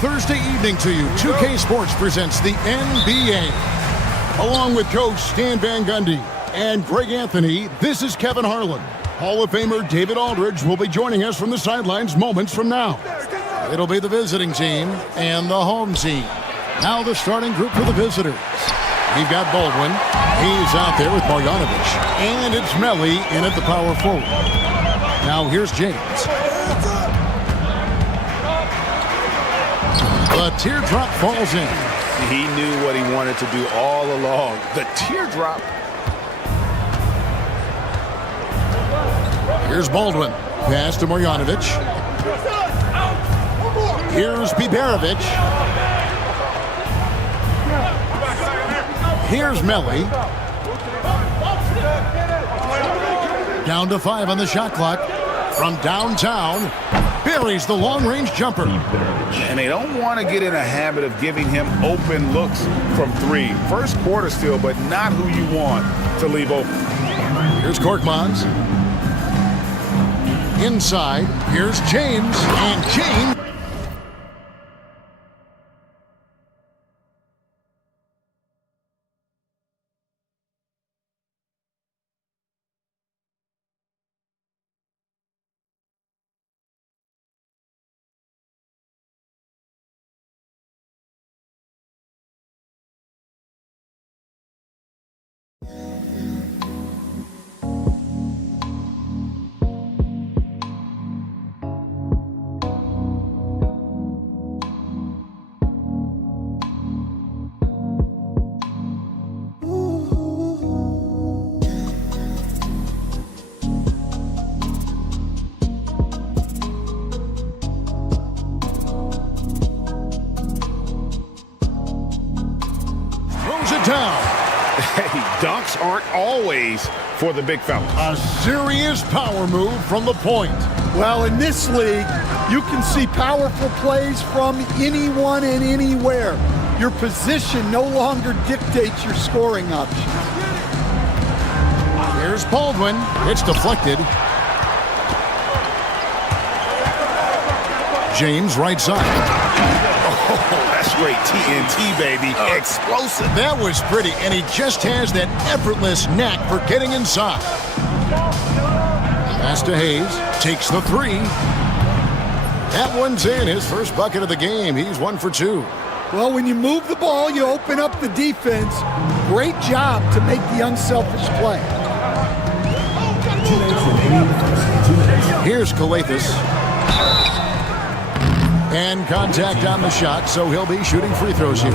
Thursday evening to you. 2K Sports presents the NBA. Along with Coach Stan Van Gundy and Greg Anthony, this is Kevin Harlan. Hall of Famer David Aldridge will be joining us from the sidelines moments from now. It'll be the visiting team and the home team. Now the starting group for the visitors. We've got Baldwin. He's out there with Marjanovic. And it's Melli in at the power forward. Now here's James. The teardrop falls in. He knew what he wanted to do all along. The teardrop. Here's Baldwin. Pass to Marjanovic. Here's Biberovic. Here's Melli. Down to 5 on the shot clock. From downtown, buries the long-range jumper. And they don't want to get in a habit of giving him open looks from 3. First quarter still, but not who you want to leave open. Here's Korkmaz. Inside, here's James. And James. Down. Hey, dunks aren't always for the big fella. A serious power move from the point. Well, in this league, you can see powerful plays from anyone and anywhere. Your position no longer dictates your scoring options. Here's Baldwin. It's deflected. James right side. Oh, that's great. TNT, baby. Explosive. That was pretty, and he just has that effortless knack for getting inside. Pass to Hayes. Takes the 3. That one's in. His first bucket of the game. He's 1 for 2. Well, when you move the ball, you open up the defense. Great job to make the unselfish play. Here's Calathis. And contact on the shot, so he'll be shooting free throws here.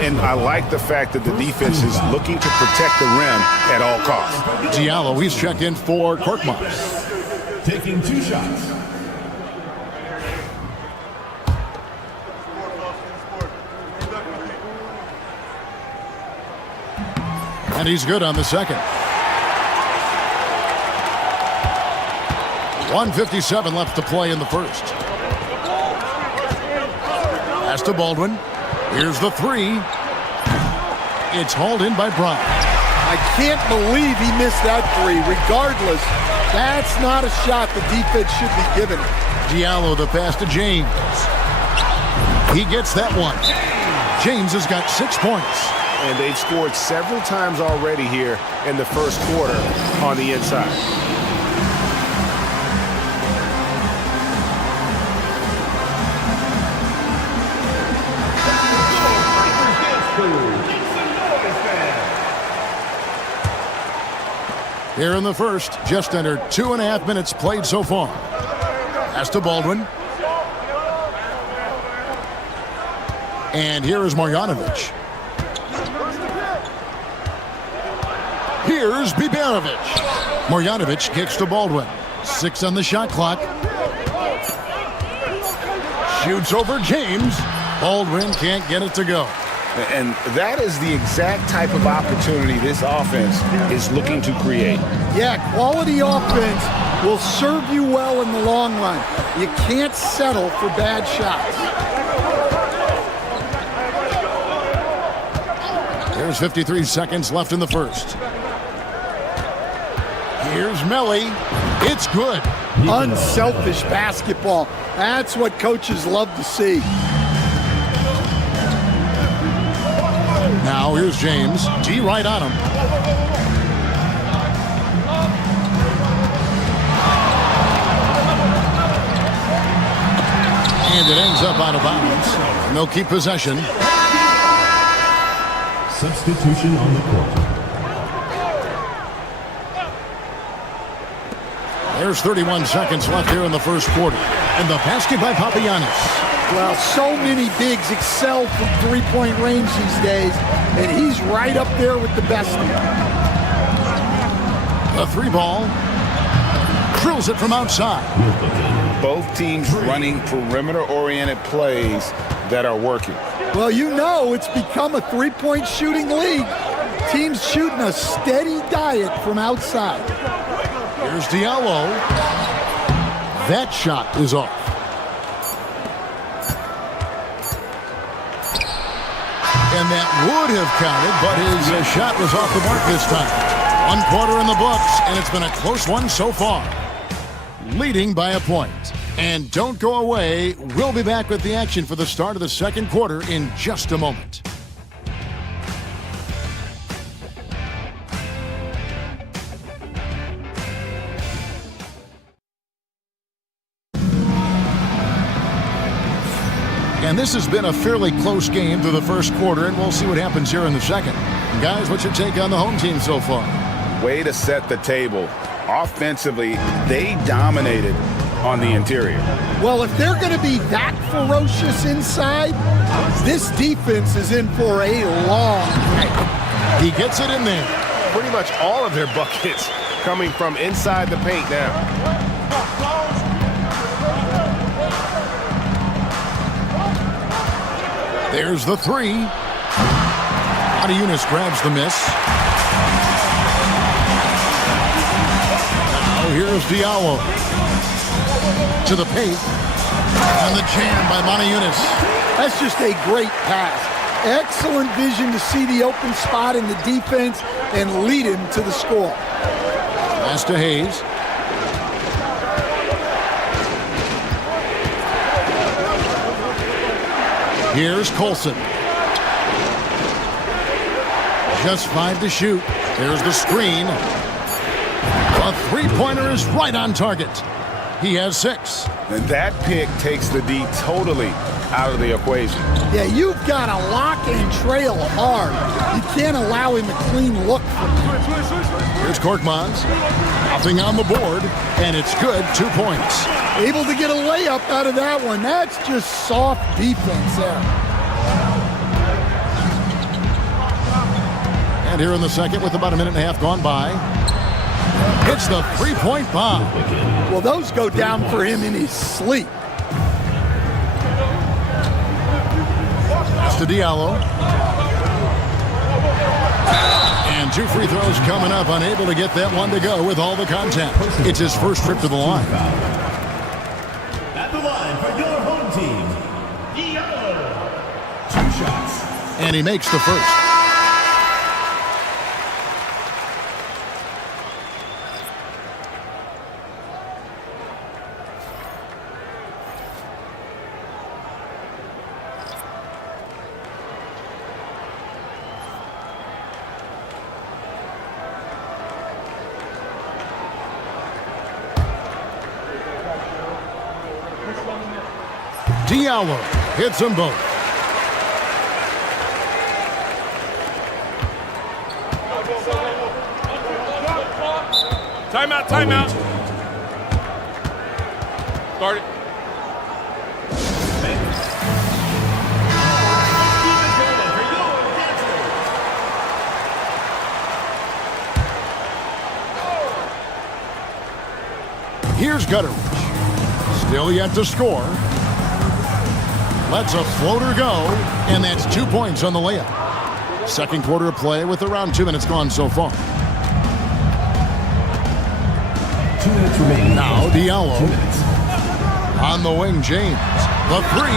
And I like the fact that the defense is looking to protect the rim at all costs. Diallo, he's checked in for Korkmaz. Taking 2 shots. And he's good on the second. 1:57 left to play in the first. Pass to Baldwin. Here's the 3. It's hauled in by Bryant. I can't believe he missed that 3. Regardless, that's not a shot the defense should be giving him. Diallo, the pass to James. He gets that one. James has got 6 points. And they've scored several times already here in the first quarter on the inside. Here in the first, just under 2.5 minutes played so far. Pass to Baldwin. And here is Marjanovic. Here's Biberovic. Marjanovic kicks to Baldwin. 6 on the shot clock. Shoots over James. Baldwin can't get it to go. And that is the exact type of opportunity this offense is looking to create. Yeah, quality offense will serve you well in the long run. You can't settle for bad shots. There's 53 seconds left in the first. Here's Melly. It's good. Unselfish basketball. That's what coaches love to see. Now here's James. D right on him. And it ends up out of bounds. And they'll keep possession. Substitution on the court. There's 31 seconds left here in the first quarter. And the basket by Papagiannis. Well, so many bigs excel from three-point range these days, and he's right up there with the best of them. The three ball. Drills it from outside. Both teams running perimeter-oriented plays that are working. Well, you know it's become a three-point shooting league. Teams shooting a steady diet from outside. Here's Diallo. That shot is off. And that would have counted, but his shot was off the mark this time. 1 quarter in the books, and it's been a close one so far. Leading by a point. And don't go away. We'll be back with the action for the start of the second quarter in just a moment. And this has been a fairly close game through the first quarter, and we'll see what happens here in the second. Guys, what's your take on the home team so far? Way to set the table. Offensively, they dominated on the interior. Well, if they're going to be that ferocious inside, this defense is in for a long night. He gets it in there. Pretty much all of their buckets coming from inside the paint now. There's the three. Eunice grabs the miss. Now here's Diallo. To the paint. And the jam by Eunice. That's just a great pass. Excellent vision to see the open spot in the defense and lead him to the score. Pass to Hayes. Here's Colson. Just 5 to shoot. There's the screen. A three-pointer is right on target. He has 6. And that pick takes the D totally out of the equation. Yeah, you've got to lock and trail hard. You can't allow him a clean look from you. Here's Korkmaz. Nothing on the board, and it's good. 2 points. Able to get a layup out of that one. That's just soft defense there. And here in the second, with about a minute and a half gone by, hits the three-point bomb. Well, those go down for him in his sleep. Pass to Diallo. And 2 free throws coming up. Unable to get that one to go with all the contact. It's his first trip to the line. At the line for your home team, Diallo. 2 shots. And he makes the first. Diallo hits them both. Timeout, timeout. Start it. Here's Gutteridge. Still yet to score. lets a floater go, and that's 2 points on the layup. Second quarter of play with around 2 minutes gone so far. 2 minutes remaining. Now Diallo. 2 minutes. On the wing, James. The three.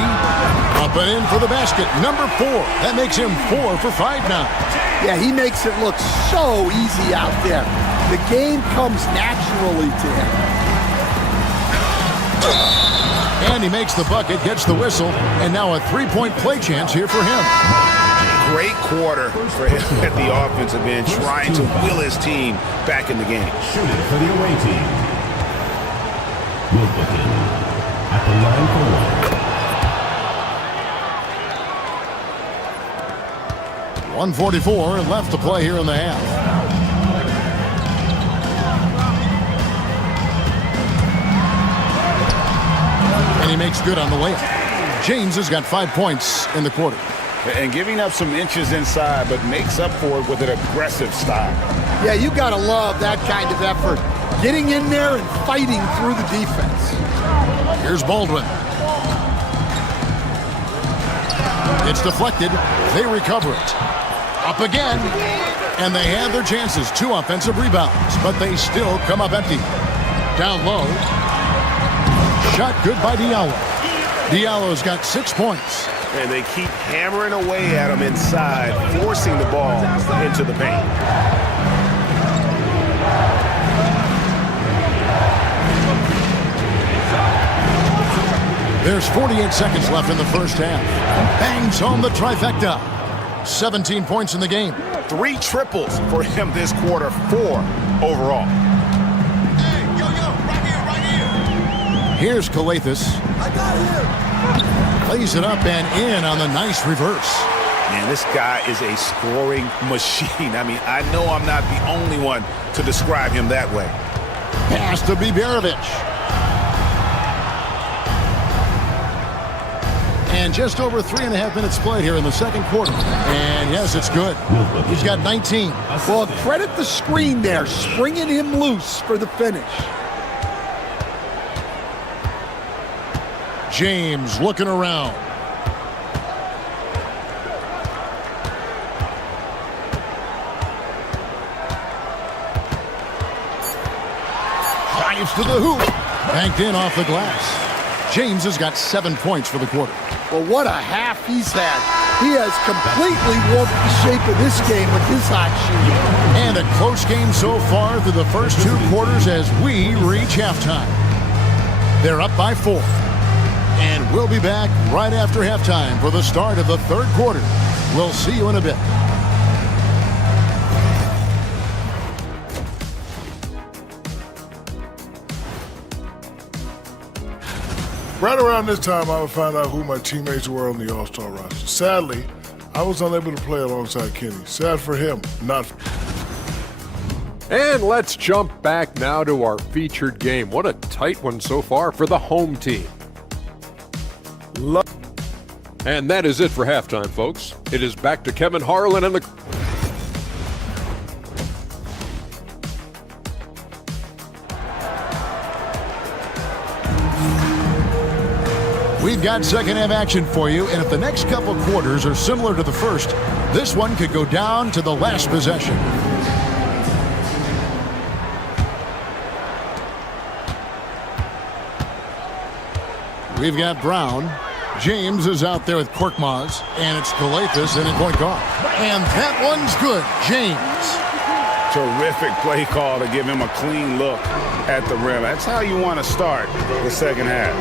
Up and in for the basket. Number 4. That makes him 4 for 5 now. Yeah, he makes it look so easy out there. The game comes naturally to him. And he makes the bucket, gets the whistle, and now a 3-point play chance here for him. Great quarter for him at the offensive end, trying to will his team back in the game. Shooting for the away team. Will begin at the line for one. 1:44 left to play here in the half. And he makes good on the layup. James has got 5 points in the quarter. And giving up some inches inside, but makes up for it with an aggressive style. Yeah, you got to love that kind of effort. Getting in there and fighting through the defense. Here's Baldwin. It's deflected. They recover it. Up again. And they have their chances. 2 offensive rebounds, but they still come up empty. Down low. Shot good by Diallo. Diallo's got 6 points. And they keep hammering away at him inside, forcing the ball into the paint. There's 48 seconds left in the first half. Bangs home the trifecta. 17 points in the game. 3 triples for him this quarter, 4 overall. Hey, yo, right here. Here's Calathis. I got him. Plays it up and in on the nice reverse. Man, this guy is a scoring machine. I mean, I know I'm not the only one to describe him that way. Pass to Biberovic. And just over 3.5 minutes played here in the second quarter. And yes, it's good. He's got 19. Well, credit the screen there, springing him loose for the finish. James looking around. Drives to the hoop. Banked in off the glass. James has got 7 points for the quarter. Well, what a half he's had. He has completely warped the shape of this game with his hot shooting. And a close game so far through the first 2 quarters as we reach halftime. They're up by 4. And we'll be back right after halftime for the start of the third quarter. We'll see you in a bit. Right around this time, I would find out who my teammates were on the All-Star roster. Sadly, I was unable to play alongside Kenny. Sad for him, not for... And let's jump back now to our featured game. What a tight one so far for the home team. And that is it for halftime, folks. It is back to Kevin Harlan and the... We've got second half action for you, and if the next couple quarters are similar to the first, this one could go down to the last possession. We've got Brown. James is out there with Korkmaz, and it's Calathis in at point guard. And that one's good. James. Terrific play call to give him a clean look at the rim. That's how you want to start the second half.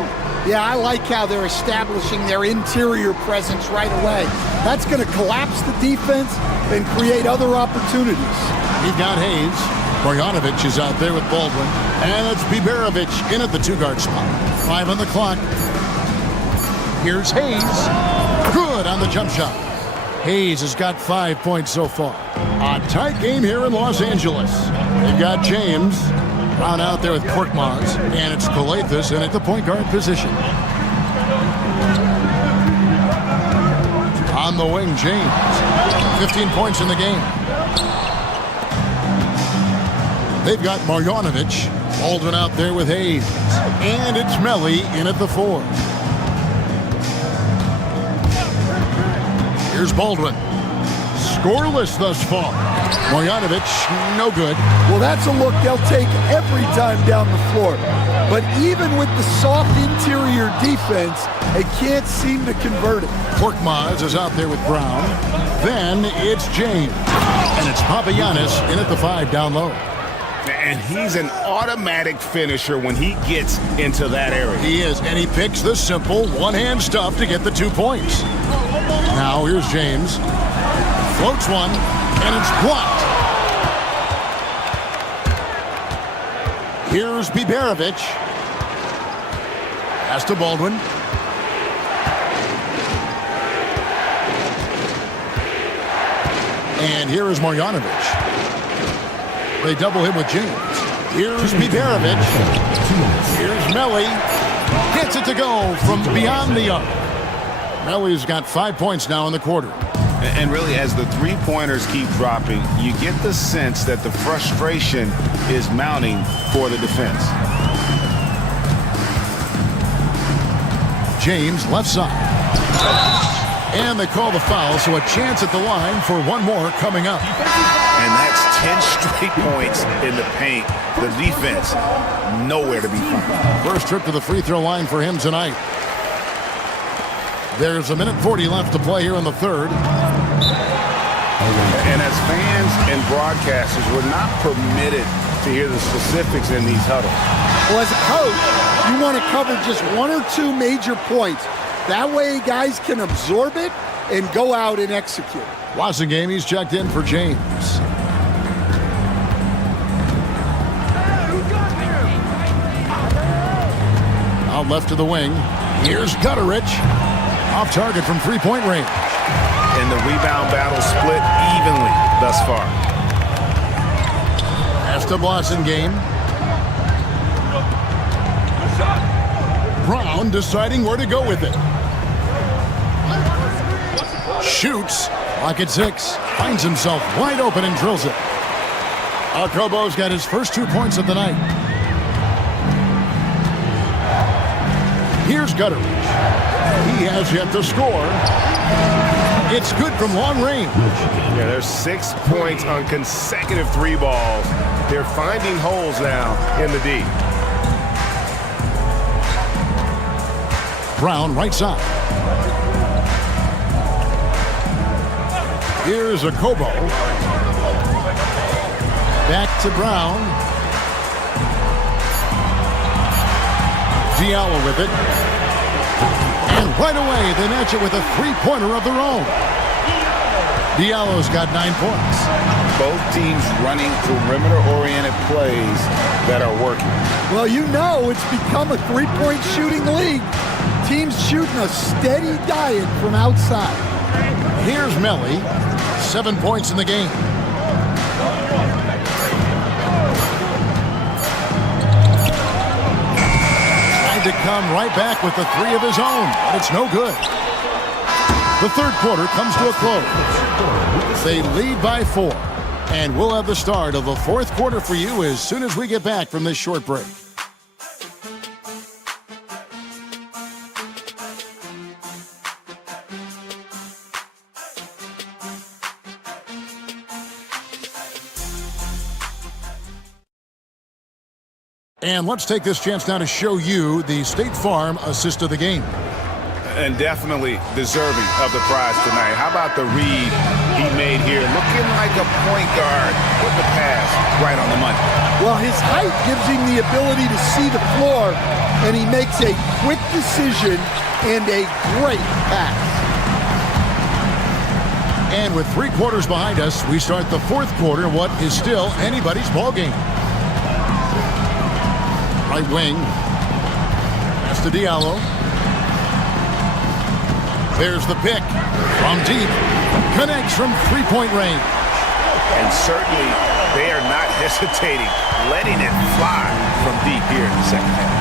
Yeah, I like how they're establishing their interior presence right away. That's going to collapse the defense and create other opportunities. We've got Hayes. Bojanovic is out there with Baldwin. And it's Biberovic in at the 2-guard spot. 5 on the clock. Here's Hayes. Good on the jump shot. Hayes has got 5 points so far. A tight game here in Los Angeles. We've got James. Brown out there with Korkmaz. And it's Calathis in at the point guard position. On the wing, James. 15 points in the game. They've got Marjanovic. Baldwin out there with Hayes. And it's Melly in at the 4. Here's Baldwin. Scoreless thus far. Marjanovic, no good. Well, that's a look they'll take every time down the floor. But even with the soft interior defense, they can't seem to convert it. Korkmaz is out there with Brown. Then it's James. And it's Papagiannis in at the 5 down low. And he's an automatic finisher when he gets into that area. He is, and he picks the simple one-hand stuff to get the 2 points. Now here's James. Floats one, and it's blocked. Here's Biberovic. Pass to Baldwin. And here is Marjanovic. They double him with James. Here's Biberovic. Here's Melli. Gets it to go from beyond the arc. Melli's got 5 points now in the quarter. And really, as the three-pointers keep dropping, you get the sense that the frustration is mounting for the defense. James left side. And they call the foul, so a chance at the line for one more coming up. And that's 10 straight points in the paint. The defense, nowhere to be found. First trip to the free throw line for him tonight. There's 1:40 left to play here in the third. And as fans and broadcasters, we're not permitted to hear the specifics in these huddles. Well, as a coach, you want to cover just 1 or 2 major points. That way guys can absorb it and go out and execute. Watching game, he's checked in for James. Out left to the wing. Here's Gutterich. Off target from three-point range. And the rebound battle split evenly thus far. Pass to Blasingame. Brown deciding where to go with it. Shoots. Clock at 6. Finds himself wide open and drills it. Akobo's got his first 2 points of the night. Here's Gutterich. He has yet to score. It's good from long range. Yeah, there's 6 points on consecutive 3 balls. They're finding holes now in the D. Brown right side. Here's Akobo. Back to Brown. Diallo with it. And right away, they match it with a three-pointer of their own. Diallo's got 9 points. Both teams running perimeter-oriented plays that are working. Well, you know it's become a three-point shooting league. Teams shooting a steady diet from outside. Here's Melli. 7 points in the game. To come right back with the 3 of his own, but it's no good. The third quarter comes to a close. They lead by 4, and we'll have the start of the fourth quarter for you as soon as we get back from this short break. And let's take this chance now to show you the State Farm assist of the game. And definitely deserving of the prize tonight. How about the read he made here? Looking like a point guard with the pass right on the money. Well, his height gives him the ability to see the floor, and he makes a quick decision and a great pass. And with 3 quarters behind us, we start the fourth quarter, what is still anybody's ball game. Right wing. Pass to Diallo. There's the pick. From deep. Connects from three-point range. And certainly they are not hesitating, letting it fly from deep here in the second half.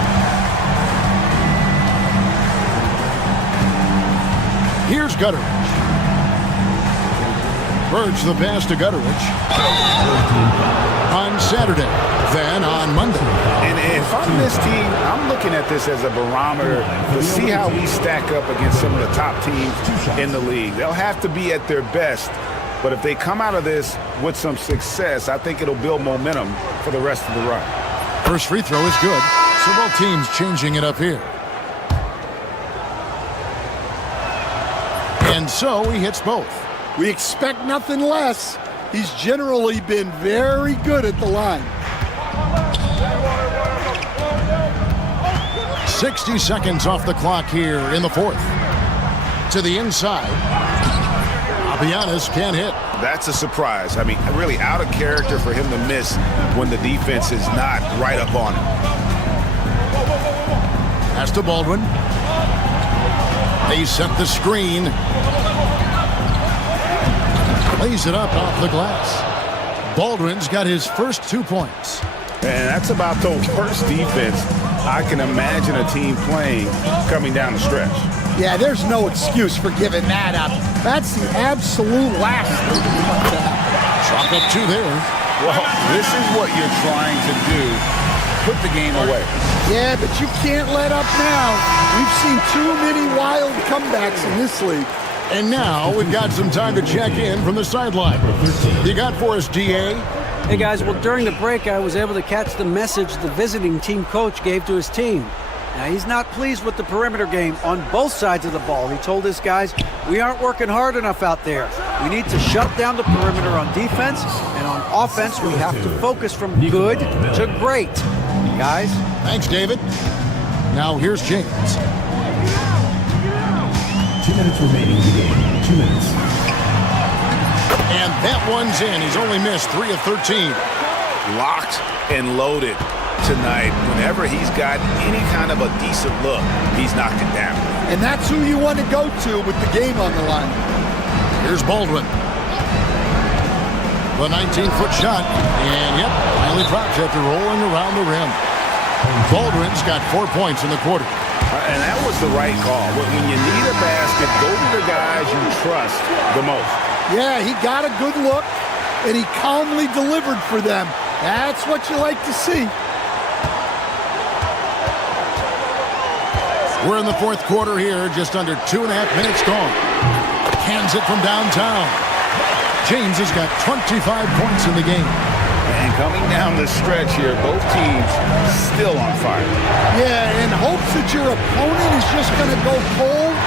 Here's Gutterich. Birds the pass to Gutterich. On Saturday, then on Monday. And if I'm this team, I'm looking at this as a barometer to see how we stack up against some of the top teams in the league. They'll have to be at their best, but if they come out of this with some success, I think it'll build momentum for the rest of the run. First free throw is good. So both teams changing it up here. And so he hits both. We expect nothing less. He's generally been very good at the line. 60 seconds off the clock here in the fourth. To the inside. Abianis can't hit. That's a surprise. I mean, really out of character for him to miss when the defense is not right up on him. Pass to Baldwin. They set the screen. Lays it up off the glass. Baldwin's got his first 2 points. And that's about the worst defense I can imagine a team playing coming down the stretch. Yeah, there's no excuse for giving that up. That's the absolute last thing you want to happen. Chalk up 2 there. Well, this is what you're trying to do. Put the game away. Yeah, but you can't let up now. We've seen too many wild comebacks in this league. And now we've got some time to check in from the sideline. You got for us, DA? Hey guys, well during the break I was able to catch the message the visiting team coach gave to his team. Now he's not pleased with the perimeter game on both sides of the ball. He told his guys, we aren't working hard enough out there. We need to shut down the perimeter on defense, and on offense we have to focus from good to great. Guys? Thanks, David. Now here's James. 2 minutes remaining in the game. 2 minutes. And that one's in. He's only missed 3 of 13. Locked and loaded tonight. Whenever he's got any kind of a decent look, he's knocked it down. And that's who you want to go to with the game on the line. Here's Baldwin. The 19-foot shot. And, yep, finally drops after rolling around the rim. Baldwin's got 4 points in the quarter. And that was the right call. When you need a basket, go to the guys you trust the most. Yeah, he got a good look, and he calmly delivered for them. That's what you like to see. We're in the fourth quarter here, just under 2.5 minutes gone. Hands it from downtown. James has got 25 points in the game. And coming down the stretch here, both teams still on fire. Yeah, in hopes that your opponent is just going to go cold.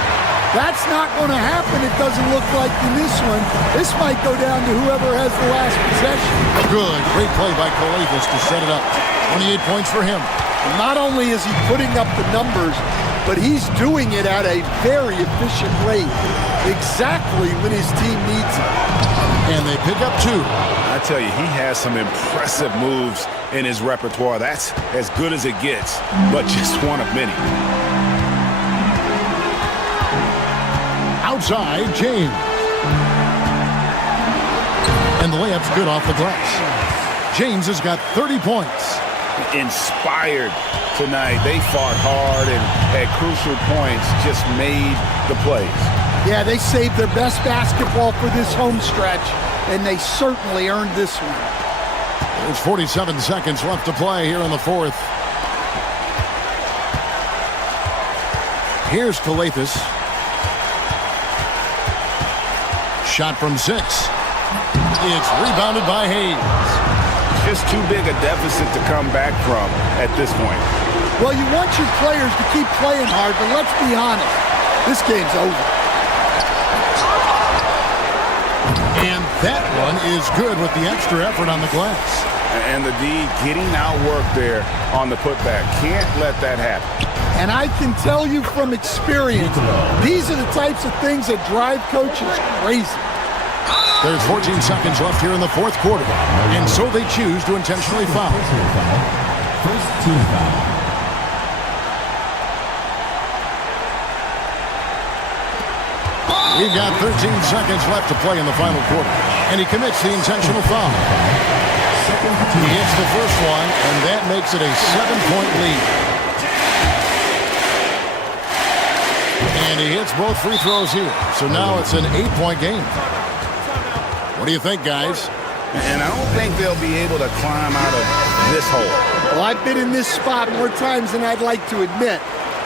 That's not going to happen, it doesn't look like in this one. This might go down to whoever has the last possession. Good, great play by Efes to set it up. 28 points for him. And not only is he putting up the numbers, but he's doing it at a very efficient rate. Exactly when his team needs it. And they pick up 2. I tell you, he has some impressive moves in his repertoire. That's as good as it gets, but just one of many. Outside, James. And the layup's good off the glass. James has got 30 points. Inspired tonight. They fought hard and at crucial points just made the plays. Yeah, they saved their best basketball for this home stretch, and they certainly earned this one. There's 47 seconds left to play here in the fourth. Here's Efes. Shot from 6. It's rebounded by Hayes. Just too big a deficit to come back from at this point. Well, you want your players to keep playing hard, but let's be honest, this game's over. And that one is good with the extra effort on the glass. And the D getting outworked there on the putback. Can't let that happen. And I can tell you from experience, these are the types of things that drive coaches crazy. There's 14 seconds left here in the fourth quarter, and so they choose to intentionally foul. First team foul. We've got 13 seconds left to play in the final quarter, and he commits the intentional foul. He hits the first one, and that makes it a 7-point lead. And he hits both free throws here, so now it's an 8-point game. What do you think, guys? And I don't think they'll be able to climb out of this hole. Well, I've been in this spot more times than I'd like to admit.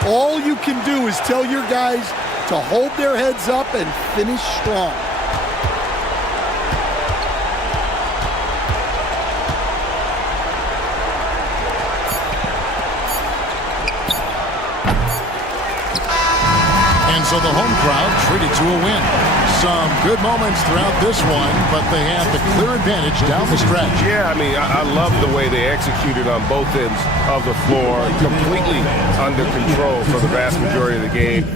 All you can do is tell your guys to hold their heads up and finish strong. And so the home crowd treated to a win. Some good moments throughout this one, but they had the clear advantage down the stretch. Yeah, I mean, I love the way they executed on both ends of the floor, completely under control for the vast majority of the game.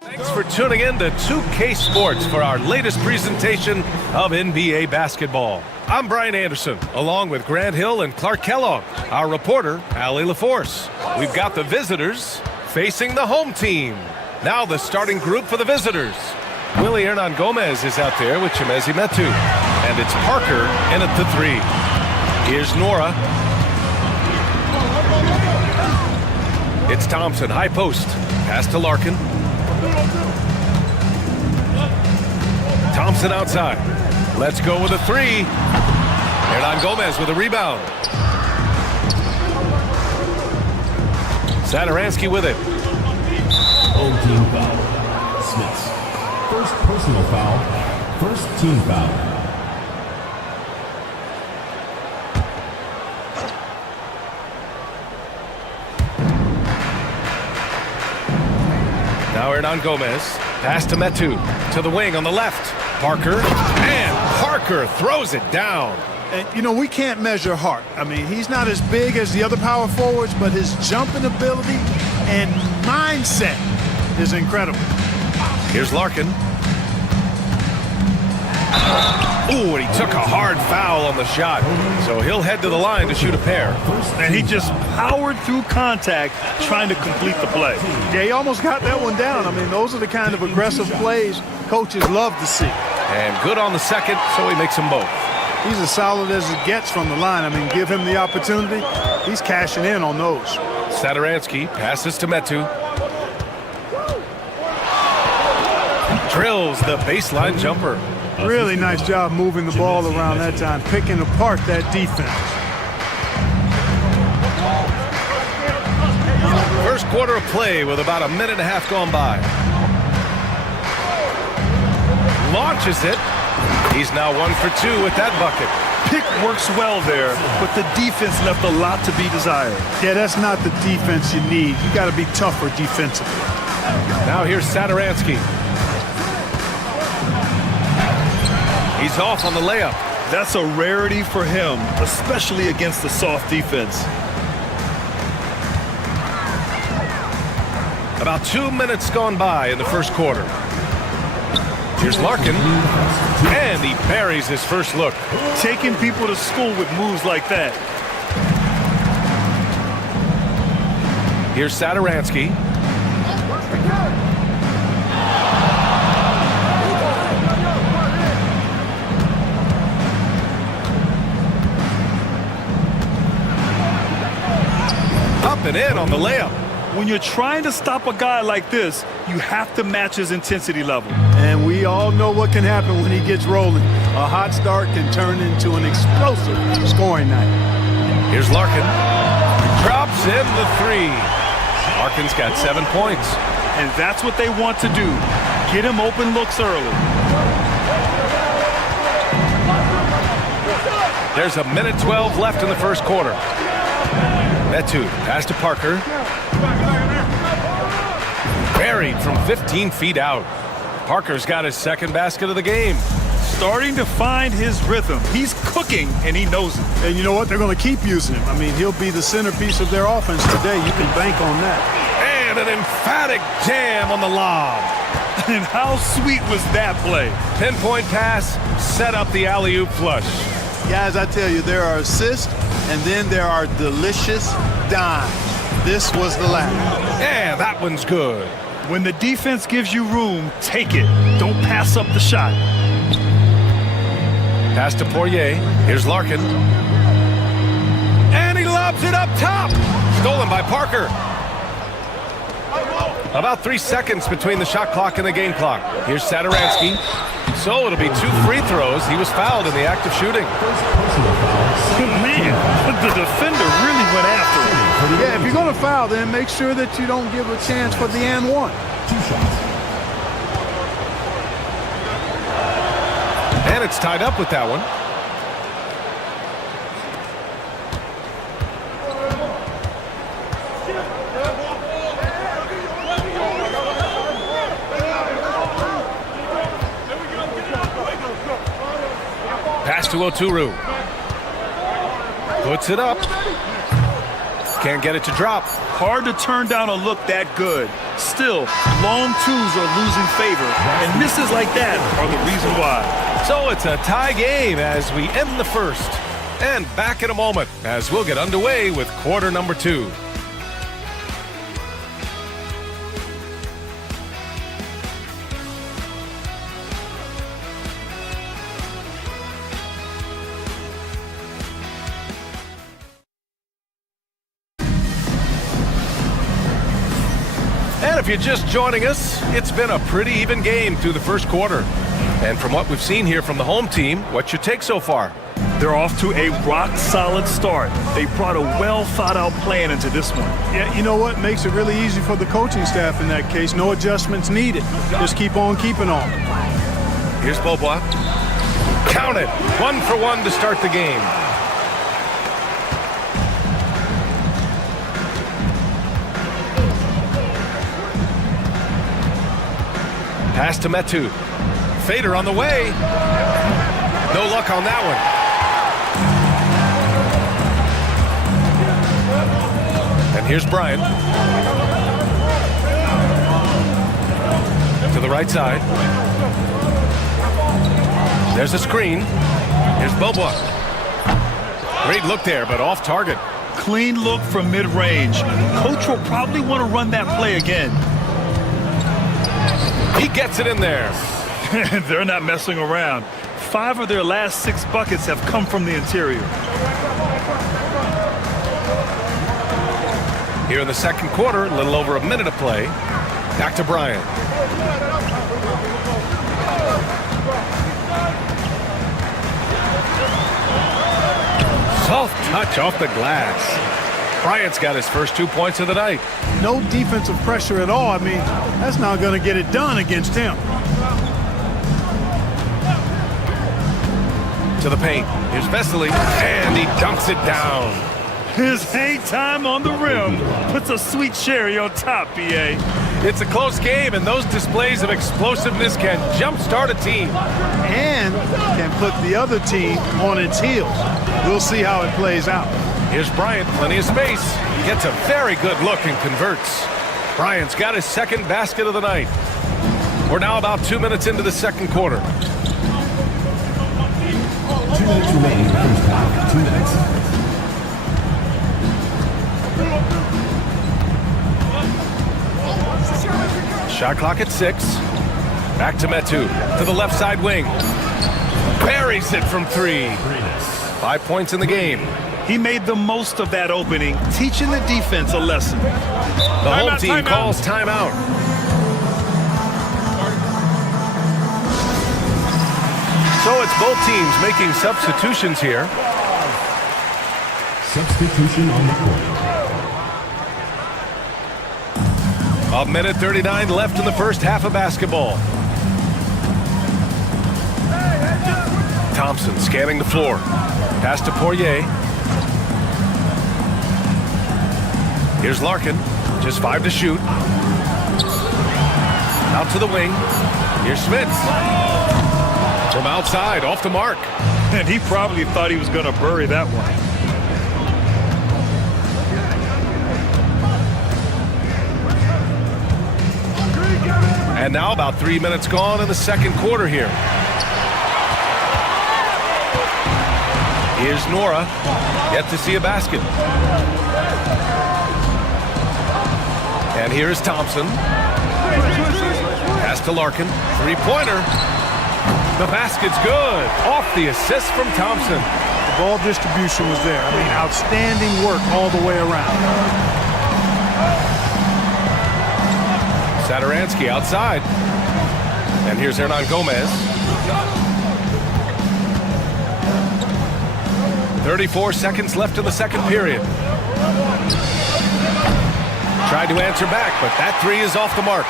Thanks for tuning in to 2K Sports for our latest presentation of NBA basketball. I'm Brian Anderson, along with Grant Hill and Clark Kellogg, our reporter, Allie LaForce. We've got the visitors facing the home team. Now the starting group for the visitors. Willie Hernan Gomez is out there with Chimezie Metu. And it's Parker in at the 3. Here's Nora. It's Thompson, high post. Pass to Larkin. Thompson outside. Let's go with a 3. Hernan Gomez with a rebound. Satoransky with it. Home team foul. Smith. First personal foul. First team foul. Now Hernan Gomez. Pass to Metu. To the wing on the left. Parker. And Parker throws it down. And, you know, we can't measure Hart. I mean, he's not as big as the other power forwards, but his jumping ability and mindset is incredible. Here's Larkin. Ooh, and he took a hard foul on the shot. So he'll head to the line to shoot a pair. And he just powered through contact trying to complete the play. Yeah, he almost got that one down. I mean, those are the kind of aggressive plays coaches love to see. And good on the second, so he makes them both. He's as solid as it gets from the line. I mean, give him the opportunity. He's cashing in on those. Satoransky passes to Metu. Drills the baseline jumper. Really nice job moving the ball around that time, picking apart that defense. First quarter of play with about a minute and a half gone by. Launches it. He's now 1 for 2 with that bucket. Pick works well there, but the defense left a lot to be desired. Yeah, that's not the defense you need. You got to be tougher defensively. Now here's Satoransky. He's off on the layup. That's a rarity for him, especially against the soft defense. About 2 minutes gone by in the first quarter. Here's Larkin, and he buries his first look. Taking people to school with moves like that. Here's Satoransky. Up and in on the layup. When you're trying to stop a guy like this, you have to match his intensity level. And we all know what can happen when he gets rolling. A hot start can turn into an explosive scoring night. Here's Larkin. Drops in the 3. Larkin's got 7 points. And that's what they want to do. Get him open looks early. There's a minute 12 left in the first quarter. Metu, pass to Parker. Buried from 15 feet out. Parker's got his second basket of the game. Starting to find his rhythm. He's cooking, and he knows it. And you know what? They're going to keep using him. I mean, he'll be the centerpiece of their offense today. You can bank on that. And an emphatic jam on the lob. And how sweet was that play? Pinpoint pass, set up the alley-oop flush. Guys, I tell you, there are assists, and then there are delicious dimes. This was the last. Yeah, that one's good. When the defense gives you room, take it. Don't pass up the shot. Pass to Poirier. Here's Larkin. And he lobs it up top. Stolen by Parker. About 3 seconds between the shot clock and the game clock. Here's Satoransky. So it'll be 2 free throws. He was fouled in the act of shooting. Man, the defender really went after him. Yeah, if you're going to foul, then make sure that you don't give a chance for the and one. 2 shots. And it's tied up with that one. Pass to Oturu. Puts it up. Can't get it to drop. Hard to turn down a look that good. Still, long twos are losing favor, and misses like that are the reason why. So it's a tie game as we end the first. And back in a moment as we'll get underway with quarter number 2. And if you're just joining us, it's been a pretty even game through the first quarter. And from what we've seen here from the home team, what's your take so far? They're off to a rock-solid start. They brought a well-thought-out plan into this one. Yeah, you know what? Makes it really easy for the coaching staff in that case. No adjustments needed. Just keep on keeping on. Here's Bobois. Count it. 1 for 1 to start the game. Pass to Metu. Fader on the way. No luck on that one. And here's Bryant. To the right side. There's a screen. Here's Bobois. Great look there, but off target. Clean look from mid-range. Coach will probably want to run that play again. He gets it in there. They're not messing around. 5 of their last 6 buckets have come from the interior. Here in the second quarter, a little over a minute of play. Back to Bryant. Soft touch off the glass. Bryant's got his first 2 points of the night. No defensive pressure at all. I mean, that's not going to get it done against him. To the paint. Here's Vesely, and he dunks it down. His hang time on the rim puts a sweet cherry on top, BA. It's a close game, and those displays of explosiveness can jumpstart a team. And can put the other team on its heels. We'll see how it plays out. Here's Bryant, plenty of space. Gets a very good look and converts. Bryant's got his second basket of the night. We're now about 2 minutes into the second quarter. 2 minutes remaining in the first half. 2 minutes. Shot clock at 6. Back to Metu. To the left side wing. Buries it from 3. 5 points in the game. He made the most of that opening, teaching the defense a lesson. The home team calls timeout. So it's both teams making substitutions here. Substitution on the court. A minute 39 left in the first half of basketball. Thompson scanning the floor. Pass to Poirier. Here's Larkin. Just 5 to shoot. Out to the wing. Here's Smits. From outside, off the mark. And he probably thought he was going to bury that one. And now about 3 minutes gone in the second quarter here. Here's Nora. Yet to see a basket. And here's Thompson. Pass to Larkin. 3-pointer. The basket's good. Off the assist from Thompson. The ball distribution was there. I mean, outstanding work all the way around. Satoransky outside. And here's Hernan Gomez. 34 seconds left in the second period. Tried to answer back, but that 3 is off the mark.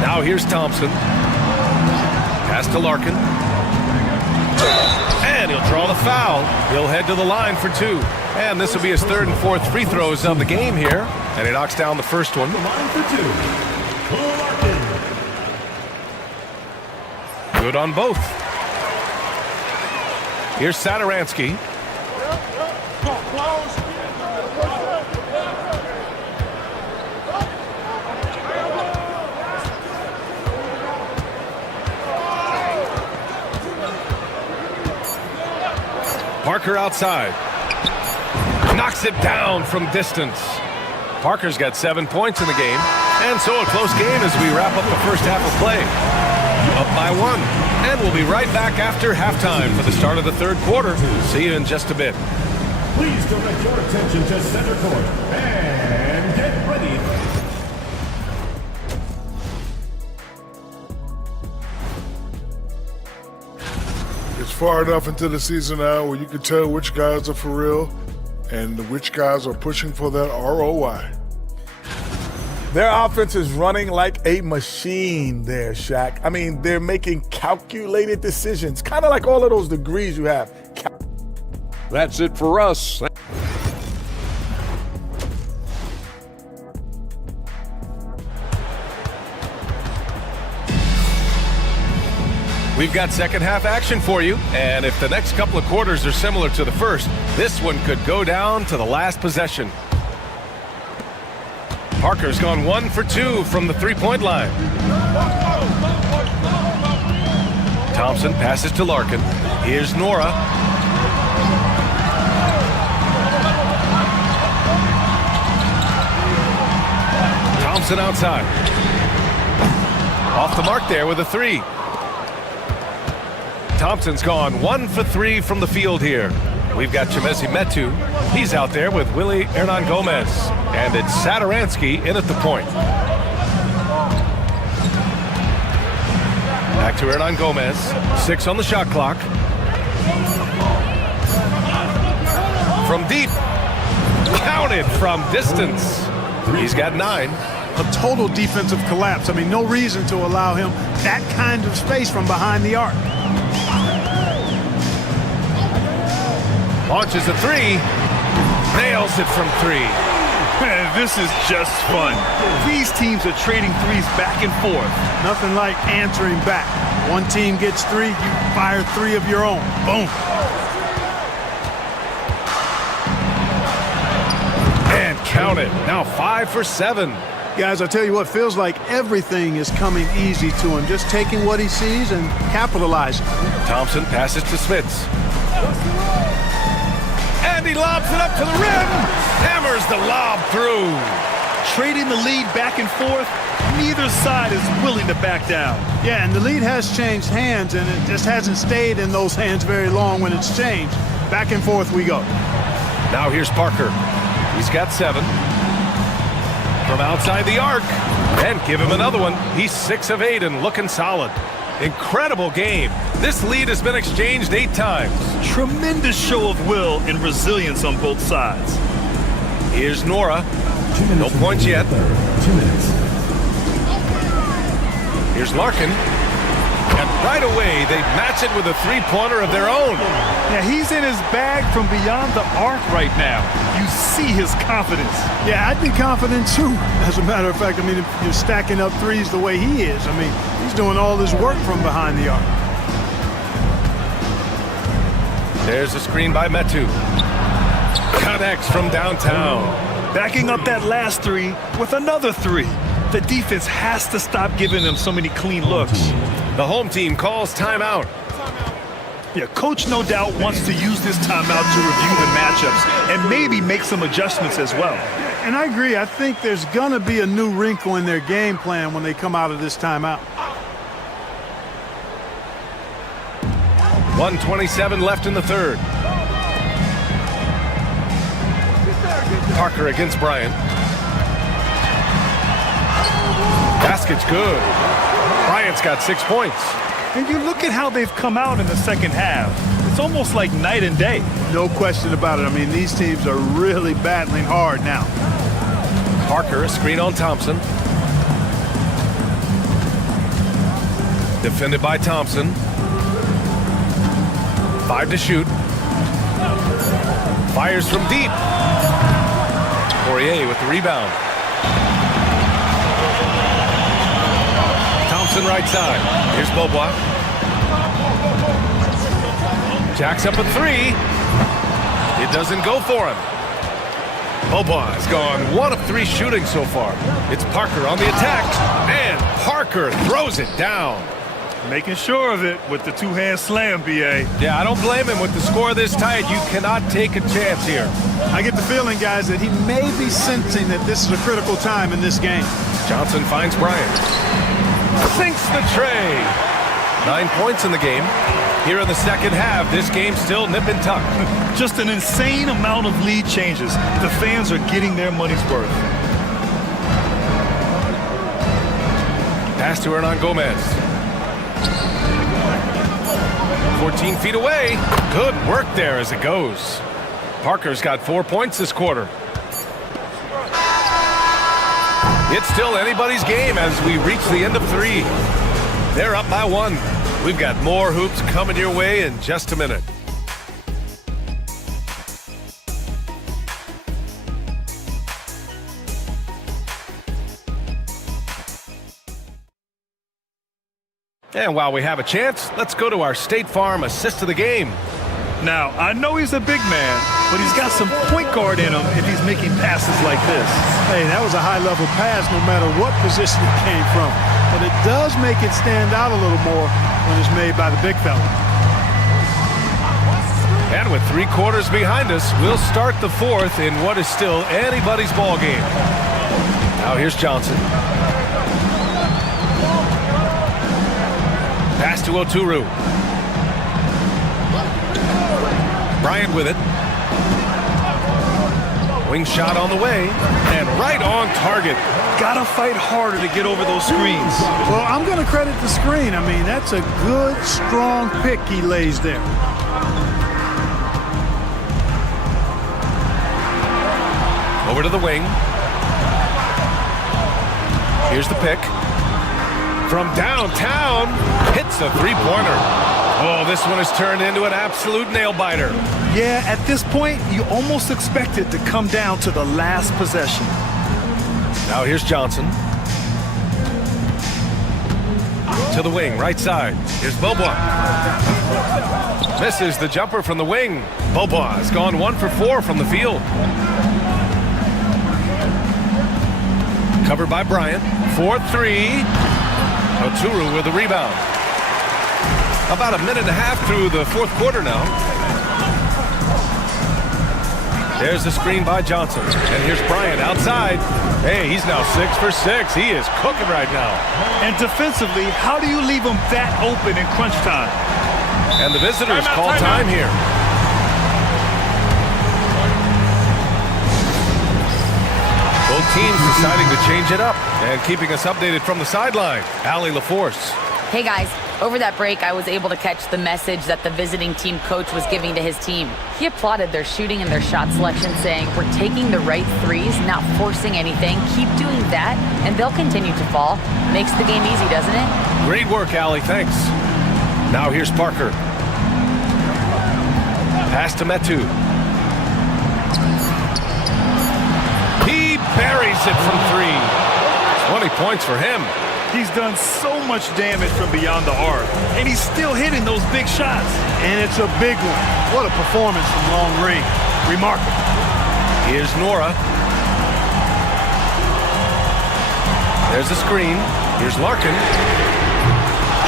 Now here's Thompson. Pass to Larkin. And he'll draw the foul. He'll head to the line for 2. And this will be his 3rd and 4th free throws of the game here. And he knocks down the first one. The line for 2. Good on both. Here's Satoransky. Parker outside. Knocks it down from distance. Parker's got 7 points in the game. And so a close game as we wrap up the first half of play. Up by 1. And we'll be right back after halftime for the start of the third quarter. See you in just a bit. Please direct your attention to center court and get ready. It's far enough into the season now where you can tell which guys are for real and which guys are pushing for that ROI. Their offense is running like a machine there, Shaq. I mean, they're making calculated decisions, kind of like all of those degrees you have. That's it for us. We've got second half action for you, and if the next couple of quarters are similar to the first, this one could go down to the last possession. Parker's gone 1 for 2 from the three-point line. Thompson passes to Larkin. Here's Nora. Thompson outside. Off the mark there with a 3. Thompson's gone 1 for 3 from the field here. We've got Chimezie Metu. He's out there with Willie Hernan Gomez. And it's Satoransky in at the point. Back to Hernan Gomez. 6 on the shot clock. From deep. Counted from distance. He's got 9. A total defensive collapse. I mean, no reason to allow him that kind of space from behind the arc. Launches a 3. Nails it from 3. Man, this is just fun. These teams are trading threes back and forth. Nothing like answering back. One team gets 3, you fire 3 of your own. Boom. And count it. Now 5 for 7. Guys, I tell you what, feels like everything is coming easy to him. Just taking what he sees and capitalizing. Thompson passes to Smits. And he lobs it up to the rim. Hammers the lob through. Trading the lead back and forth, neither side is willing to back down. Yeah, and the lead has changed hands, and it just hasn't stayed in those hands very long when it's changed. Back and forth we go. Now here's Parker. He's got 7. From outside the arc. And give him another one. He's 6 of 8 and looking solid. Incredible game. This lead has been exchanged 8 times. Tremendous show of will and resilience on both sides. Here's Nora. No points yet. 2 minutes. Here's Larkin. And right away, they match it with a 3-pointer of their own. Yeah, he's in his bag from beyond the arc right now. You see his confidence. Yeah, I'd be confident too. As a matter of fact, I mean, if you're stacking up threes the way he is, I mean, he's doing all this work from behind the arc. There's a screen by Metu. Connects from downtown. Backing up that last 3 with another 3. The defense has to stop giving them so many clean looks. The home team calls timeout. Yeah, coach no doubt wants to use this timeout to review the matchups and maybe make some adjustments as well. And I agree. I think there's going to be a new wrinkle in their game plan when they come out of this timeout. 1:27 left in the third. Parker against Bryant. Basket's good. Bryant's got 6 points. And you look at how they've come out in the second half. It's almost like night and day. No question about it. I mean, these teams are really battling hard now. Parker, a screen on Thompson. Defended by Thompson. 5 to shoot. Fires from deep. Poirier with the rebound. Thompson right side. Here's Beaubois. Jacks up a three. It doesn't go for him. Boba has gone 1 of 3 shooting so far. It's Parker on the attack, and Parker throws it down. Making sure of it with the two-hand slam, B.A. Yeah, I don't blame him. With the score this tight, you cannot take a chance here. I get the feeling, guys, that he may be sensing that this is a critical time in this game. Johnson finds Bryant. Sinks the tray. 9 points in the game. Here in the second half, this game's still nip and tuck. Just an insane amount of lead changes. The fans are getting their money's worth. Pass to Hernan Gomez. 14 feet away. Good work there as it goes. Parker's got 4 points this quarter. It's still anybody's game as we reach the end of 3. They're up by 1. We've got more hoops coming your way in just a minute. And while we have a chance, let's go to our State Farm assist of the game. Now, I know he's a big man, but he's got some point guard in him if he's making passes like this. Hey, that was a high-level pass no matter what position it came from. But it does make it stand out a little more when it's made by the big fella. And with 3 quarters behind us, we'll start the 4th in what is still anybody's ball game. Now here's Johnson. Pass to Oturu. Bryant with it. Wing shot on the way, and right on target. Gotta fight harder to get over those screens. Well, I'm going to credit the screen. I mean, that's a good, strong pick he lays there. Over to the wing. Here's the pick. From downtown, hits a three-pointer. Oh, this one has turned into an absolute nail-biter. Yeah, at this point, you almost expect it to come down to the last possession. Now here's Johnson. To the wing, right side. Here's Boba. Misses the jumper from the wing. Boba has gone 1 for 4 from the field. Covered by Bryant. 4-3. Oturu with the rebound. About a minute and a half through the 4th quarter now. There's the screen by Johnson. And here's Bryant outside. Hey, he's now 6 for 6. He is cooking right now. And defensively, how do you leave him that open in crunch time? And the visitors call time here. Both teams deciding to change it up. And keeping us updated from the sideline, Allie LaForce. Hey guys, over that break I was able to catch the message that the visiting team coach was giving to his team. He applauded their shooting and their shot selection, saying, "We're taking the right threes, not forcing anything. Keep doing that, and they'll continue to fall." Makes the game easy, doesn't it? Great work, Allie. Thanks. Now here's Parker. Pass to Metu. He buries it from 3. 20 points for him. He's done so much damage from beyond the arc, and he's still hitting those big shots. And it's a big one. What a performance from long range. Remarkable. Here's Nora. There's the screen. Here's Larkin.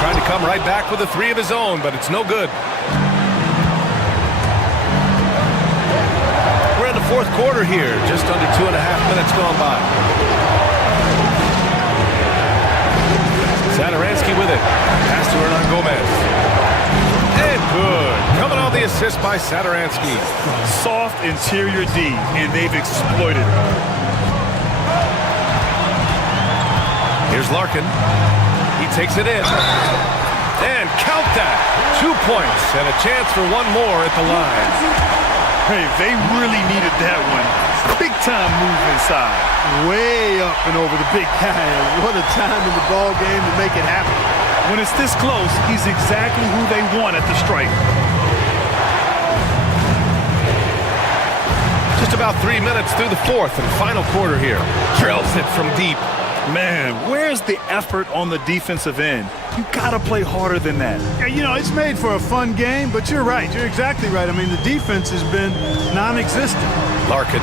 Trying to come right back with a 3 of his own, but it's no good. We're in the 4th quarter here. Just under 2.5 minutes gone by. Saturansky with it. Pass to Hernan Gomez. And good. Coming on the assist by Saturansky. Soft interior D, and they've exploited it. Here's Larkin. He takes it in. And count that. 2 points and a chance for 1 more at the line. Hey, they really needed that one. Big time move inside. Way up and over the big guy. What a time in the ball game to make it happen. When it's this close, he's exactly who they want at the stripe. Just about 3 minutes through the 4th and final quarter here. Drills it from deep. Man, where's the effort on the defensive end? You gotta play harder than that. Yeah, you know, it's made for a fun game, but you're right. You're exactly right. I mean, the defense has been non-existent. Larkin.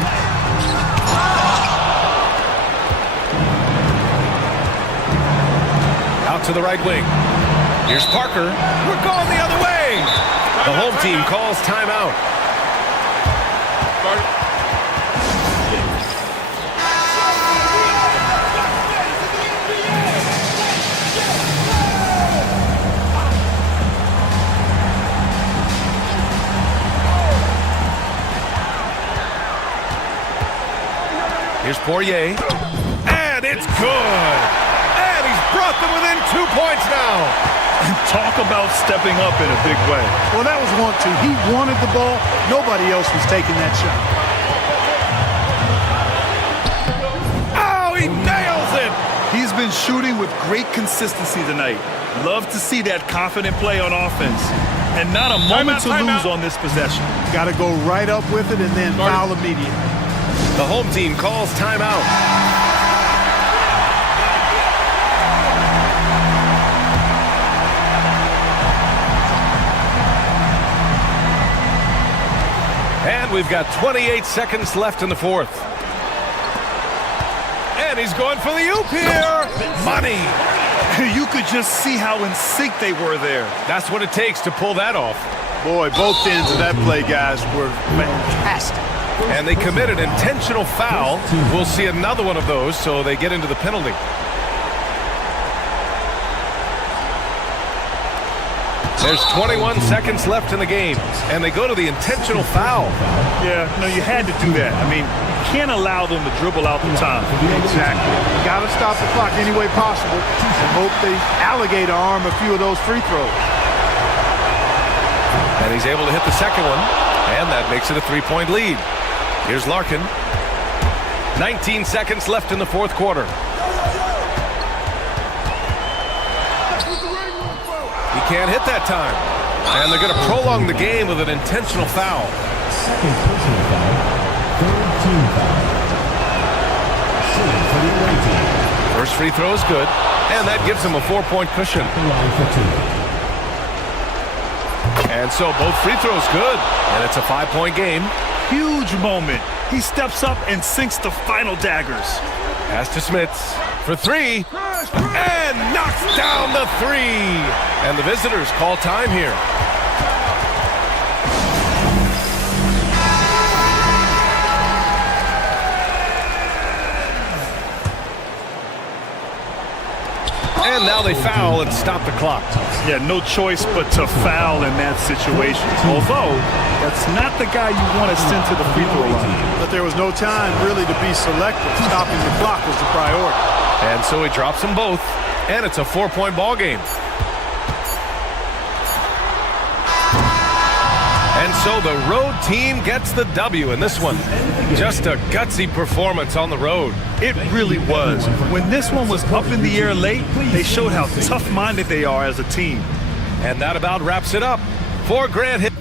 Out to the right wing. Here's Parker. We're going the other way. The home team calls timeout. Here's Poirier. And it's good. And he's brought them within 2 points now. Talk about stepping up in a big way. Well, that was want to. He wanted the ball. Nobody else was taking that shot. Oh, he nails it! He's been shooting with great consistency tonight. Love to see that confident play on offense. And not a moment to lose on this possession. Got to go right up with it and then foul immediately. The home team calls timeout. And we've got 28 seconds left in the fourth. And he's going for the oop here. Money. You could just see how in sync they were there. That's what it takes to pull that off. Boy, both ends of that play, guys, were fantastic. And they committed intentional foul. We'll see another one of those, so they get into the penalty. There's 21 seconds left in the game, and they go to the intentional foul. Yeah, no, you had to do that. I mean, you can't allow them to dribble out the time. Exactly. Got to stop the clock any way possible and hope they alligator arm a few of those free throws. And he's able to hit the second one, and that makes it a 3-point lead. Here's Larkin. 19 seconds left in the fourth quarter. He can't hit that time. And they're going to prolong the game with an intentional foul. Second personal foul. Third team foul. Shooting for the away team. First free throw is good, and that gives him a 4-point cushion. And so both free throws good, and it's a 5-point game. Huge moment. He steps up and sinks the final daggers. Pass to Smits for three, and knocks down the three. And the visitors call time here. And now they foul and stop the clock. Yeah, no choice but to foul in that situation. Although, that's not the guy you want to send to the free throw line. But there was no time really to be selective. Stopping the clock was the priority. And so he drops them both, and it's a 4-point ball game. And so the road team gets the W in this one. Just a gutsy performance on the road. It really was. When this one was up in the air late, they showed how tough-minded they are as a team. And that about wraps it up for Grant Hill.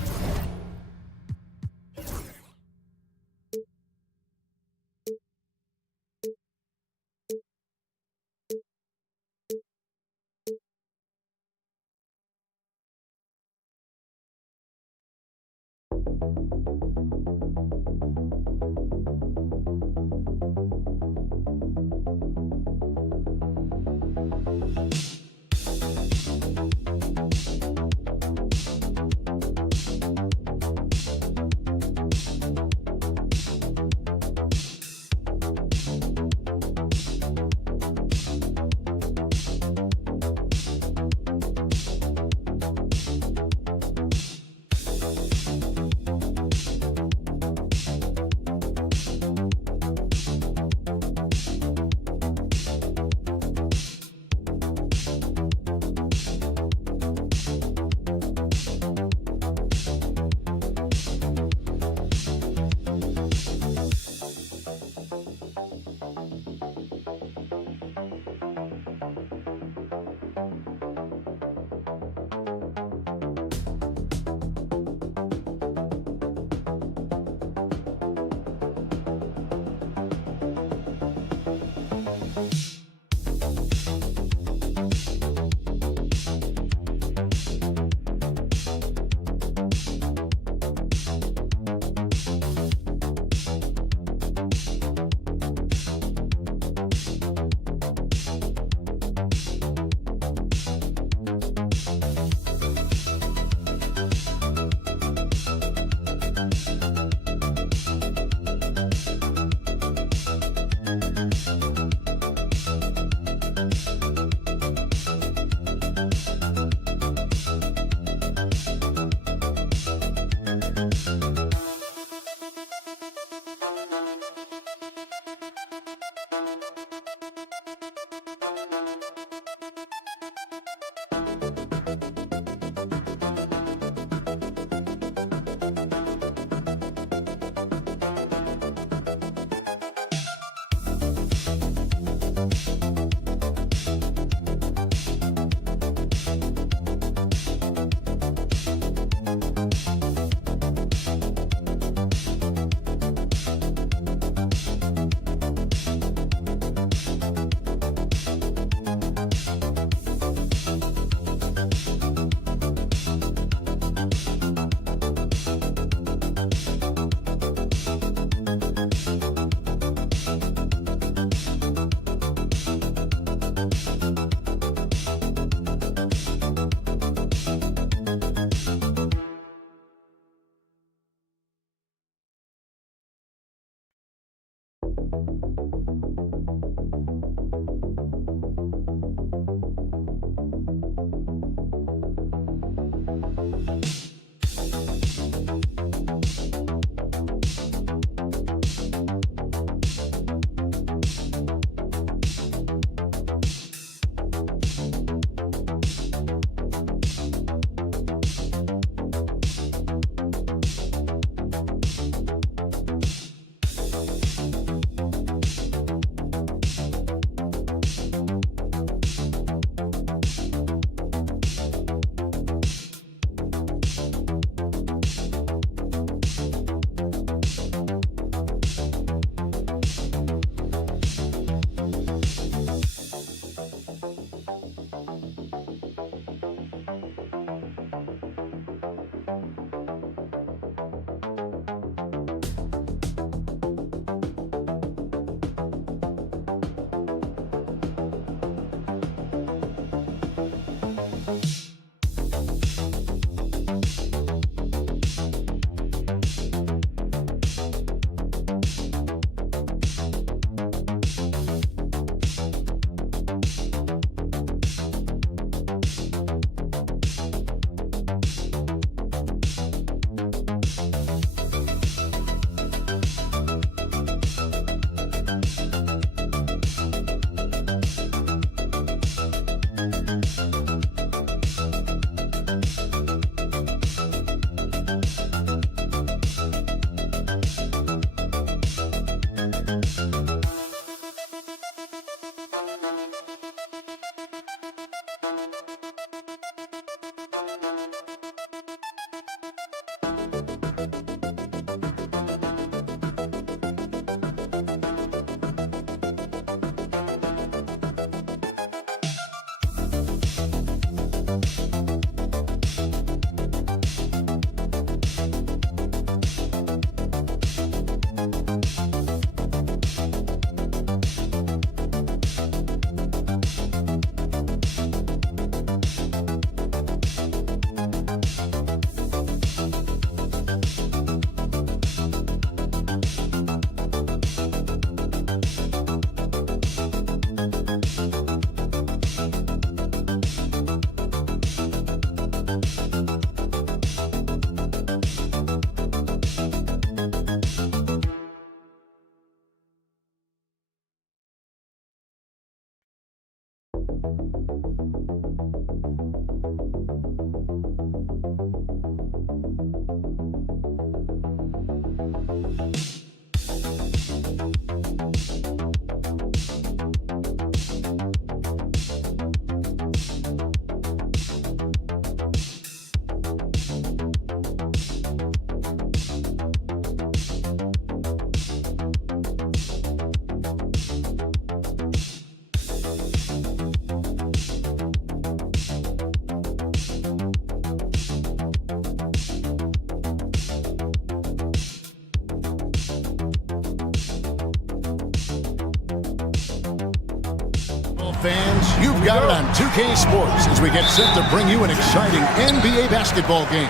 Fans, you've got it on 2K Sports as we get set to bring you an exciting NBA basketball game.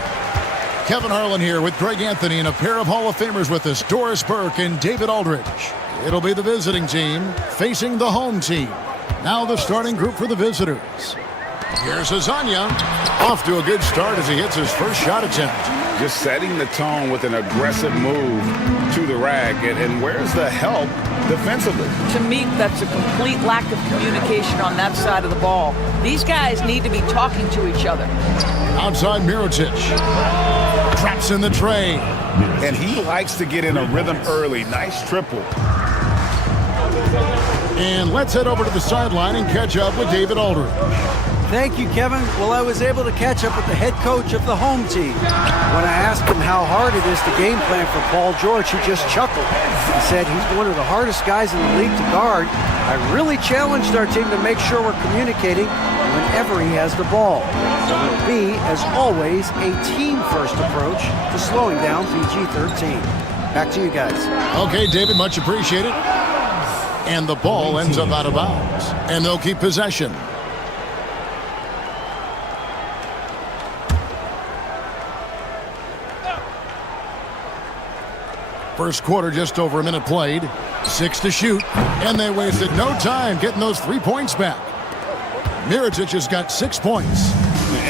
Kevin Harlan here with Greg Anthony and a pair of Hall of Famers with us, Doris Burke and David Aldridge. It'll be the visiting team facing the home team. Now the starting group for the visitors. Here's Azania. Off to a good start as he hits his first shot attempt. just setting the tone with an aggressive move to the rack. And where's the help defensively? To me, that's a complete lack of communication on that side of the ball. These guys need to be talking to each other. Outside Mirotic. Traps in the tray. And he likes to get in a rhythm early. Nice triple. And let's head over to the sideline and catch up with David Aldridge. Thank you, Kevin. Well, I was able to catch up with the head coach of the home team. When I asked him how hard it is to game plan for Paul George, he just chuckled. He said he's one of the hardest guys in the league to guard. I really challenged our team to make sure we're communicating whenever he has the ball. So it'll be, as always, a team-first approach to slowing down PG-13. Back to you guys. Okay, David, much appreciated. And the ball ends up out of bounds. And they'll keep possession. First quarter, just over a minute played. 6 to shoot. And they wasted no time getting those 3 points back. Mirotic has got 6 points.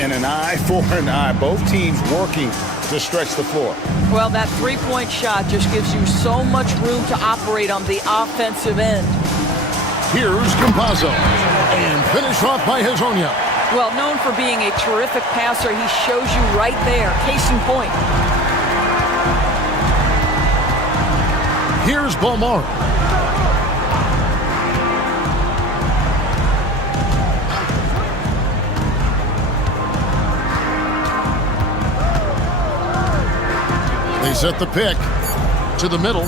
And an eye for an eye. Both teams working to stretch the floor. Well, that three-point shot just gives you so much room to operate on the offensive end. Here's Campazzo. And finished off by Hezonja. Well, known for being a terrific passer, he shows you right there. Case in point. Here's Bolmaro. They set the pick to the middle.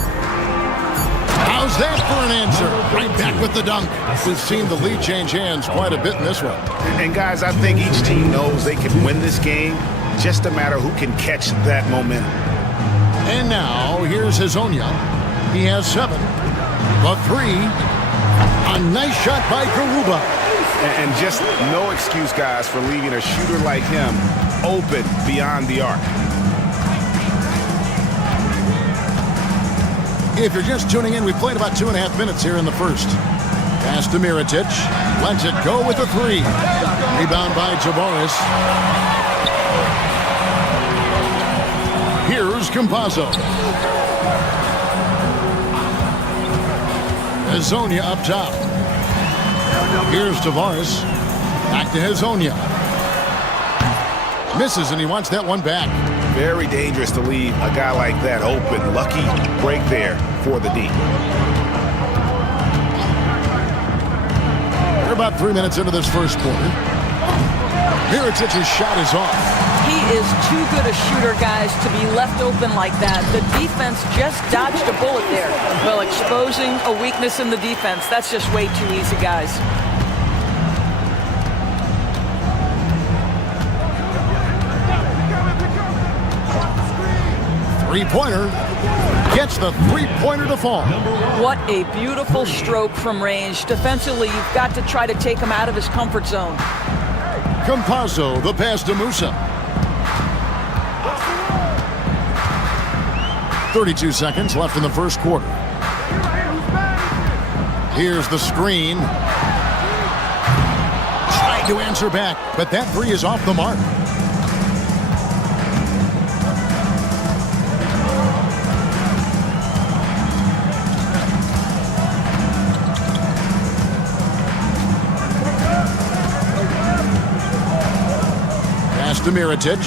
How's that for an answer? Right back with the dunk. We've seen the lead change hands quite a bit in this one. And guys, I think each team knows they can win this game. Just a matter who can catch that momentum. And now, here's Hezonja. He has 7. The 3. A nice shot by Garuba. And just no excuse, guys, for leaving a shooter like him open beyond the arc. If you're just tuning in, we played about 2.5 minutes here in the first. Pass to Mirotic. Lets it go with a 3. Rebound by Tavares. Here's Campazzo. Hezonja up top. Here's Tavares. Back to Hezonja. Misses, and he wants that one back. Very dangerous to leave a guy like that open. Lucky break there for the D. We're about 3 minutes into this first quarter. Mirotic's shot is off. He is too good a shooter, guys, to be left open like that. The defense just dodged a bullet there. Well, exposing a weakness in the defense, that's just way too easy, guys. Three-pointer. Gets the three-pointer to fall. What a beautiful stroke from range. Defensively, you've got to try to take him out of his comfort zone. Campazzo, the pass to Musa. 32 seconds left in the first quarter. Here's the screen. Trying to answer back, but that 3 is off the mark. Pass to Mirotic.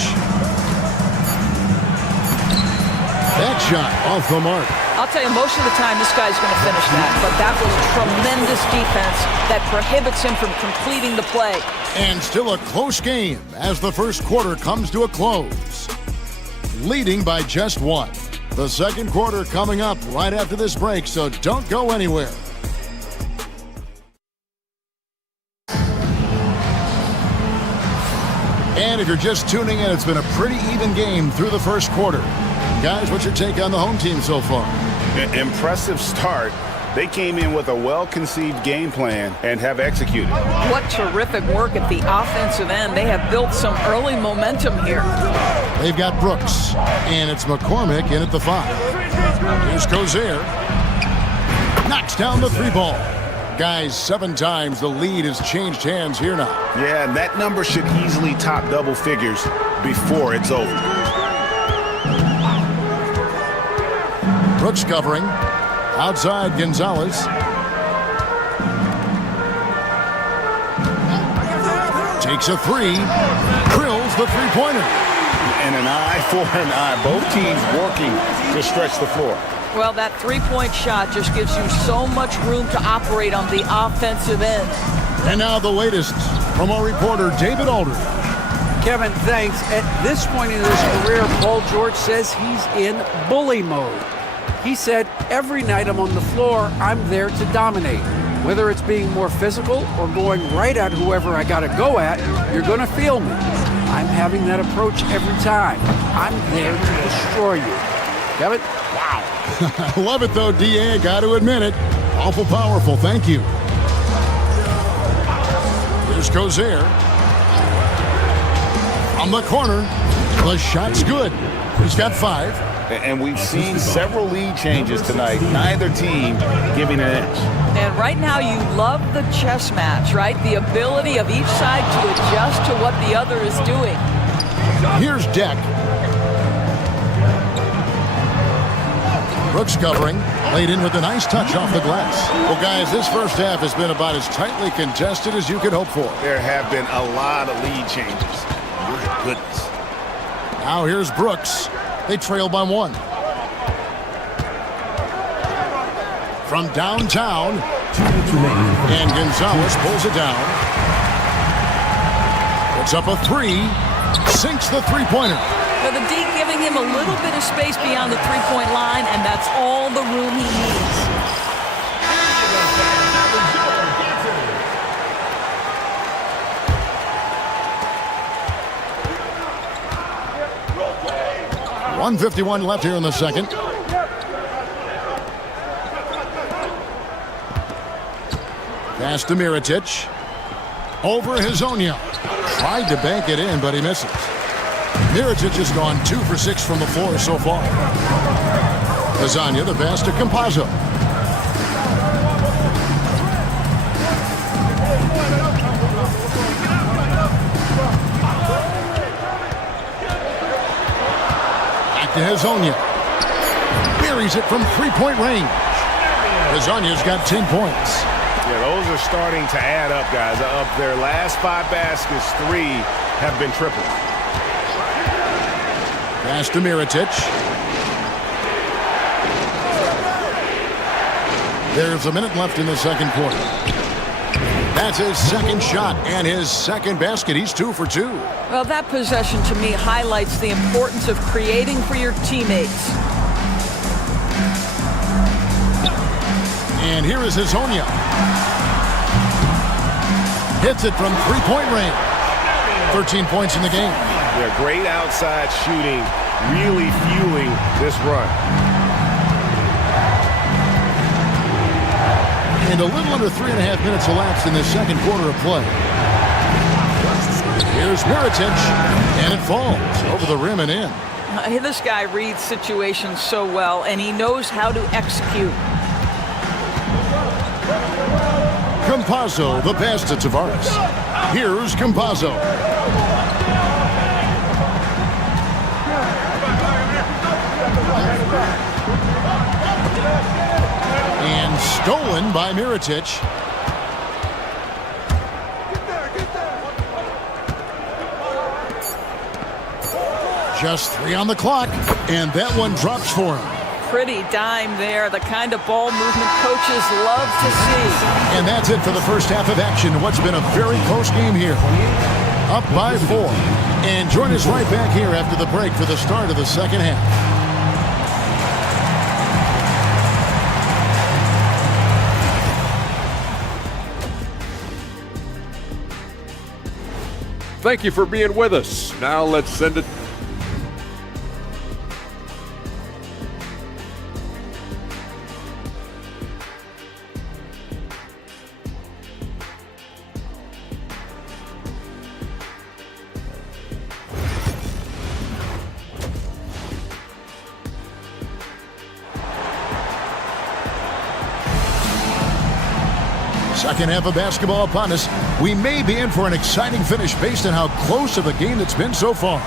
That shot off the mark. I'll tell you, most of the time this guy's going to finish that, but that was tremendous defense that prohibits him from completing the play. And still a close game as the first quarter comes to a close. Leading by just 1. The second quarter coming up right after this break, so don't go anywhere. And if you're just tuning in, it's been a pretty even game through the first quarter. Guys, what's your take on the home team so far? Impressive start. They came in with a well-conceived game plan and have executed. What terrific work at the offensive end. They have built some early momentum here. They've got Brooks, and it's McCormick in at the 5. Here's Cozier. Knocks down the 3 ball. Guys, 7 times the lead has changed hands here now. Yeah, and that number should easily top double figures before it's over. Brooks covering. Outside Gonzalez. Takes a three. Drills the three-pointer. And an eye for an eye. Both teams working to stretch the floor. Well, that three-point shot just gives you so much room to operate on the offensive end. And now the latest from our reporter, David Aldridge. Kevin, thanks. At this point in his career, Paul George says he's in bully mode. He said, every night I'm on the floor, I'm there to dominate. Whether it's being more physical or going right at whoever I got to go at, you're going to feel me. I'm having that approach every time. I'm there to destroy you. Kevin? Wow. I love it, though, D.A. I got to admit it. Awful powerful. Thank you. Here's Gozer. From the corner. The shot's good. He's got 5. And we've seen several lead changes tonight. Neither team giving an edge. And right now you love the chess match, right? The ability of each side to adjust to what the other is doing. Here's Deck. Brooks covering. Laid in with a nice touch off the glass. Well, guys, this first half has been about as tightly contested as you could hope for. There have been a lot of lead changes. Good goodness. Now here's Brooks. They trail by 1. From downtown. And Gonzalez pulls it down. Puts up a 3. Sinks the three-pointer. But the D giving him a little bit of space beyond the three-point line, and that's all the room he needs. .151 left here in the second. Pass to Mirotic. Over Hazonia. Tried to bank it in, but he misses. Mirotic has gone 2 for 6 from the floor so far. Hazonia, the pass to Campazzo. To Hazonia. Buries it from three-point range. Hazonia's got 10 points. Yeah, those are starting to add up, guys. Of their last 5 baskets, 3 have been triple. Pass to Mirotic. There's a minute left in the second quarter. That's his second shot and his second basket. He's 2 for 2. Well, that possession to me highlights the importance of creating for your teammates. And here is Hazonia. Hits it from three-point range. 13 points in the game. Yeah, great outside shooting, really fueling this run. And a little under 3.5 minutes elapsed in the second quarter of play. Here's Mirotic, and it falls over the rim and in. This guy reads situations so well, and he knows how to execute. Campazzo, the pass to Tavares. Here's Campazzo. And stolen by Mirotic. Just 3 on the clock, and that one drops for him. Pretty dime there, the kind of ball movement coaches love to see. And that's it for the first half of action. What's been a very close game here. Up by 4. And join us right back here after the break for the start of the second half. Thank you for being with us. Now let's send it. Second half of basketball upon us. We may be in for an exciting finish based on how close of a game it's been so far.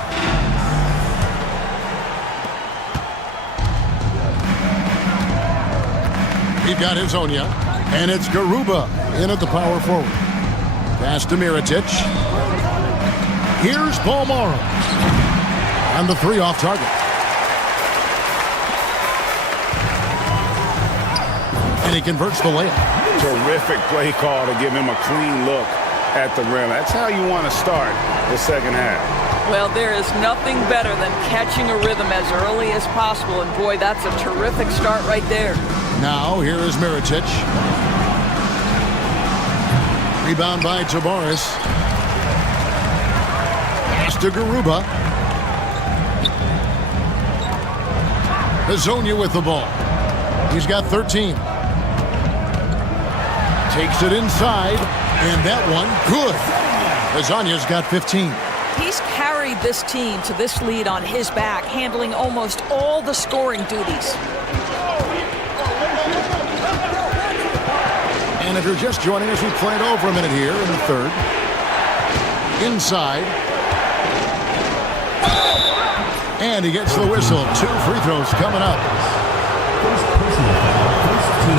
You've got Hazonia, and it's Garuba in at the power forward. Pass to Mirotic. Here's Paul Morrow. And the 3 off target. And he converts the layup. Terrific play call to give him a clean look at the rim. That's how you want to start the second half. Well, there is nothing better than catching a rhythm as early as possible. And boy, that's a terrific start right there. Now, here is Mirotic. Rebound by Tavares. Pass to Garuba. Hazonia with the ball. He's got 13. Takes it inside, and that one, good. Hazonia's got 15. He's carried this team to this lead on his back, handling almost all the scoring duties. And if you're just joining us, we played over a minute here in the third. Inside. And he gets the whistle. 2 free throws coming up.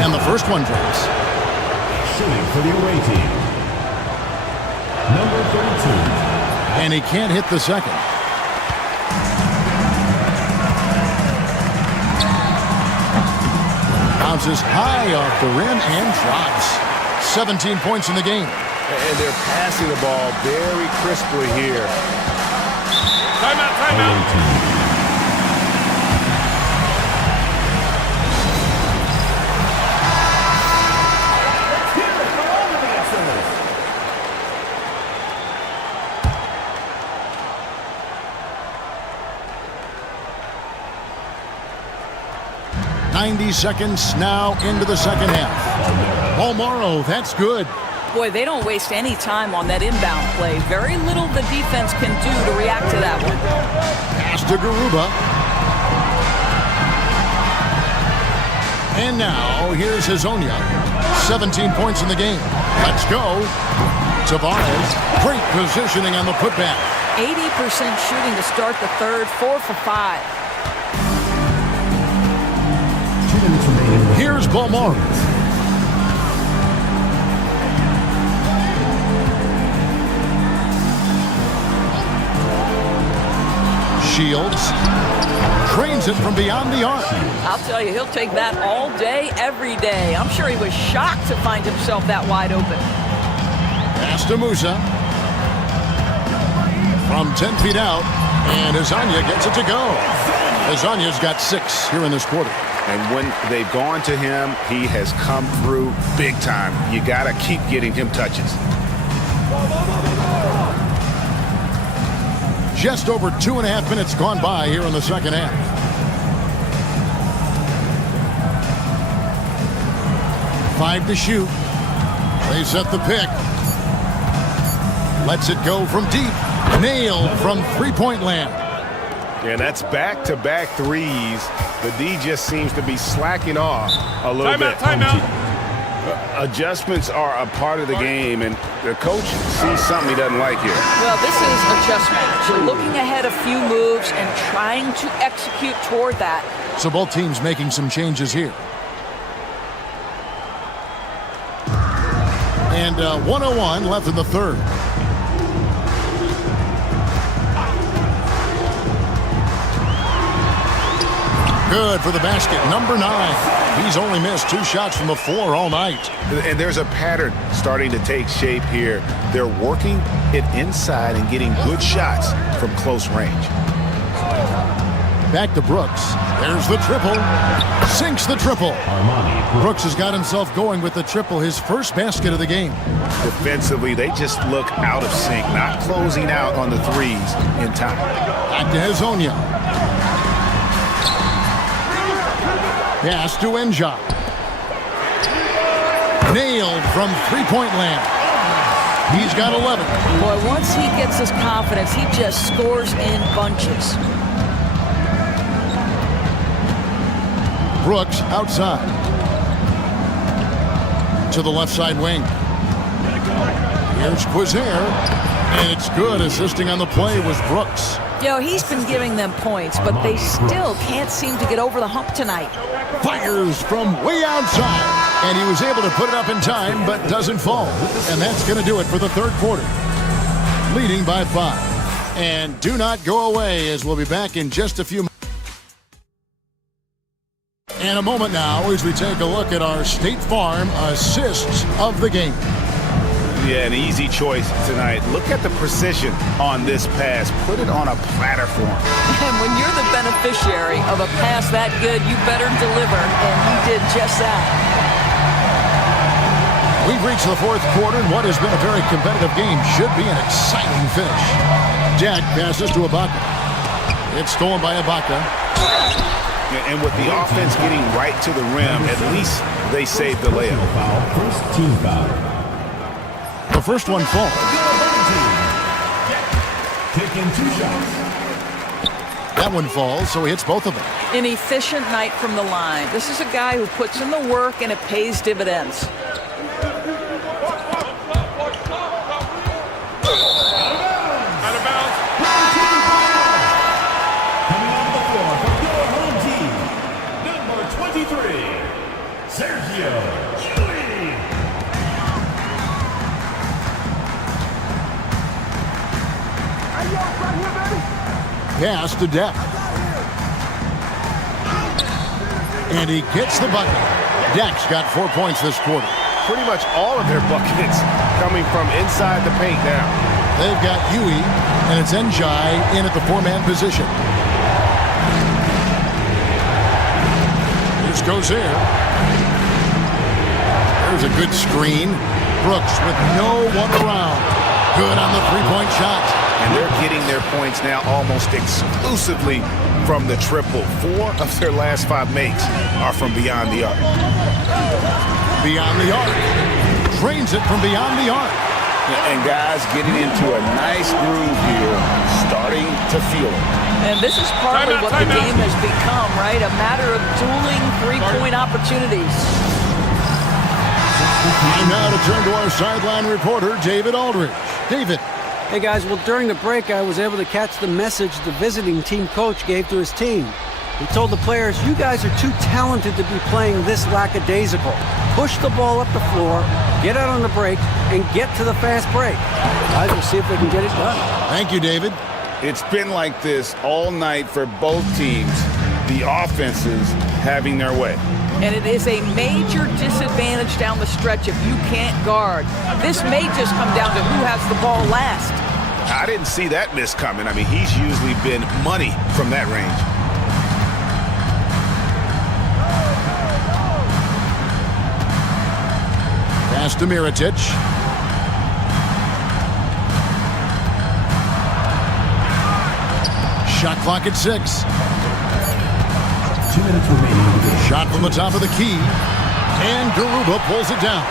And the first one drops. Shooting for the away team, number 32. And he can't hit the second. Bounces high off the rim and drops. 17 points in the game. And they're passing the ball very crisply here. Timeout, timeout. 90 seconds now into the second half. Paul Morrow, that's good. Boy, they don't waste any time on that inbound play. Very little the defense can do to react to that one. Pass to Garuba. And now, here's Hazonia. 17 points in the game. Let's go. Tavares, great positioning on the putback. 80% shooting to start the third, 4 for 5. Here's Beaumont. Shields trains it from beyond the arc. I'll tell you, he'll take that all day, every day. I'm sure he was shocked to find himself that wide open. Pass to Musa. From 10 feet out, and Hazonia gets it to go. Hazonia's got 6 here in this quarter. And when they've gone to him, he has come through big time. You got to keep getting him touches. Just over 2.5 minutes gone by here in the second half. Five to shoot. They set the pick. Lets it go from deep. Nailed from three-point land. And that's back-to-back threes. The D just seems to be slacking off a little bit. Timeout. Adjustments are a part of the game, and the coach sees something he doesn't like here. Well, this is a chess match. You're looking ahead a few moves and trying to execute toward that. So both teams making some changes here. And 1:01 left in the third. Good for the basket, number 9. He's only missed 2 shots from the floor all night. And there's a pattern starting to take shape here. They're working it inside and getting good shots from close range. Back to Brooks. There's the triple. Sinks the triple. Brooks has got himself going with the triple, his first basket of the game. Defensively, they just look out of sync, not closing out on the threes in time. Back to Hazonia. Pass to Enja. Nailed from three-point land. He's got 11. Boy, once he gets his confidence, he just scores in bunches. Brooks outside. To the left side wing. Here's Quizer. And it's good. Assisting on the play was Brooks. You know, he's been giving them points, but they still can't seem to get over the hump tonight. Fires from way outside, and he was able to put it up in time, but doesn't fall. And that's going to do it for the third quarter. Leading by 5. And do not go away, as we'll be back in just a few moments. In a moment now, as we take a look at our State Farm assists of the game. Yeah, an easy choice tonight. Look at the precision on this pass. Put it on a platter for him. And when you're the beneficiary of a pass that good, you better deliver, and he did just that. We've reached the fourth quarter, and what has been a very competitive game should be an exciting finish. Jack passes to Ibaka. It's stolen by Ibaka. And with the offense getting right to the rim, at least they saved the layup. First team foul. The first one falls. Taking 2 shots. That one falls, so he hits both of them. An efficient night from the line. This is a guy who puts in the work, and it pays dividends. Out of bounds. Coming on the floor for your home team, number 23, Sergio. Pass to Deck. And he gets the bucket. Deck's got 4 points this quarter. Pretty much all of their buckets coming from inside the paint now. They've got Huey, and it's Njai in at the 4-man position. This goes here. There's a good screen. Brooks with no one around. Good on the three-point shot. And they're getting their points now almost exclusively from the triple. 4 of their last 5 makes are from beyond the arc. Beyond the arc. Drains it from beyond the arc. And guys getting into a nice groove here, starting to feel it. And this is partly what the game has become, right? A matter of dueling three-point opportunities. And now to turn to our sideline reporter, David Aldridge. David. Hey guys, well during the break I was able to catch the message the visiting team coach gave to his team. He told the players, you guys are too talented to be playing this lackadaisical. Push the ball up the floor, get out on the break, and get to the fast break. Guys, we'll see if they can get it done. Thank you, David. It's been like this all night for both teams. The offenses having their way. And it is a major disadvantage down the stretch if you can't guard. This may just come down to who has the ball last. I didn't see that miss coming. I mean, he's usually been money from that range. Pass to Mirotic. Shot clock at 6. 2 minutes remaining. Shot from the top of the key. And Garuba pulls it down.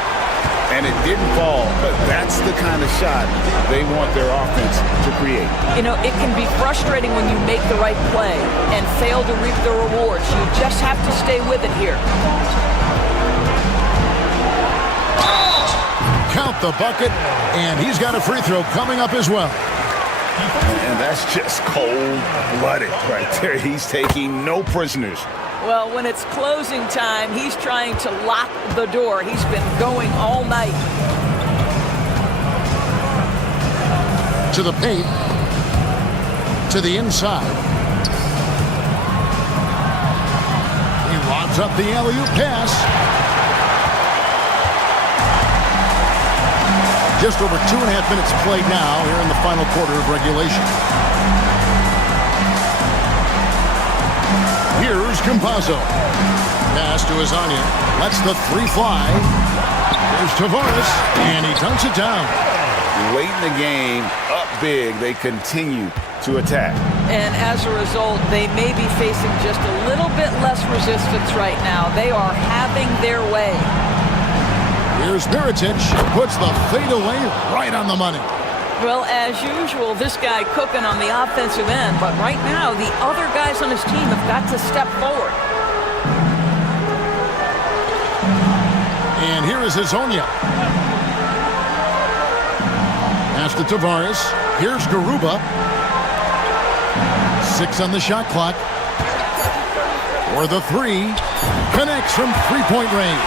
And it didn't fall, but that's the kind of shot they want their offense to create. You know, it can be frustrating when you make the right play and fail to reap the rewards. You just have to stay with it here. Count the bucket, and he's got a free throw coming up as well. And that's just cold-blooded right there. He's taking no prisoners. Well, when it's closing time, he's trying to lock the door. He's been going all night. To the paint. To the inside. He lobs up the alley-oop pass. Just over 2.5 minutes played now here in the final quarter of regulation. Here's Campazzo. Pass to Azania. Lets the 3 fly. Here's Tavares, and he dunks it down. Late in the game, up big, they continue to attack. And as a result, they may be facing just a little bit less resistance right now. They are having their way. Here's Mirotic, puts the fadeaway right on the money. Well, as usual, this guy cooking on the offensive end, but right now, the other guys on his team have got to step forward. And here is Hazonia. Pass to Tavares. Here's Garuba. 6 on the shot clock. For the 3. Connects from three-point range.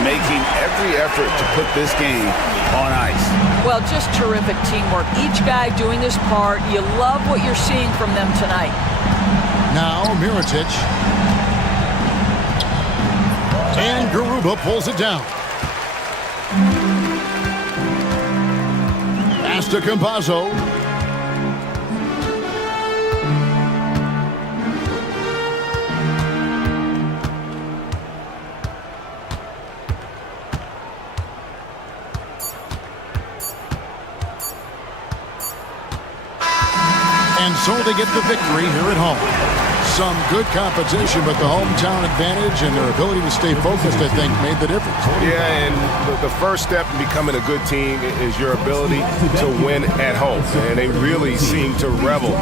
Making every effort to put this game on ice. Well, just terrific teamwork. Each guy doing his part. You love what you're seeing from them tonight. Now Mirotic. And Garuba pulls it down. Pass to Campazzo. And so they get the victory here at home. Some good competition, but the hometown advantage and their ability to stay focused, I think, made the difference. Yeah, and the first step in becoming a good team is your ability to win at home. And they really seem to revel.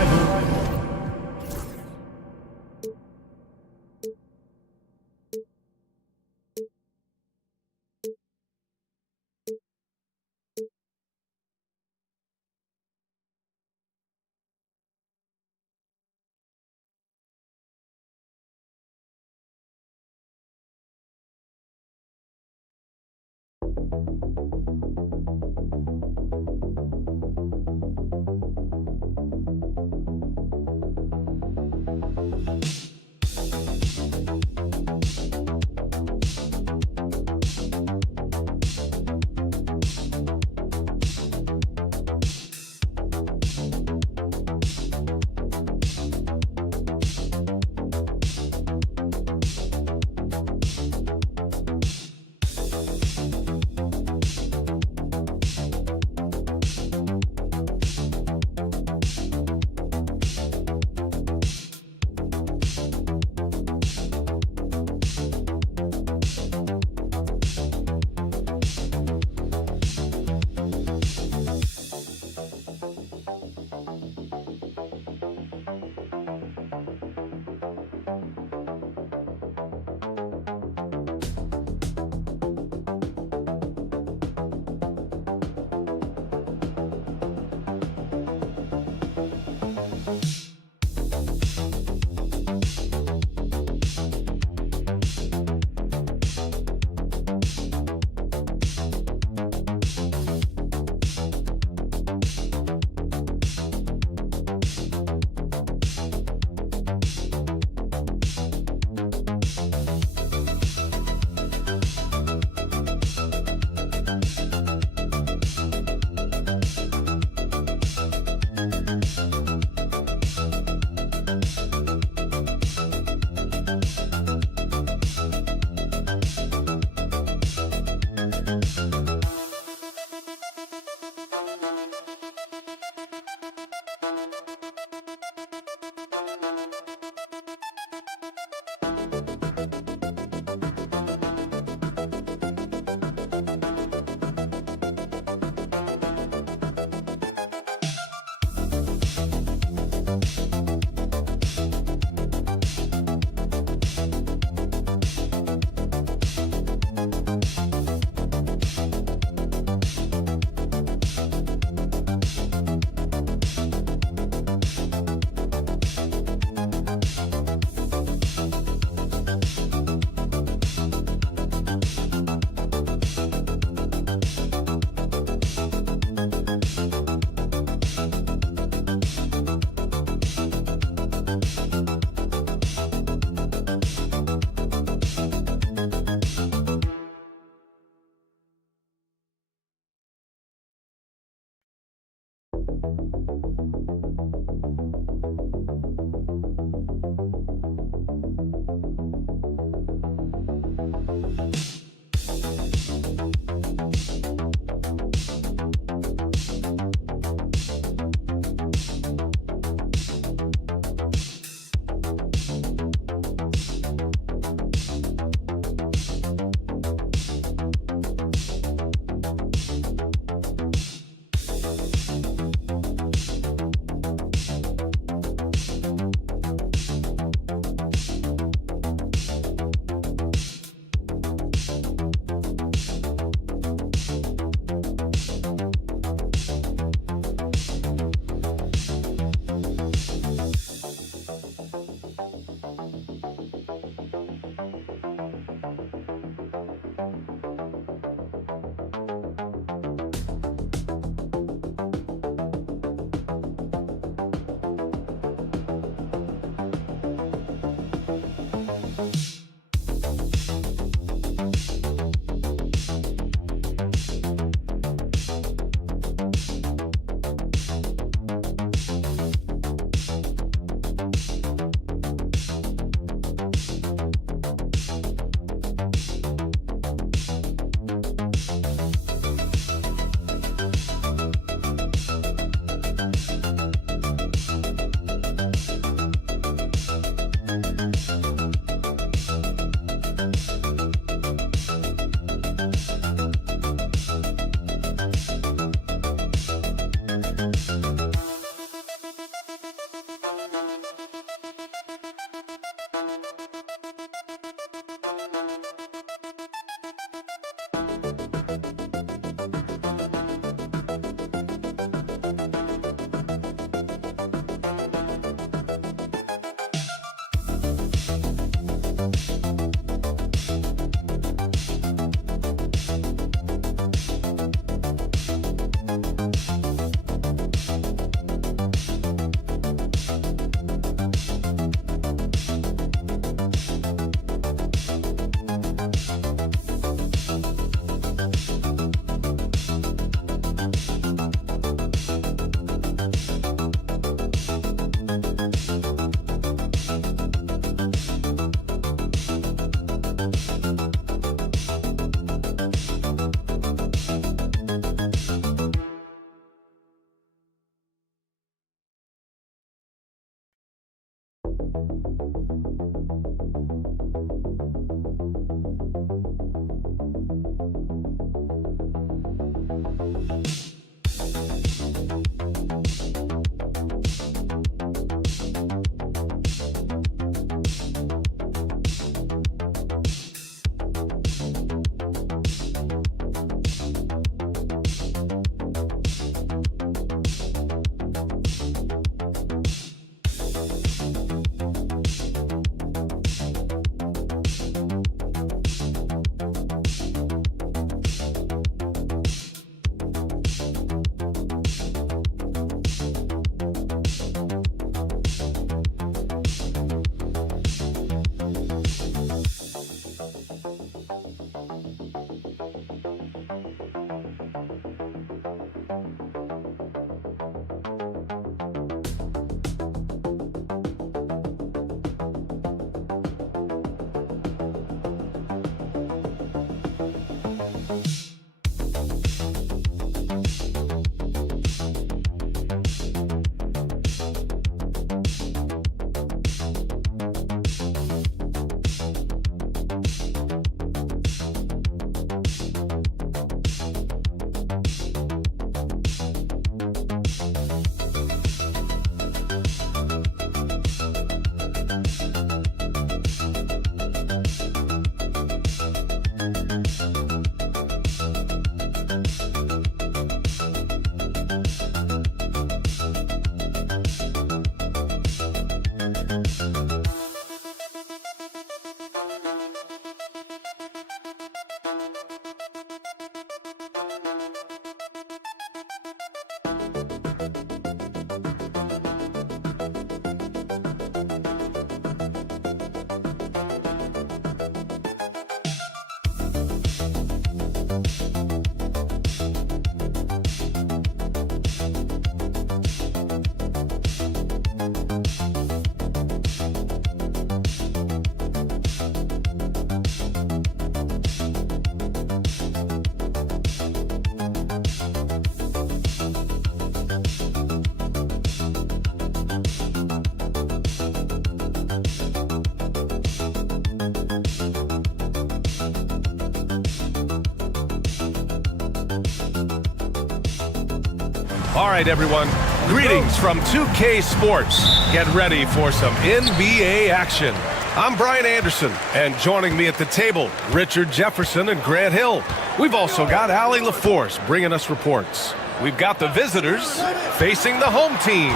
All right, everyone. Greetings from 2K Sports. Get ready for some NBA action. I'm Brian Anderson, and joining me at the table, Richard Jefferson and Grant Hill. We've also got Allie LaForce bringing us reports. We've got the visitors facing the home team.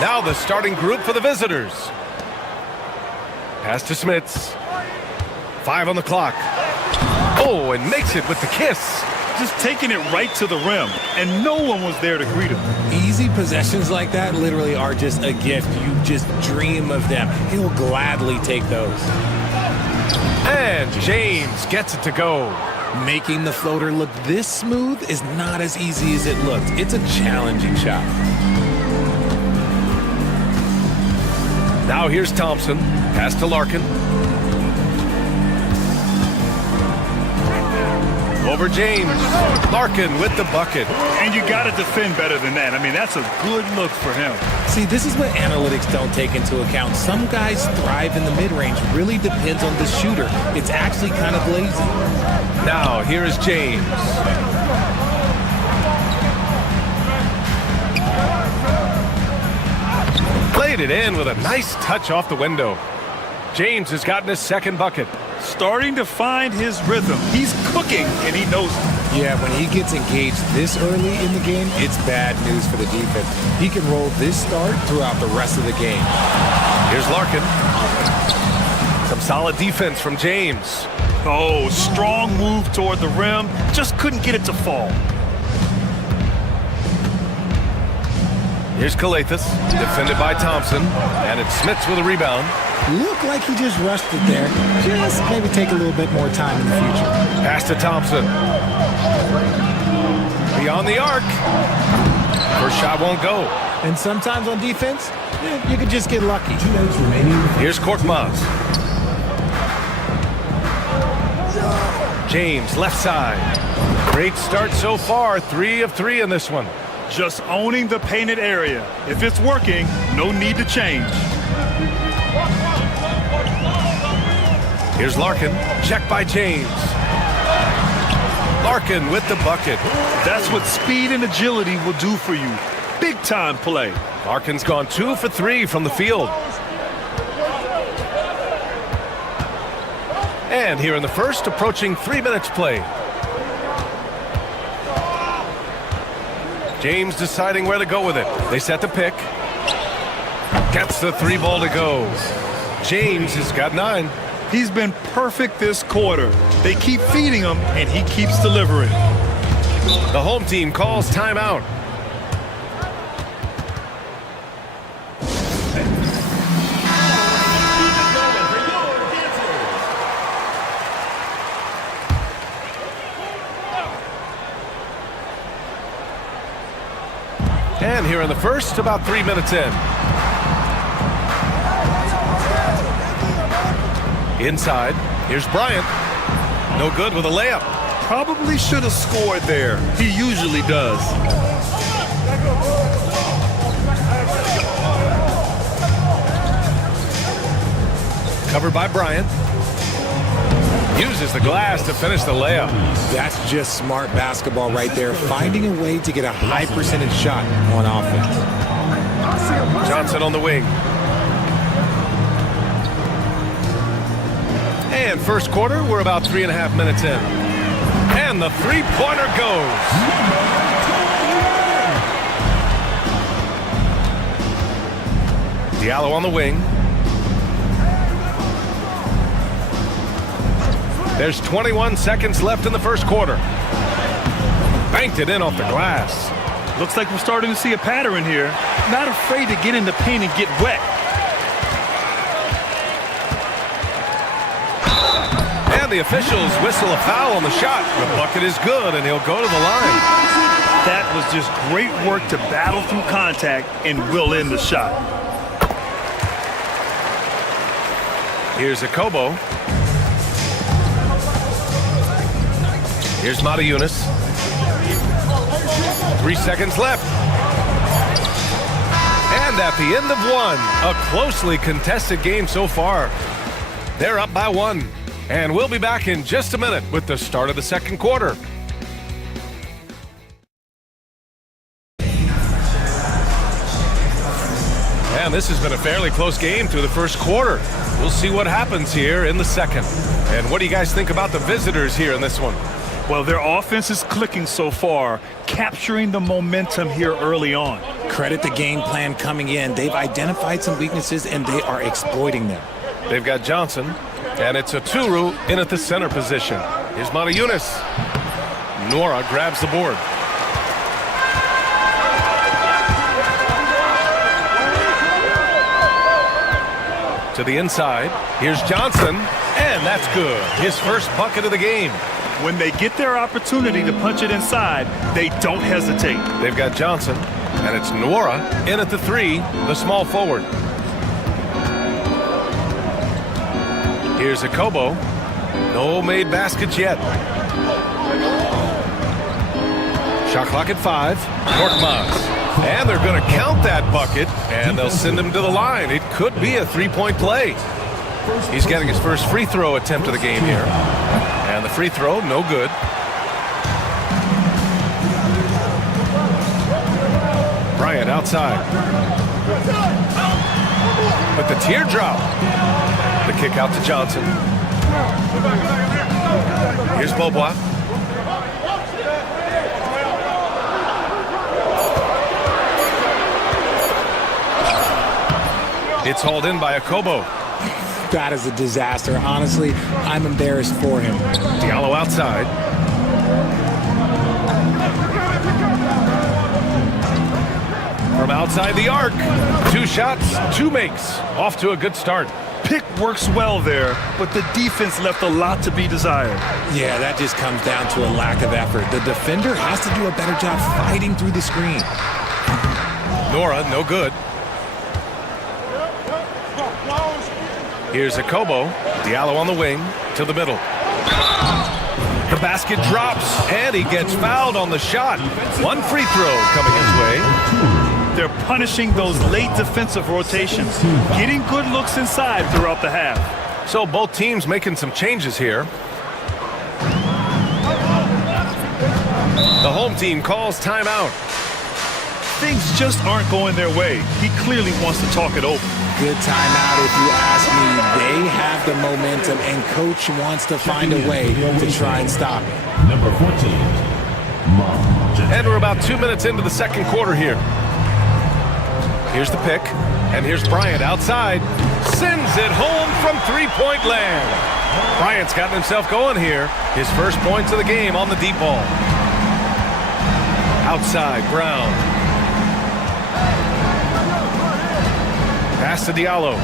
Now the starting group for the visitors. Pass to Smits. 5 on the clock. Oh, and makes it with the kiss. Just taking it right to the rim, and no one was there to greet him. Easy possessions like that literally are just a gift. You just dream of them. He'll gladly take those. And James gets it to go. Making the floater look this smooth is not as easy as it looked. It's a challenging shot. Now here's Thompson. Pass to Larkin. Over James. Larkin with the bucket. And you got to defend better than that. I mean, that's a good look for him. See, this is what analytics don't take into account. Some guys thrive in the mid-range. Really depends on the shooter. It's actually kind of lazy. Now, here is James. Played it in with a nice touch off the window. James has gotten his second bucket. Starting to find his rhythm. He's cooking, and he knows it. Yeah, when he gets engaged this early in the game, it's bad news for the defense. He can roll this start throughout the rest of the game. Here's Larkin. Some solid defense from James. Oh, strong move toward the rim. Just couldn't get it to fall. Here's Calathis, defended by Thompson, and it's Smits with a rebound. Looked like he just rushed it there. Just maybe take a little bit more time in the future. Pass to Thompson. Beyond the arc. First shot won't go. And sometimes on defense, you could just get lucky. 2 minutes remaining. Here's Korkmaz. James, left side. Great start so far. 3 of 3 in this one. Just owning the painted area. If it's working, no need to change. Here's Larkin. Check by James. Larkin with the bucket. That's what speed and agility will do for you. Big time play. Larkin's gone 2 for 3 from the field. And here in the first, approaching 3 minutes played. James deciding where to go with it. They set the pick. Gets the 3 ball to go. James has got 9. He's been perfect this quarter. They keep feeding him, and he keeps delivering. The home team calls timeout. And here in the first, about 3 minutes in. Inside, here's Bryant. No good with a layup. Probably should have scored there. He usually does. Covered by Bryant. Uses the glass to finish the layup. That's just smart basketball right there, finding a way to get a high percentage shot on offense. Johnson on the wing. And first quarter, we're about 3.5 minutes in. And the three-pointer goes. Diallo on the wing. There's 21 seconds left in the first quarter. Banked it in off the glass. Looks like we're starting to see a pattern here. Not afraid to get in the paint and get wet. And the officials whistle a foul on the shot. The bucket is good, and he'll go to the line. That was just great work to battle through contact and will in the shot. Here's Akobo. Here's Matajunas. 3 seconds left. And at the end of one, a closely contested game so far. They're up by 1. And we'll be back in just a minute with the start of the second quarter. And this has been a fairly close game through the first quarter. We'll see what happens here in the second. And what do you guys think about the visitors here in this one? Well, their offense is clicking so far, capturing the momentum here early on. Credit the game plan coming in. They've identified some weaknesses, and they are exploiting them. They've got Johnson, and it's a Turu in at the center position. Here's Matajunas. Nora grabs the board. To the inside. Here's Johnson, and that's good. His first bucket of the game. When they get their opportunity to punch it inside, they don't hesitate. They've got Johnson, and it's Nora in at the 3, the small forward. Here's Akobo. No made baskets yet. Shot clock at 5. Korkmaz. And they're going to count that bucket, and they'll send him to the line. It could be a three-point play. He's getting his first free throw attempt of the game here. And the free throw, no good. Bryant outside. With the teardrop. The kick out to Johnson. Here's Beaubois. It's hauled in by Akobo. That is a disaster. Honestly, I'm embarrassed for him. Diallo outside. From outside the arc. 2 shots, 2 makes. Off to a good start. Pick works well there, but the defense left a lot to be desired. Yeah, that just comes down to a lack of effort. The defender has to do a better job fighting through the screen. Nora, no good. Here's Akobo. Diallo on the wing to the middle. The basket drops, and he gets fouled on the shot. 1 free throw coming his way. They're punishing those late defensive rotations, getting good looks inside throughout the half. So both teams making some changes here. The home team calls timeout. Things just aren't going their way. He clearly wants to talk it over. Good timeout if you ask me. They have the momentum, and coach wants to find a way to try and stop it. Number 14. And we're about 2 minutes into the second quarter here. Here's the pick, and here's Bryant outside. Sends it home from three-point land. Bryant's gotten himself going here. His first points of the game on the deep ball. Outside, Brown. Pass to Diallo.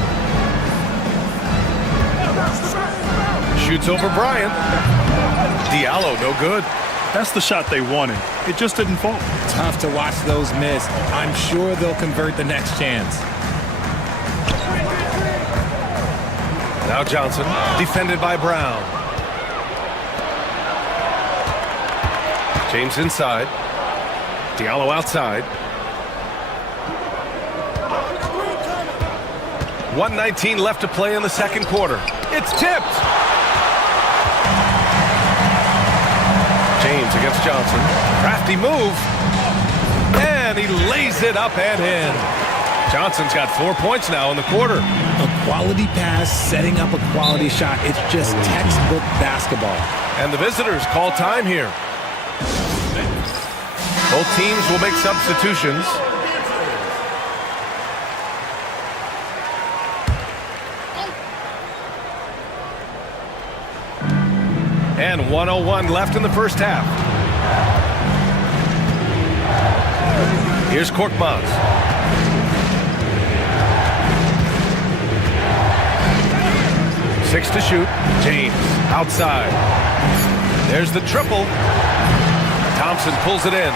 Shoots over Bryant. Diallo, no good. That's the shot they wanted. It just didn't fall. Tough to watch those miss. I'm sure they'll convert the next chance. Now Johnson, defended by Brown. James inside. Diallo outside. 1:19 left to play in the second quarter. It's tipped. James against Johnson. Crafty move. And he lays it up and in. Johnson's got 4 points now in the quarter. A quality pass, setting up a quality shot. It's just textbook basketball. And the visitors call time here. Both teams will make substitutions. And 1:01 left in the first half. Here's Korkmaz. Six to shoot. James outside. There's the triple. Thompson pulls it in.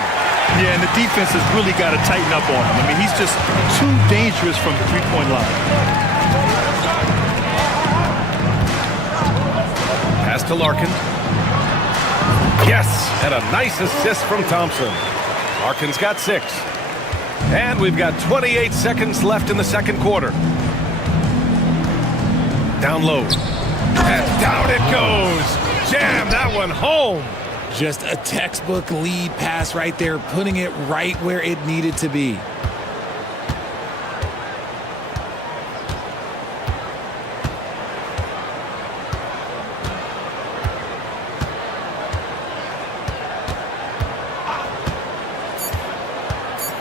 Yeah, and the defense has really got to tighten up on him. I mean, he's just too dangerous from the three-point line. Pass to Larkin. Yes, and a nice assist from Thompson. Larkin's got 6. And we've got 28 seconds left in the second quarter. Down low. And down it goes. Jam that one home. Just a textbook lead pass right there, putting it right where it needed to be.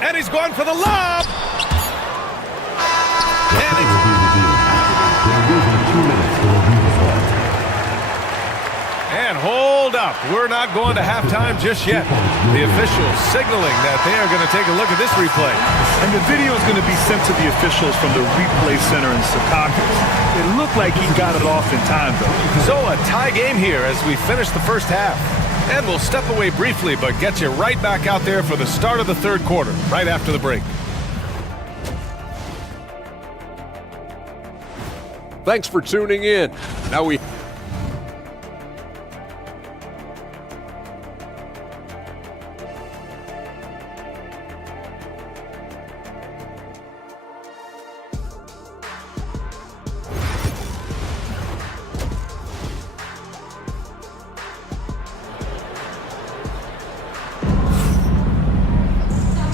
And he's going for the lob. And hold up. We're not going to halftime just yet. The officials signaling that they are going to take a look at this replay. And the video is going to be sent to the officials from the replay center in Secaucus. It looked like he got it off in time, though. So a tie game here as we finish the first half. And we'll step away briefly, but get you right back out there for the start of the third quarter, right after the break. Thanks for tuning in. Now we...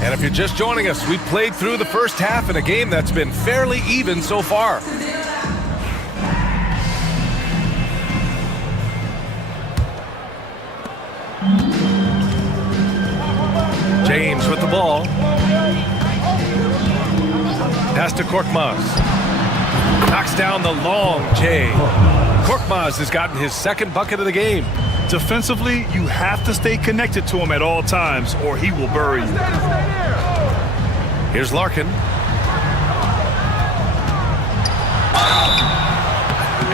And if you're just joining us, we played through the first half in a game that's been fairly even so far. James with the ball. Pass to Korkmaz. Knocks down the long J. Korkmaz has gotten his second bucket of the game. Defensively, you have to stay connected to him at all times or he will bury you. Here's Larkin.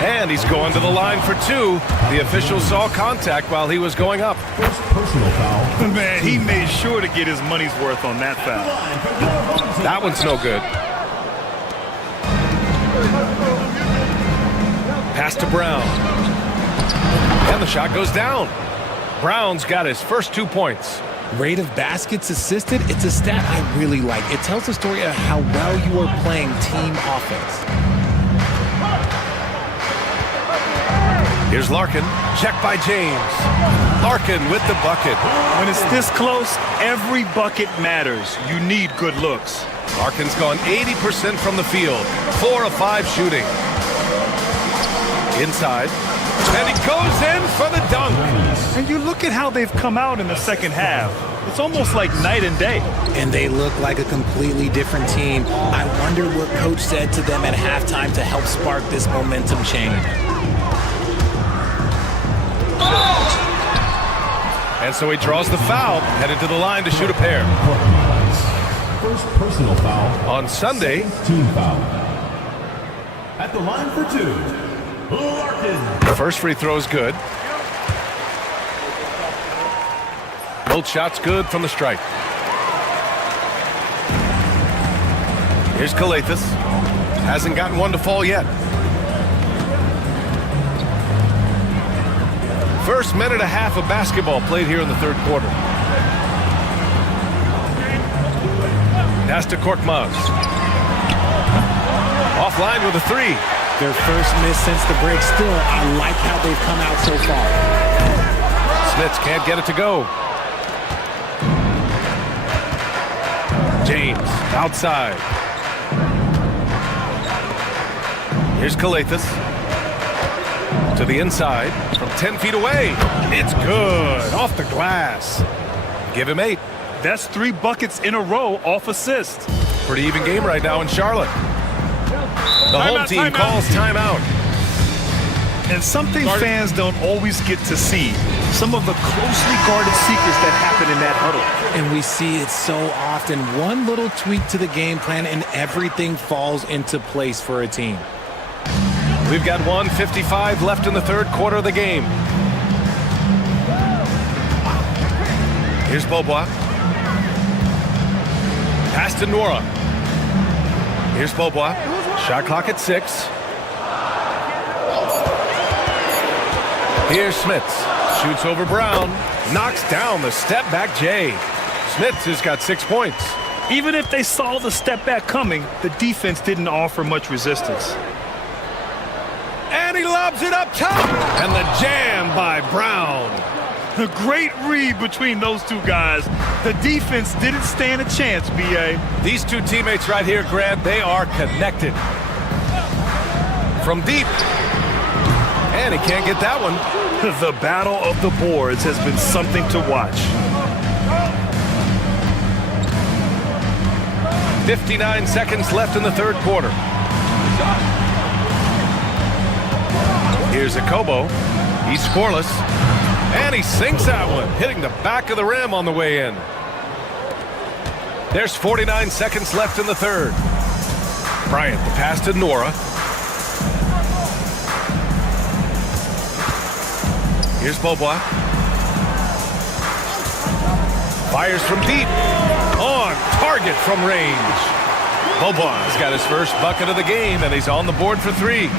And he's going to the line for 2. The official saw contact while he was going up. Personal foul. Man, he made sure to get his money's worth on that foul. That one's no good. Pass to Brown. And the shot goes down. Brown's got his first 2 points. Rate of baskets assisted, it's a stat I really like. It tells the story of how well you are playing team offense. Here's Larkin. Check by James. Larkin with the bucket. When it's this close, every bucket matters. You need good looks. Larkin's gone 80% from the field. 4 of 5 shooting. Inside. And he goes in for the dunk. And you look at how they've come out in the second half. It's almost like night and day. And they look like a completely different team. I wonder what coach said to them at halftime to help spark this momentum change. And so he draws the foul, headed to the line to shoot a pair. First personal foul. On Sunday, team foul. At the line for 2, Larkin. The first free throw is good. Both shots good from the stripe. Here's Calathes. Hasn't gotten one to fall yet. First minute and a half of basketball played here in the third quarter. Pass to Korkmaz. Offline with a 3. Their first miss since the break. Still, I like how they've come out so far. Smits can't get it to go. James outside. Here's Calathes. To the inside from 10 feet away. It's good. Off the glass. Give him 8. That's 3 buckets in a row off assist. Pretty even game right now in Charlotte. The home team calls timeout. And something fans don't always get to see. Some of the closely guarded secrets that happen in that huddle. And we see it so often. One little tweak to the game plan and everything falls into place for a team. We've got 1:55 left in the third quarter of the game. Here's Beaubois. Pass to Nora. Here's Beaubois. Shot clock at 6. Here's Smits. Shoots over Brown. Knocks down the step-back J. Smits has got 6 points. Even if they saw the step back coming, the defense didn't offer much resistance. And he lobs it up top. And the jam by Brown. A great read between those two guys. The defense didn't stand a chance, B.A. These two teammates right here, Grant, they are connected. From deep. And he can't get that one. The battle of the boards has been something to watch. 59 seconds left in the third quarter. Here's Akobo. He's scoreless. And he sinks that one, hitting the back of the rim on the way in. There's 49 seconds left in the third. Bryant, the pass to Nora. Here's Beaubois. Fires from deep. On target from range. Beaubois got his first bucket of the game, and he's on the board for 3.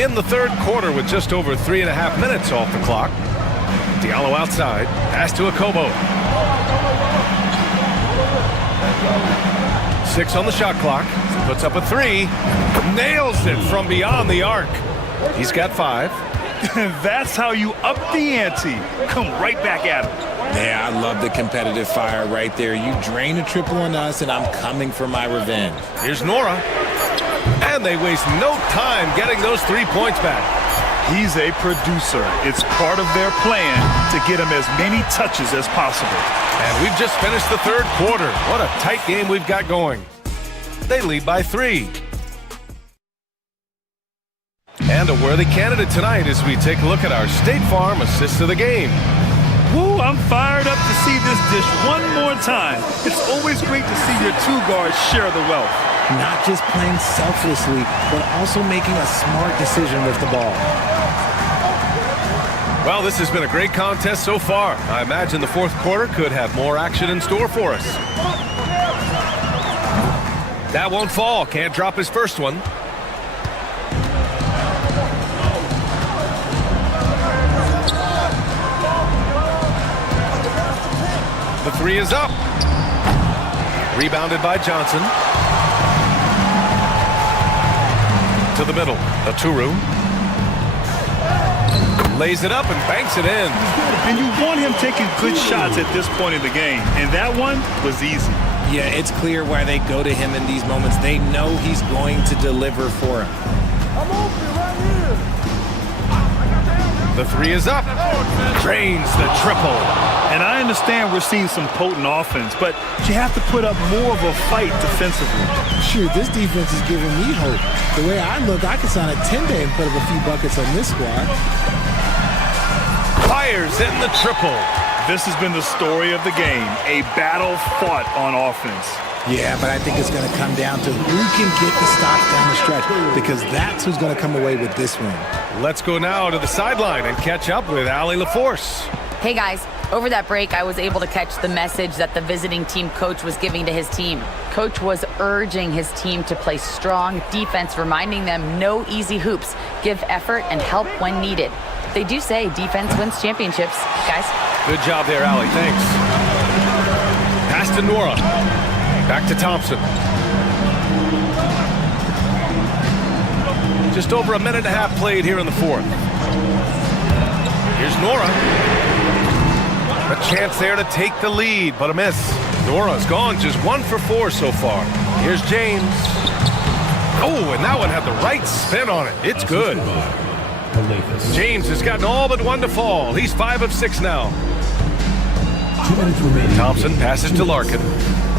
In the third quarter with just over 3.5 minutes off the clock. Diallo outside. Pass to Akobo. 6 on the shot clock. Puts up a 3. Nails it from beyond the arc. He's got 5. That's how you up the ante. Come right back at him. Yeah, I love the competitive fire right there. You drain a triple on us, and I'm coming for my revenge. Here's Nora. And they waste no time getting those 3 points back. He's a producer. It's part of their plan to get him as many touches as possible. And we've just finished the third quarter. What a tight game we've got going. They lead by 3. And a worthy candidate tonight as we take a look at our State Farm assist of the game. Woo, I'm fired up to see this dish one more time. It's always great to see your 2 guards share the wealth. Not just playing selflessly, but also making a smart decision with the ball. Well, this has been a great contest so far. I imagine the fourth quarter could have more action in store for us. That won't fall. Can't drop his first one. The 3 is up. Rebounded by Johnson. to the middle. Oturu lays it up and banks it in. And you want him taking good shots at this point in the game. And that one was easy. Yeah, it's clear why they go to him in these moments. They know he's going to deliver for him. I'm open right here. The three is up. Drains the triple. And I understand we're seeing some potent offense, but you have to put up more of a fight defensively. Shoot, this defense is giving me hope. The way I look, I could sign a 10-day and put up a few buckets on this squad. Fires in the triple. This has been the story of the game, a battle fought on offense. Yeah, but I think it's going to come down to who can get the stops down the stretch, because that's who's going to come away with this win. Let's go now to the sideline and catch up with Allie LaForce. Hey guys, over that break, I was able to catch the message that the visiting team coach was giving to his team. Coach was urging his team to play strong defense, reminding them no easy hoops, give effort and help when needed. They do say defense wins championships, guys. Good job there, Allie. Thanks. Pass to Nora. Back to Thompson. Just over a minute and a half played here in the fourth. Here's Nora. A chance there to take the lead, but a miss. Nora's gone just 1 for 4 so far. Here's James. Oh, and that one had the right spin on it. It's good. James has gotten all but one to fall. He's 5 of 6 now. Thompson passes to Larkin.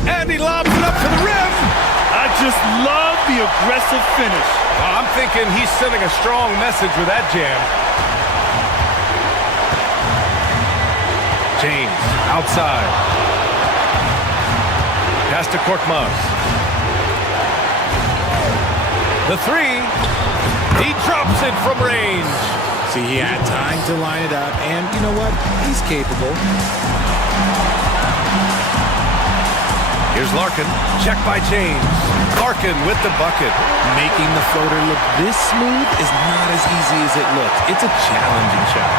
And he lobs it up to the rim. I just love the aggressive finish. I'm thinking he's sending a strong message with that jam. James, outside. Pass to Korkmaz. The three. He drops it from range. See, he had time to line it up, and you know what? He's capable. Here's Larkin. Check by James. Larkin with the bucket. Making the floater look this smooth is not as easy as it looks. It's a challenging shot.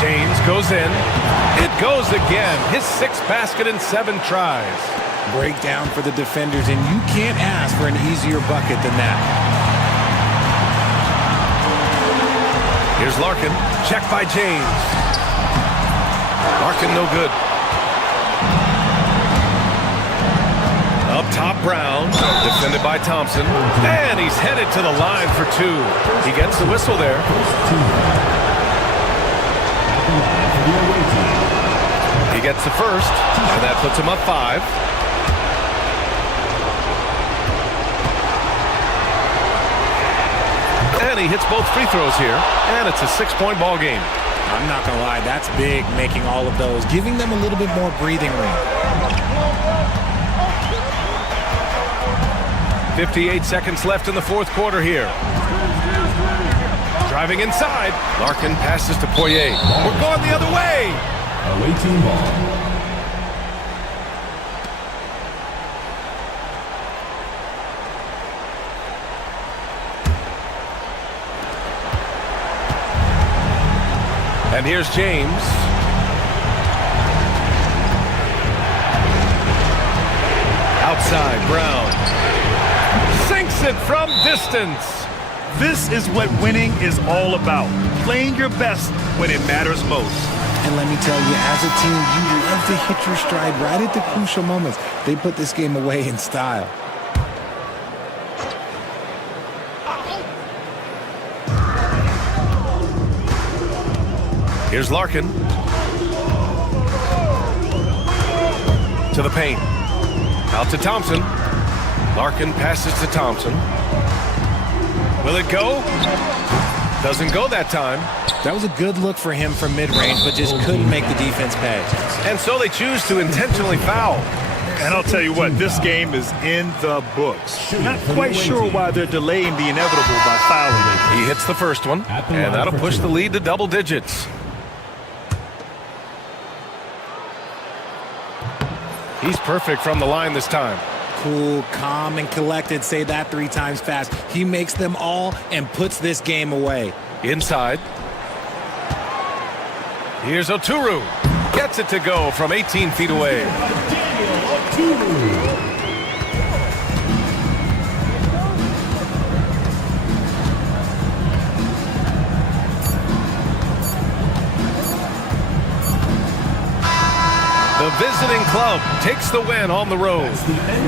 James goes in. It goes again. His 6th basket in 7 tries. Breakdown for the defenders, and you can't ask for an easier bucket than that. Here's Larkin. Check by James. Larkin no good. Up top, Brown. Defended by Thompson. And he's headed to the line for 2. He gets the whistle there. He gets the first, and that puts him up 5. And he hits both free throws here, and it's a 6-point ball game. I'm not going to lie, that's big, making all of those, giving them a little bit more breathing room. 58 seconds left in the fourth quarter here. Driving inside. Larkin passes to Poirier. We're going the other way. Away team ball. And here's James. Outside, Brown. Sinks it from distance. This is what winning is all about. Playing your best when it matters most. And let me tell you, as a team, you love to hit your stride right at the crucial moments. They put this game away in style. Here's Larkin. To the paint. Out to Thompson. Larkin passes to Thompson. Will it go? Doesn't go that time. That was a good look for him from mid-range, but just couldn't make the defense pay. And so they choose to intentionally foul. And I'll tell you what, this game is in the books. Not quite sure why they're delaying the inevitable by fouling. He hits the first one, and that'll push the lead to double digits. He's perfect from the line this time. Cool, calm, and collected. Say that 3 times fast. He makes them all and puts this game away. Inside. Here's Oturu. Gets it to go from 18 feet away. club takes the win on the road.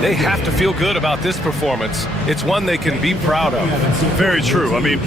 They have to feel good about this performance. It's one they can be proud of. Very true. I mean,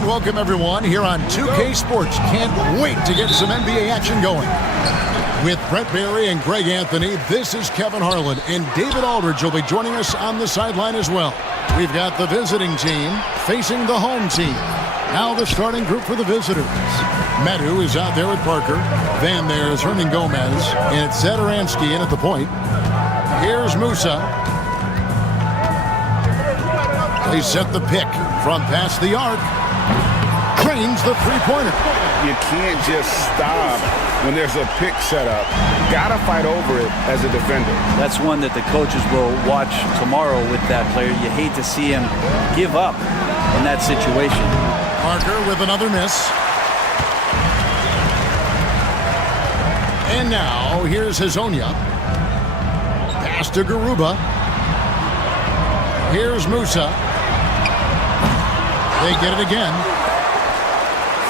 And welcome everyone here on 2K Sports. Can't wait to get some NBA action going. With Brett Barry and Greg Anthony, this is Kevin Harlan, and David Aldridge will be joining us on the sideline as well. We've got the visiting team facing the home team. Now the starting group for the visitors. Medu is out there with Parker. Then there's Hernan Gomez, and it's Zedaransky in at the point. Here's Musa. They set the pick from past the arc. Drains the three-pointer. You can't just stop when there's a pick set up. Gotta fight over it as a defender. That's one that the coaches will watch tomorrow with that player. You hate to see him give up in that situation. Parker with another miss. And now here's Hazonia. Pass to Garuba. Here's Musa. They get it again.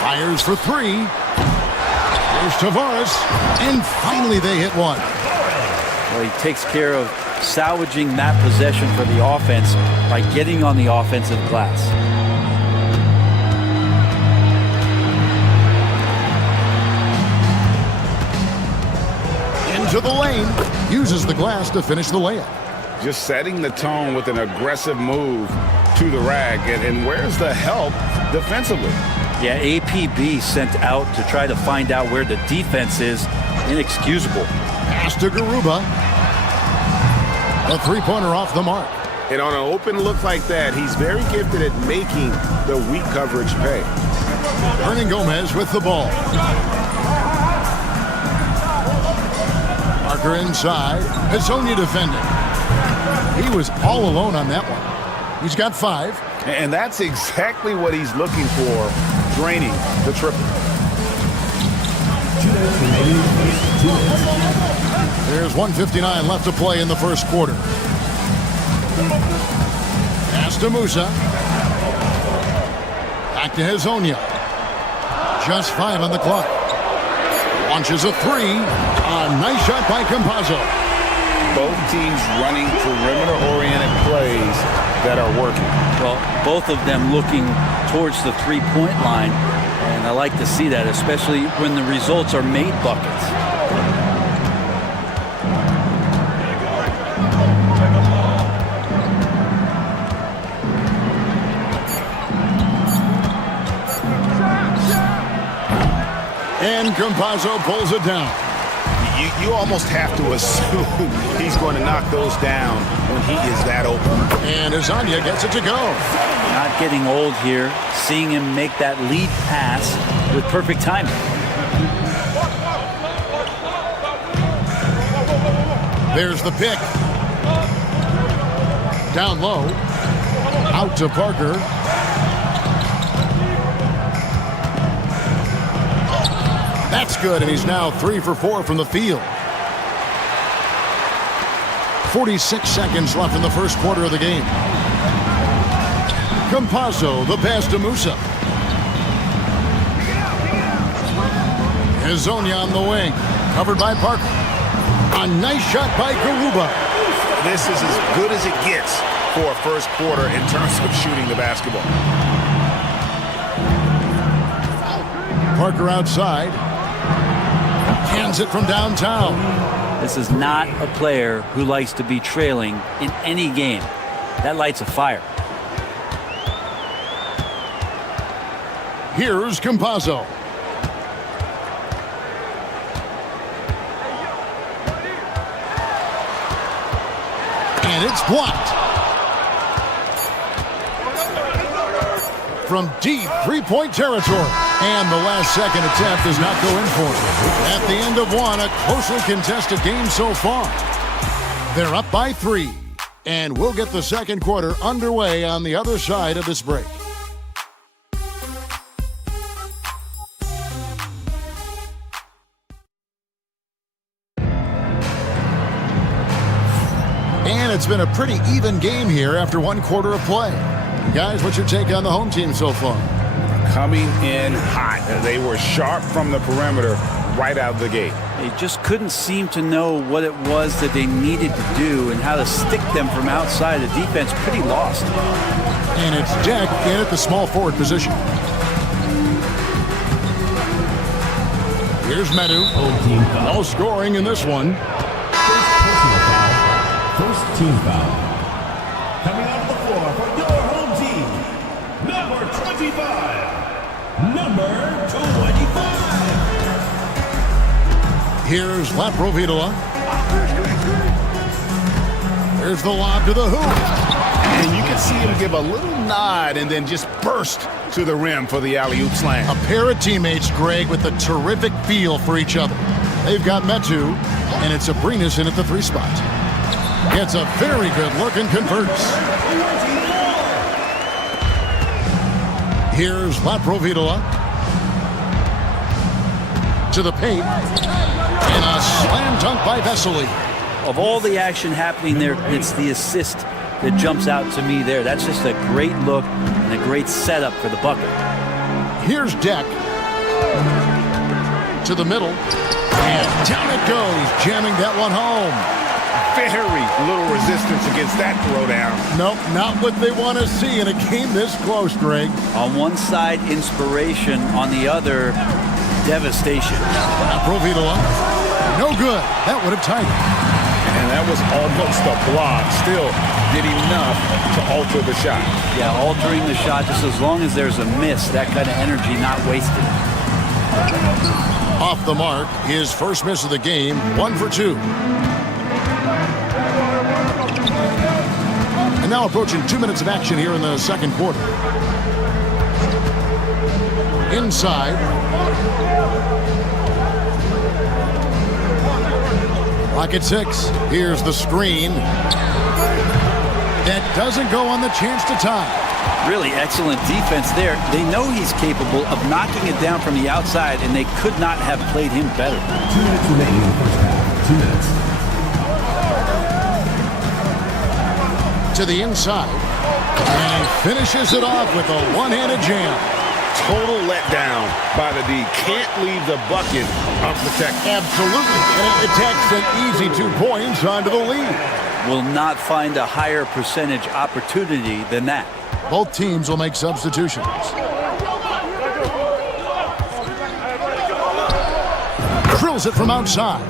Fires for three. Here's Tavares. And finally they hit one. Well, he takes care of salvaging that possession for the offense by getting on the offensive glass. Into the lane. Uses the glass to finish the layup. Just setting the tone with an aggressive move to the rack. And where's the help defensively? Yeah, APB sent out to try to find out where the defense is. Inexcusable. Pass to Garuba. A three-pointer off the mark. And on an open look like that, he's very gifted at making the weak coverage pay. Hernan Gomez with the ball. Parker inside. Hazonia defending. He was all alone on that one. He's got 5. And that's exactly what he's looking for, draining the triple. There's 1:59 left to play in the first quarter. Pass to Musa. Back to Hazonia. Just 5 on the clock. Launches a 3. A nice shot by Campazzo. Both teams running perimeter-oriented plays that are working. Well, both of them looking towards the three-point line, and I like to see that, especially when the results are made buckets. And Campazzo pulls it down. You almost have to assume he's going to knock those down when he is that open. And Hazonia gets it to go. Not getting old here, seeing him make that lead pass with perfect timing. There's the pick. Down low. Out to Parker. That's good, and he's now 3 for 4 from the field. 46 seconds left in the first quarter of the game. Campazzo, the pass to Musa. Hazonia on the wing, covered by Parker. A nice shot by Garuba. This is as good as it gets for a first quarter in terms of shooting the basketball. Parker outside. Hands it from downtown. This is not a player who likes to be trailing in any game. That lights a fire. Here's Campazzo. And it's blocked. From deep three-point territory. And the last second attempt does not go in for him. At the end of one, a closely contested game so far. They're up by 3. And we'll get the second quarter underway on the other side of this break. And it's been a pretty even game here after one quarter of play. Guys, what's your take on the home team so far? Coming in hot. They were sharp from the perimeter right out of the gate. They just couldn't seem to know what it was that they needed to do and how to stick them from outside. The defense pretty lost. And it's Jack in at the small forward position. Here's Medu. No scoring in this one. First team foul. Coming off the floor for your home team, number 25. Number 25. Here's Laprovitola. Here's the lob to the hoop. And you can see him give a little nod and then just burst to the rim for the alley-oop slam. A pair of teammates, Greg, with a terrific feel for each other. They've got Metu, and it's Abrinas in at the 3 spot. Gets a very good look and converts. Here's Laprovitola. To the paint. And a slam dunk by Vesely. Of all the action happening there, it's the assist that jumps out to me there. That's just a great look and a great setup for the bucket. Here's Deck. To the middle. And down it goes, jamming that one home. Very little resistance against that throwdown. Nope, not what they want to see in a game this close, Greg. On one side, inspiration. On the other, devastation. Laprovitola. No good. That would have tied it. And that was almost a block. Still did enough to alter the shot. Yeah, altering the shot just as long as there's a miss. That kind of energy not wasted. Off the mark, his first miss of the game, 1 for 2. And now approaching 2 minutes of action here in the second quarter. Inside. Clock at 6. Here's the screen. That doesn't go on the chance to tie. Really excellent defense there. They know he's capable of knocking it down from the outside, and they could not have played him better. 2 minutes remaining in the first half. 2 minutes. To the inside. And he finishes it off with a one-handed jam. Total letdown by the D. Can't leave the bucket unprotected. Absolutely. And it attacks an easy 2 points onto the lead. Will not find a higher percentage opportunity than that. Both teams will make substitutions. Drills it from outside.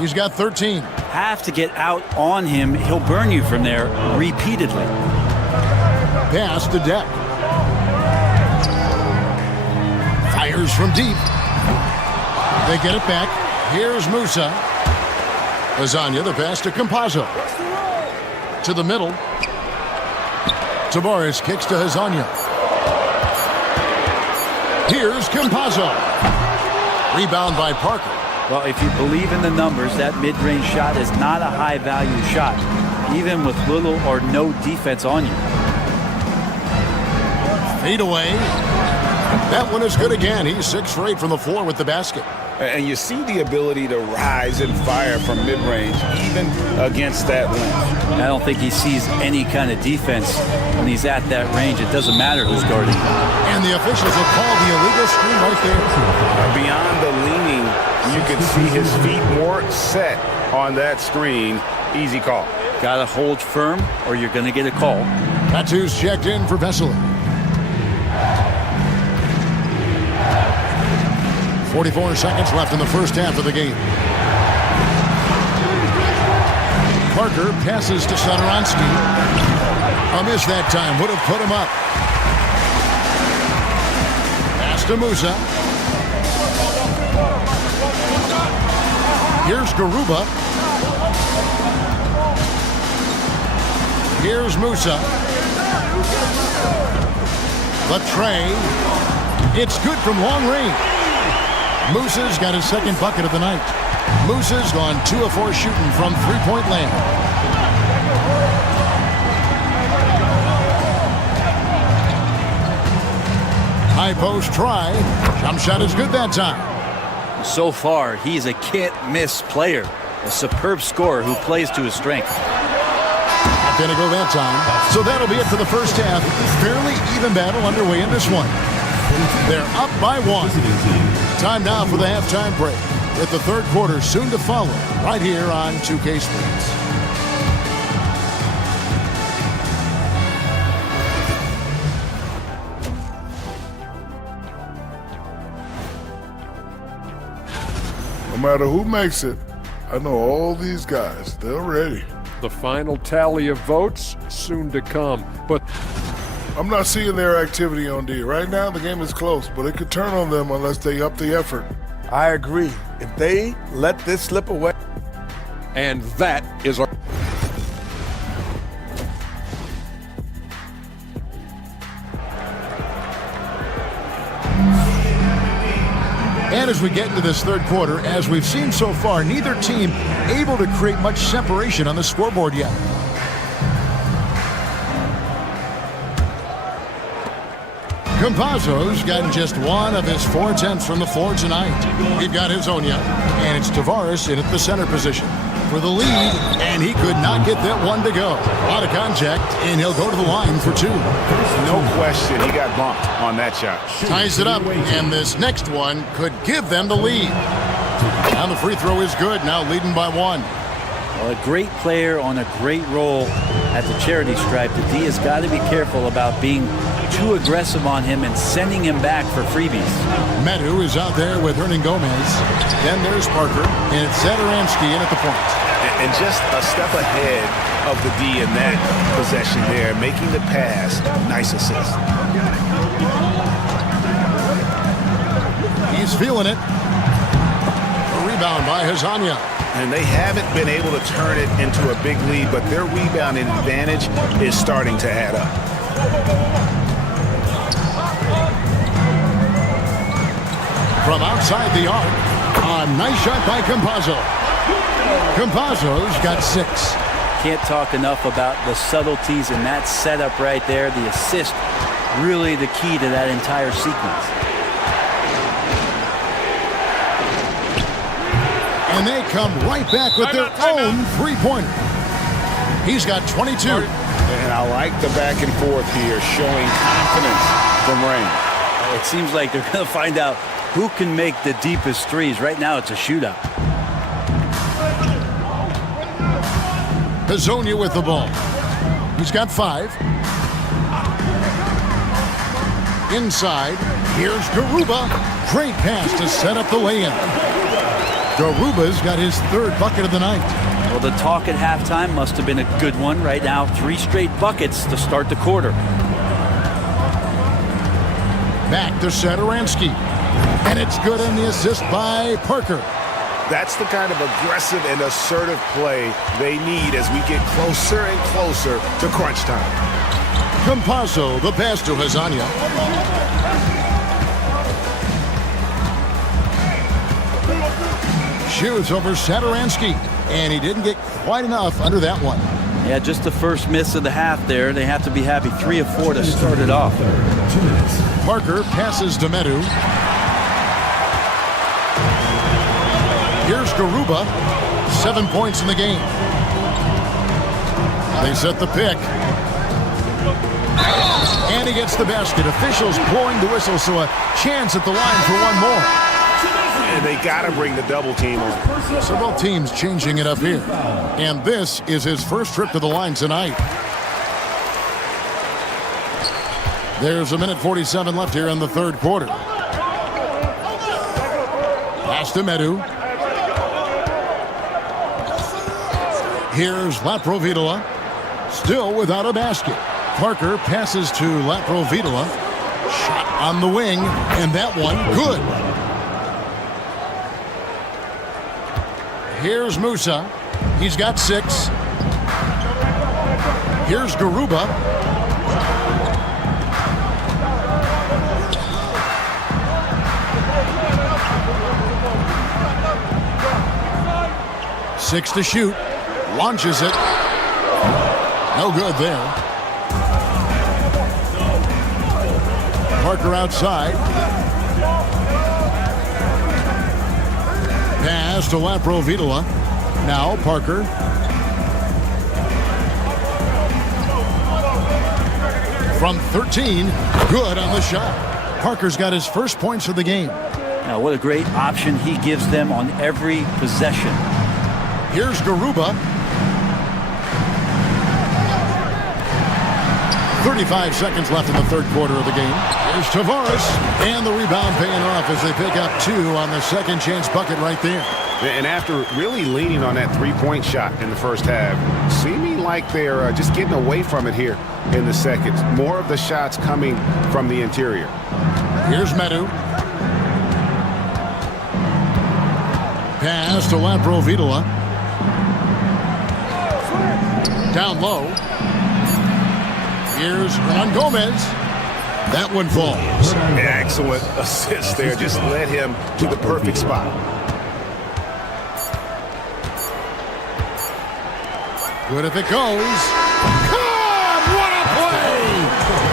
He's got 13. Have to get out on him. He'll burn you from there repeatedly. Pass to Deck. Fires from deep. They get it back. Here's Musa. Lasagna, the pass to Campazzo. To the middle. Tavares kicks to Lasagna. Here's Campazzo. Rebound by Parker. Well, if you believe in the numbers, that mid-range shot is not a high-value shot, even with little or no defense on you. Fade away. That one is good again. He's 6 for 8 from the floor with the basket. And you see the ability to rise and fire from mid-range, even against that length. I don't think he sees any kind of defense when he's at that range. It doesn't matter who's guarding him. And the officials have called the illegal screen right there. Beyond the leaning, you can see his feet more set on that screen. Easy call. Got to hold firm or you're going to get a call. Tattoos checked in for Vesely. 44 seconds left in the first half of the game. Parker passes to Satoransky. A miss that time. Would have put him up. Pass to Musa. Here's Garuba. Here's Musa. Latre. It's good from long range. Musa's got his second bucket of the night. Musa's gone 2 of 4 shooting from three-point land. High post try. Jump shot is good that time. So far, he's a can't-miss player. A superb scorer who plays to his strength. Not going to go that time. So that'll be it for the first half. Fairly even battle underway in this one. They're up by 1. Time now for the halftime break, with the third quarter soon to follow, right here on 2K Sports. No matter who makes it, I know all these guys, they're ready. The final tally of votes soon to come, but I'm not seeing their activity on D. Right now, the game is close, but it could turn on them unless they up the effort. I agree. If they let this slip away. And that is our... And as we get into this third quarter, as we've seen so far, neither team able to create much separation on the scoreboard yet. Campazzo's gotten just one of his 4 attempts from the floor tonight. We've got Hezonja, and it's Tavares in at the center position for the lead, and he could not get that one to go. A lot of contact, and he'll go to the line for 2. No question, he got bumped on that shot. Ties it up, and this next one could give them the lead. And the free throw is good, now leading by 1. Well, a great player on a great role at the charity stripe. The D has got to be careful about being too aggressive on him and sending him back for freebies. Medu is out there with Hernan Gomez. Then there's Parker, and it's Satoransky in at the point. And just a step ahead of the D in that possession there, making the pass. Nice assist. He's feeling it. A rebound by Hezonja. And they haven't been able to turn it into a big lead, but their rebounding advantage is starting to add up. From outside the arc, a nice shot by Campazzo. Campazzo's got 6. Can't talk enough about the subtleties in that setup right there. The assist, really the key to that entire sequence. And they come right back with their own three-pointer. He's got 22. And I like the back and forth here, showing confidence from Rain. It seems like they're going to find out who can make the deepest threes. Right now, it's a shootout. Hezonja with the ball. He's got 5. Inside, here's Garuba. Great pass to set up the lay-in. Garuba's got his 3rd bucket of the night. Well, the talk at halftime must have been a good one. Right now, 3 straight buckets to start the quarter. Back to Satoransky. And it's good on the assist by Parker. That's the kind of aggressive and assertive play they need as we get closer and closer to crunch time. Campazzo, the pass to Hezonja. Shoots over Satoransky, and he didn't get quite enough under that one. Yeah, just the first miss of the half there. They have to be happy. 3 of 4 to start it off. Parker passes to Medu. Here's Garuba. 7 points in the game. They set the pick. And he gets the basket. Officials blowing the whistle, so a chance at the line for one more. And they got to bring the double team on. So both teams changing it up here. And this is his first trip to the line tonight. There's a minute 47 left here in the third quarter. Pass to Medu. Here's Laprovitola. Still without a basket. Parker passes to Laprovitola. Shot on the wing, and that one good. Here's Musa. He's got 6. Here's Garuba. Six to shoot. Launches it. No good there. Parker outside. Pass to Laprovitola. Now Parker. From 13. Good on the shot. Parker's got his first points of the game. Now, what a great option he gives them on every possession. Here's Garuba. 35 seconds left in the third quarter of the game. Here's Tavares. And the rebound paying off as they pick up 2 on the second chance bucket right there. And after really leaning on that three-point shot in the first half, seeming like they're just getting away from it here in the second. More of the shots coming from the interior. Here's Medu. Pass to Laprovitola. Down low. Here's Hernan Gomez. That one falls. Excellent assist there. Just led him to the perfect spot. Good if it goes. God, what a play!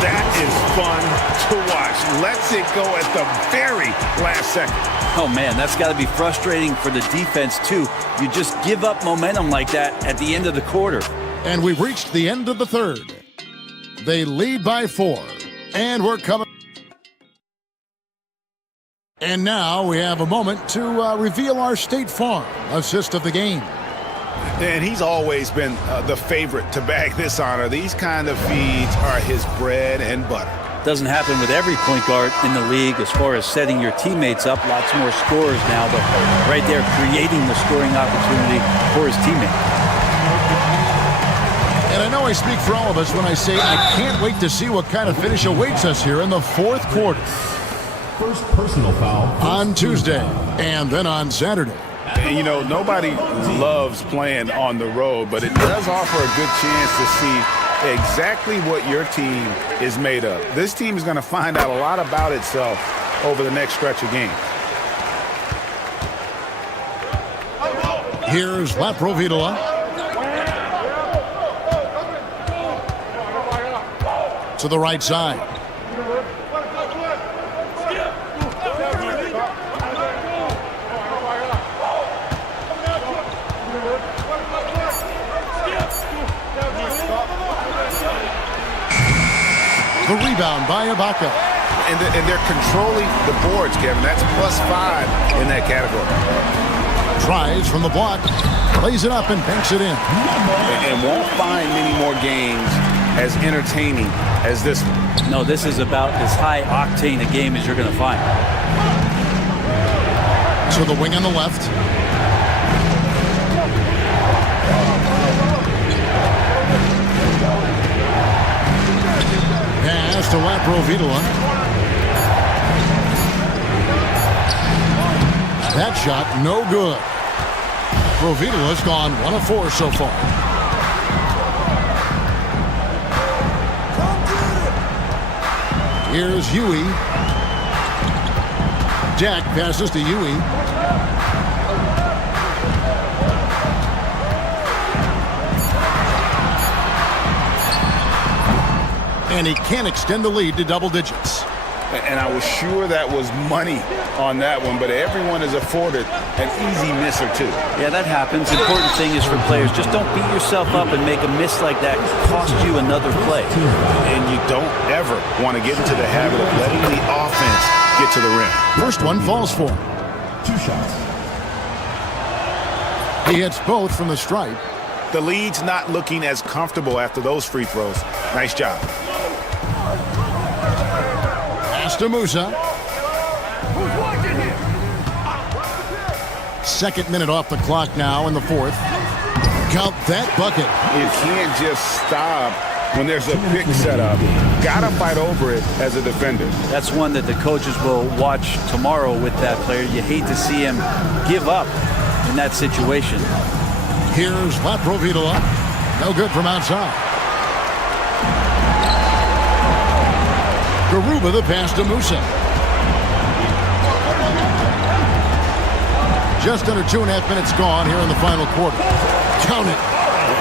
That is fun to watch. Lets it go at the very last second. Oh, man, that's got to be frustrating for the defense, too. You just give up momentum like that at the end of the quarter. And we've reached the end of the third. They lead by 4. And we're coming. And now we have a moment to reveal our State Farm assist of the game. And he's always been the favorite to bag this honor. These kind of feeds are his bread and butter. Doesn't happen with every point guard in the league as far as setting your teammates up. Lots more scorers now, but right there creating the scoring opportunity for his teammate. And I know I speak for all of us when I say I can't wait to see what kind of finish awaits us here in the fourth quarter. First personal foul. On Tuesday and then on Saturday. And, you know, nobody loves playing on the road, but it does offer a good chance to see exactly what your team is made of. This team is going to find out a lot about itself over the next stretch of games. Here's Laprovitola. To the right side. The rebound by Ibaka. And they're controlling the boards, Kevin. That's +5 in that category. Tries from the block. Lays it up and banks it in. And won't find many more games as entertaining as this one. No, this is about as high octane a game as you're going to find. To the wing on the left. Pass to Laprovitola. That shot no good. Provitola's gone 1 of 4 so far. Here's Huey. Jack passes to Huey. And he can't extend the lead to double digits. And I was sure that was money on that one, but everyone is afforded an easy miss or two. Yeah, that happens. Important thing is for players, just don't beat yourself up and make a miss like that cost you another play. And you don't ever want to get into the habit of letting the offense get to the rim. First one falls for him. 2 shots. He hits both from the stripe. The lead's not looking as comfortable after those free throws. Nice job. Pass to Musa. Second minute off the clock now in the fourth. Count that bucket. You can't just stop when there's a pick set up. Gotta fight over it as a defender. That's one that the coaches will watch tomorrow with that player. You hate to see him give up in that situation. Here's Laprovitola. No good from outside. Garuba the pass to Musa. Just under 2.5 minutes gone here in the final quarter. Count it.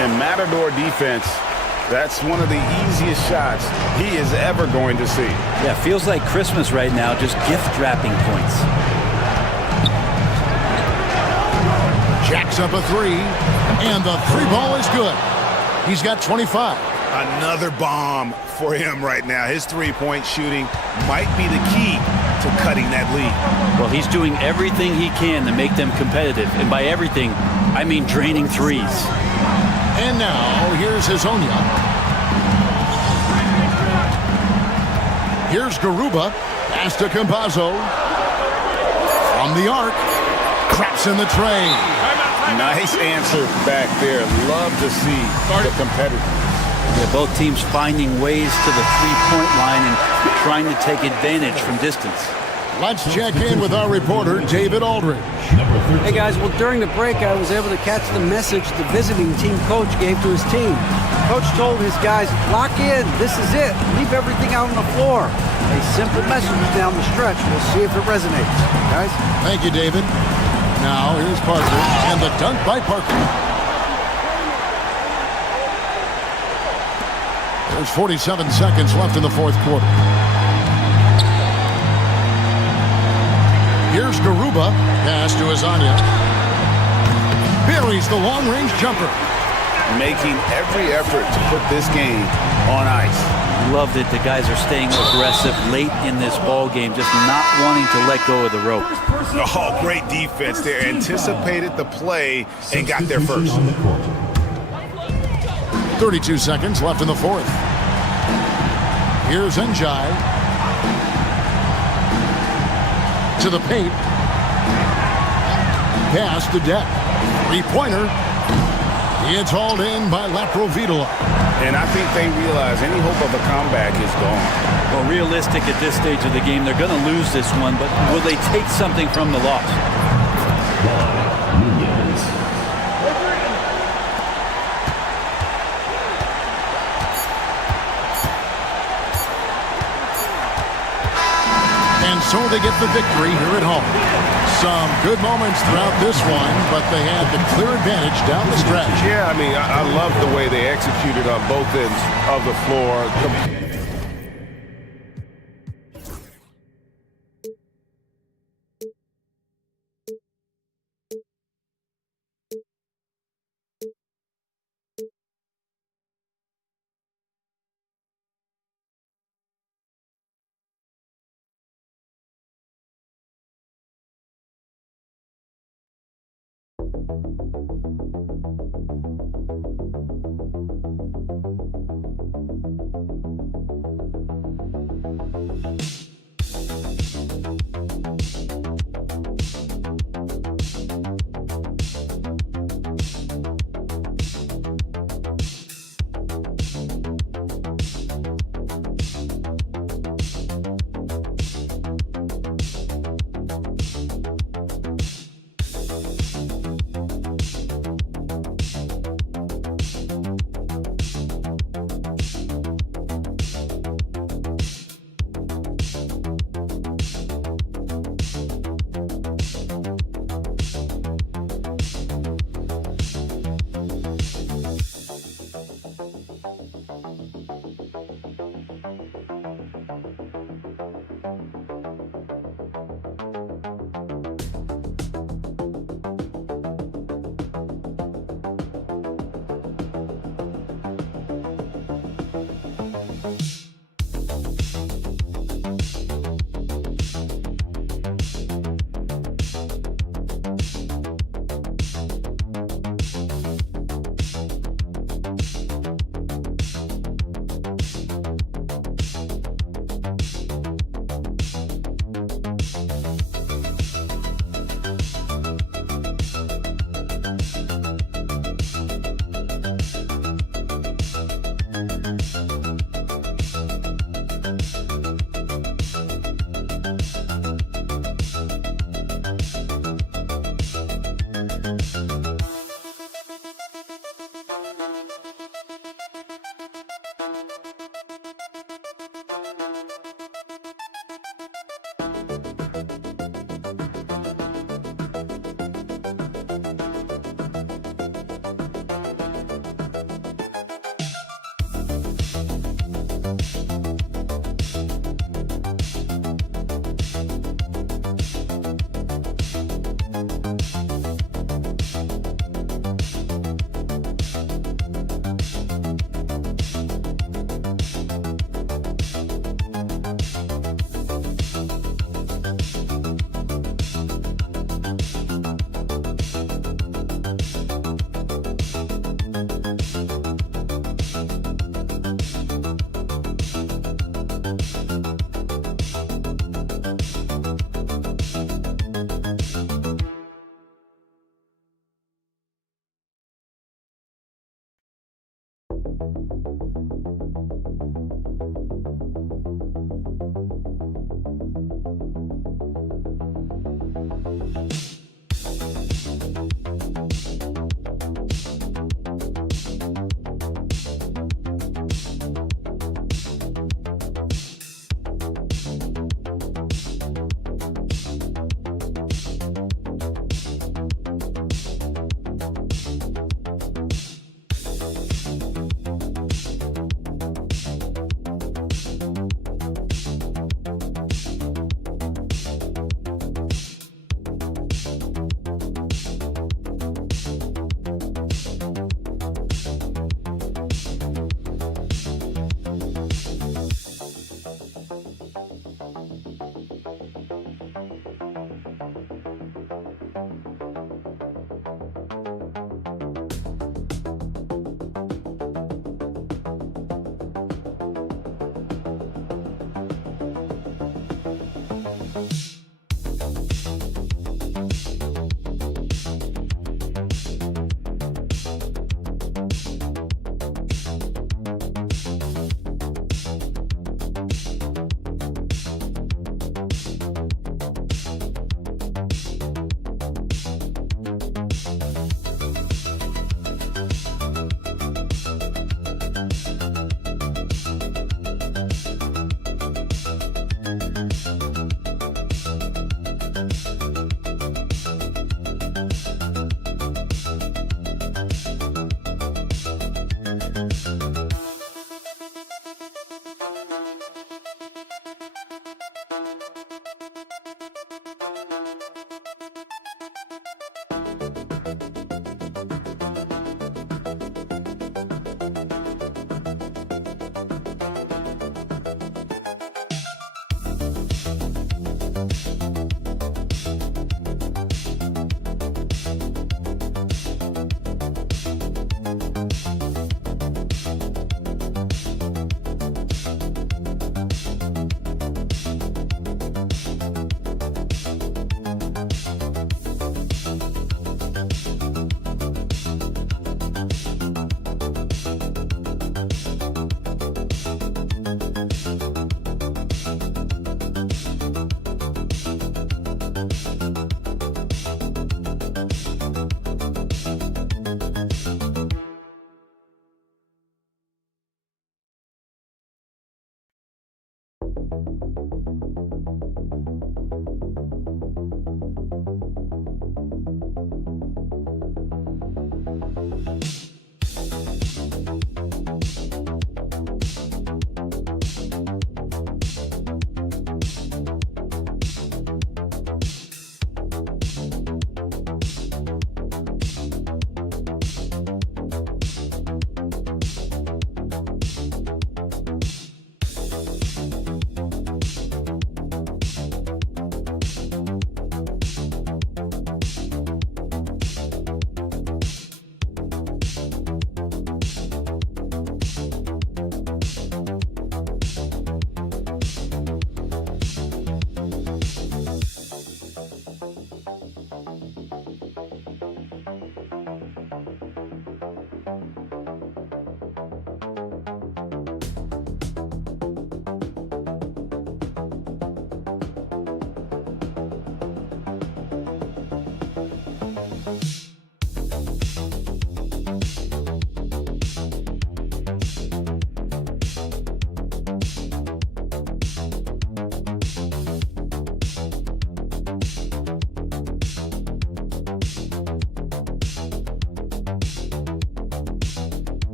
And Matador defense, that's one of the easiest shots he is ever going to see. Yeah, feels like Christmas right now, just gift wrapping points. Jacks up a 3, and the 3 ball is good. He's got 25. Another bomb for him right now. His three-point shooting might be the key to cutting that lead. Well, he's doing everything he can to make them competitive. And by everything, I mean draining threes. And now, here's Hazonia. Here's Garuba. Pass to Campazzo. From the arc. Craps in the tray. Nice answer back there. Love to see the competitors. Yeah, both teams finding ways to the three-point line and trying to take advantage from distance. Let's check in with our reporter, David Aldridge. Hey guys, well during the break I was able to catch the message the visiting team coach gave to his team. Coach told his guys, lock in, this is it, leave everything out on the floor. A simple message down the stretch. We'll see if it resonates. Guys? Thank you, David. Now here's Parker, and the dunk by Parker. There's 47 seconds left in the fourth quarter. Here's Garuba. Pass to Azania. Buries the long-range jumper. Making every effort to put this game on ice. Love that the guys are staying aggressive late in this ball game, just not wanting to let go of the rope. Oh, great defense there. Anticipated the play and got there first. 32 seconds left in the fourth. Here's Njai. To the paint. Pass to Deck. Three-pointer. It's hauled in by Laprovitola. And I think they realize any hope of a comeback is gone. Well, realistic at this stage of the game, they're going to lose this one, but will they take something from the loss? And so they get the victory here at home. Some good moments throughout this one, but they had the clear advantage down the stretch. Yeah, I mean, I love the way they executed on both ends of the floor.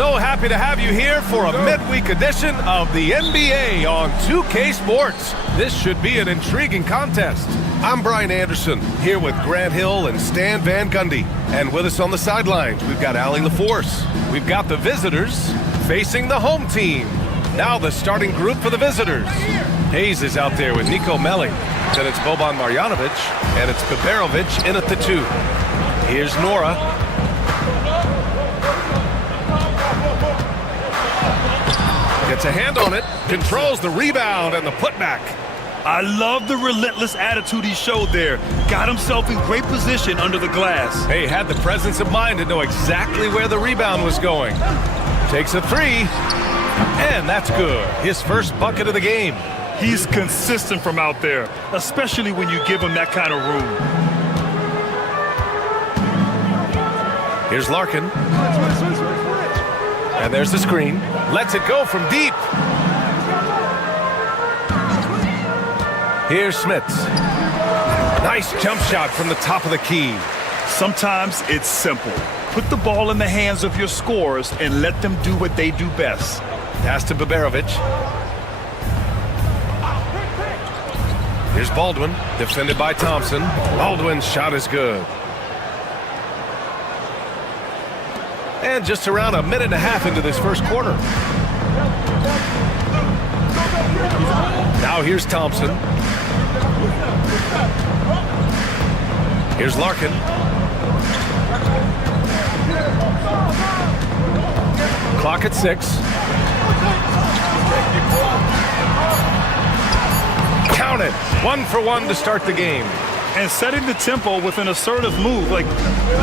So happy to have you here for a midweek edition of the NBA on 2K Sports. This should be an intriguing contest. I'm Brian Anderson, here with Grant Hill and Stan Van Gundy. And with us on the sidelines, we've got Allie LaForce. We've got the visitors facing the home team. Now the starting group for the visitors. Hayes is out there with Nico Melli. Then it's Boban Marjanovic, and it's Biberovic in at the 2. Here's Nora. Gets a hand on it, controls the rebound and the putback. I love the relentless attitude he showed there. Got himself in great position under the glass. Hey, had the presence of mind to know exactly where the rebound was going. Takes a 3, and that's good. His first bucket of the game. He's consistent from out there, especially when you give him that kind of room. Here's Larkin. And there's the screen. Lets it go from deep. Here's Smits. Nice jump shot from the top of the key. Sometimes it's simple. Put the ball in the hands of your scorers and let them do what they do best. Pass to Biberovic. Here's Baldwin, defended by Thompson. Baldwin's shot is good. And just around a minute and a half into this first quarter. Now here's Thompson. Here's Larkin. Clock at 6. Count it. 1 for 1 to start the game. And setting the tempo with an assertive move. Like,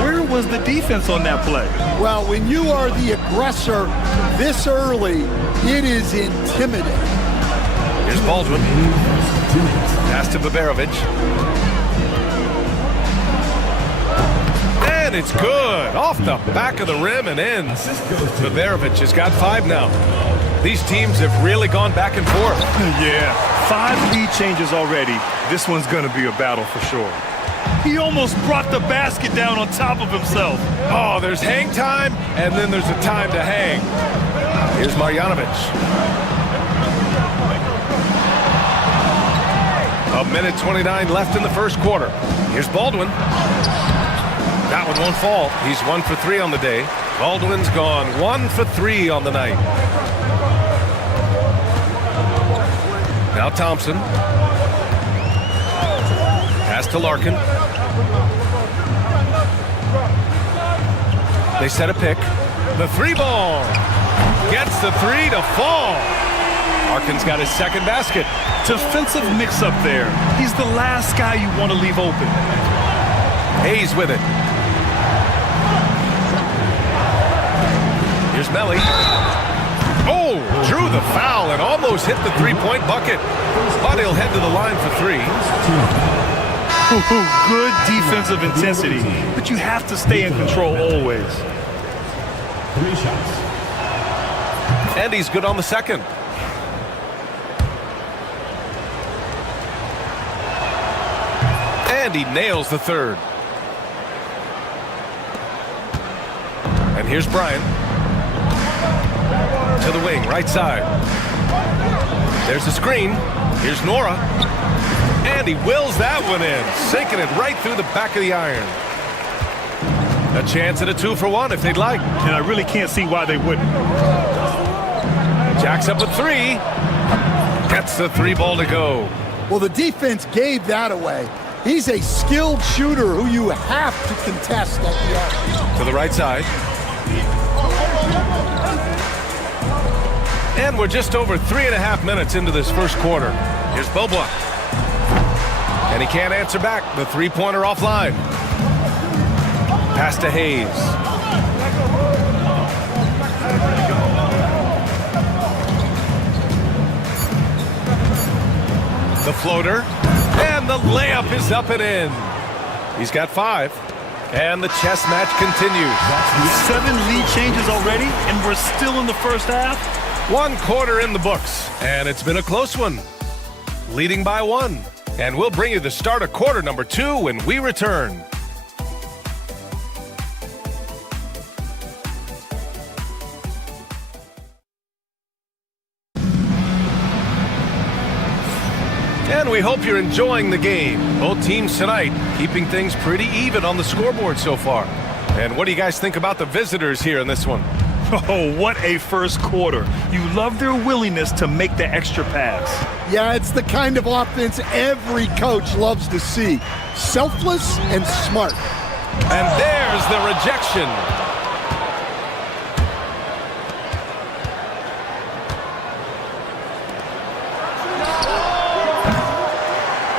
where was the defense on that play? Well, when you are the aggressor this early, it is intimidating. Here's Baldwin. Pass to Biberovic. And it's good. Off the back of the rim and in. Biberovic has got 5 now. These teams have really gone back and forth. Yeah, 5 lead changes already. This one's going to be a battle for sure. He almost brought the basket down on top of himself. Oh, there's hang time, and then there's a time to hang. Here's Marjanovic. A minute 29 left in the first quarter. Here's Baldwin. That one won't fall. He's 1 for 3 on the day. Baldwin's gone 1 for 3 on the night. Now Thompson. Pass to Larkin. They set a pick. The 3 ball. Gets the 3 to fall. Larkin's got his second basket. Defensive mix-up there. He's the last guy you want to leave open. Hayes with it. Here's Melli. Oh, drew the foul and almost hit the 3-point bucket. But he'll head to the line for 3. Good defensive intensity, but you have to stay in control always. 3 shots. And he's good on the second. And he nails the third. And here's Bryant. To the wing, right side. There's the screen. Here's Nora. And he wills that one in, sinking it right through the back of the iron. A chance at a 2 for 1 if they'd like. And I really can't see why they wouldn't. Jacks up with 3. Gets the 3 ball to go. Well, the defense gave that away. He's a skilled shooter who you have to contest at the arc. To the right side. And we're just over 3.5 minutes into this first quarter. Here's Bobois. And he can't answer back. The 3-pointer offline. Pass to Hayes. The floater. And the layup is up and in. He's got 5. And the chess match continues. 7 lead changes already, and we're still in the first half. 1 quarter in the books, and it's been a close one. Leading by 1. And we'll bring you the start of quarter number 2 when we return. And we we hope you're enjoying the game. Both teams tonight keeping things pretty even on the scoreboard so far. And what do you guys think about the visitors here in this one? Oh, what a first quarter. You love their willingness to make the extra pass. Yeah, it's the kind of offense every coach loves to see. Selfless and smart. And there's the rejection.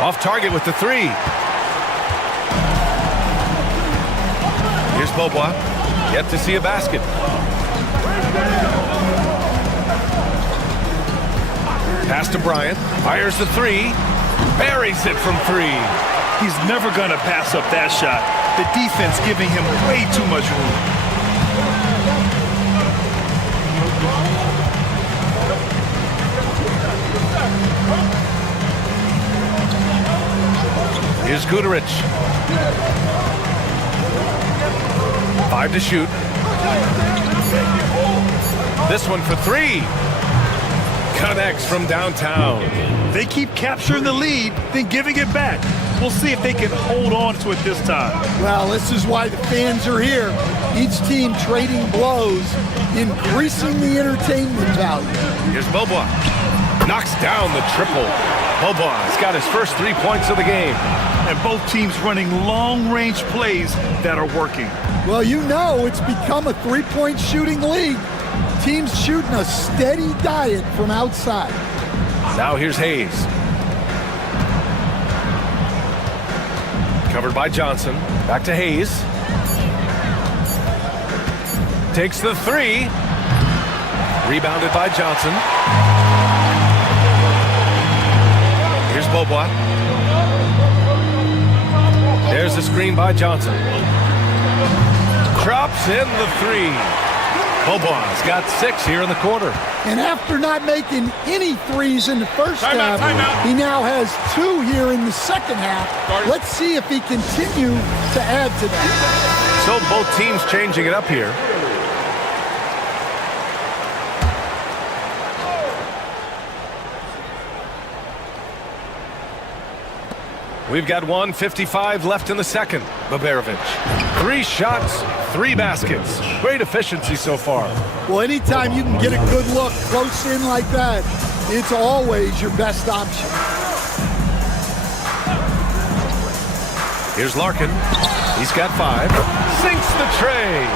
Off target with the three. Here's Beaubois. Yet to see a basket. Pass to Bryant. Fires the three. Buries it from three. He's never going to pass up that shot. The defense giving him way too much room. Here's Guterich. 5 to shoot. This one for three. Connects from downtown. They keep capturing the lead, then giving it back. We'll see if they can hold on to it this time. Well, this is why the fans are here. Each team trading blows, increasing the entertainment value. Here's Beaubois. Knocks down the triple. Beaubois has got his first 3 points of the game. And both teams running long-range plays that are working. Well, you know it's become a three-point shooting league. Teams shooting a steady diet from outside. Now here's Hayes. Covered by Johnson. Back to Hayes. Takes the three. Rebounded by Johnson. Here's Beaubois. There's the screen by Johnson. Drops in the three. Beaubois got 6 here in the quarter. And after not making any threes in the first half, he now has 2 here in the second half. Let's see if he continue to add to that. So both teams changing it up here. We've got 1:55 left in the second. Baberovic. 3 shots, 3 baskets. Great efficiency so far. Well, anytime you can get a good look close in like that, it's always your best option. Here's Larkin. He's got 5. Sinks the tray.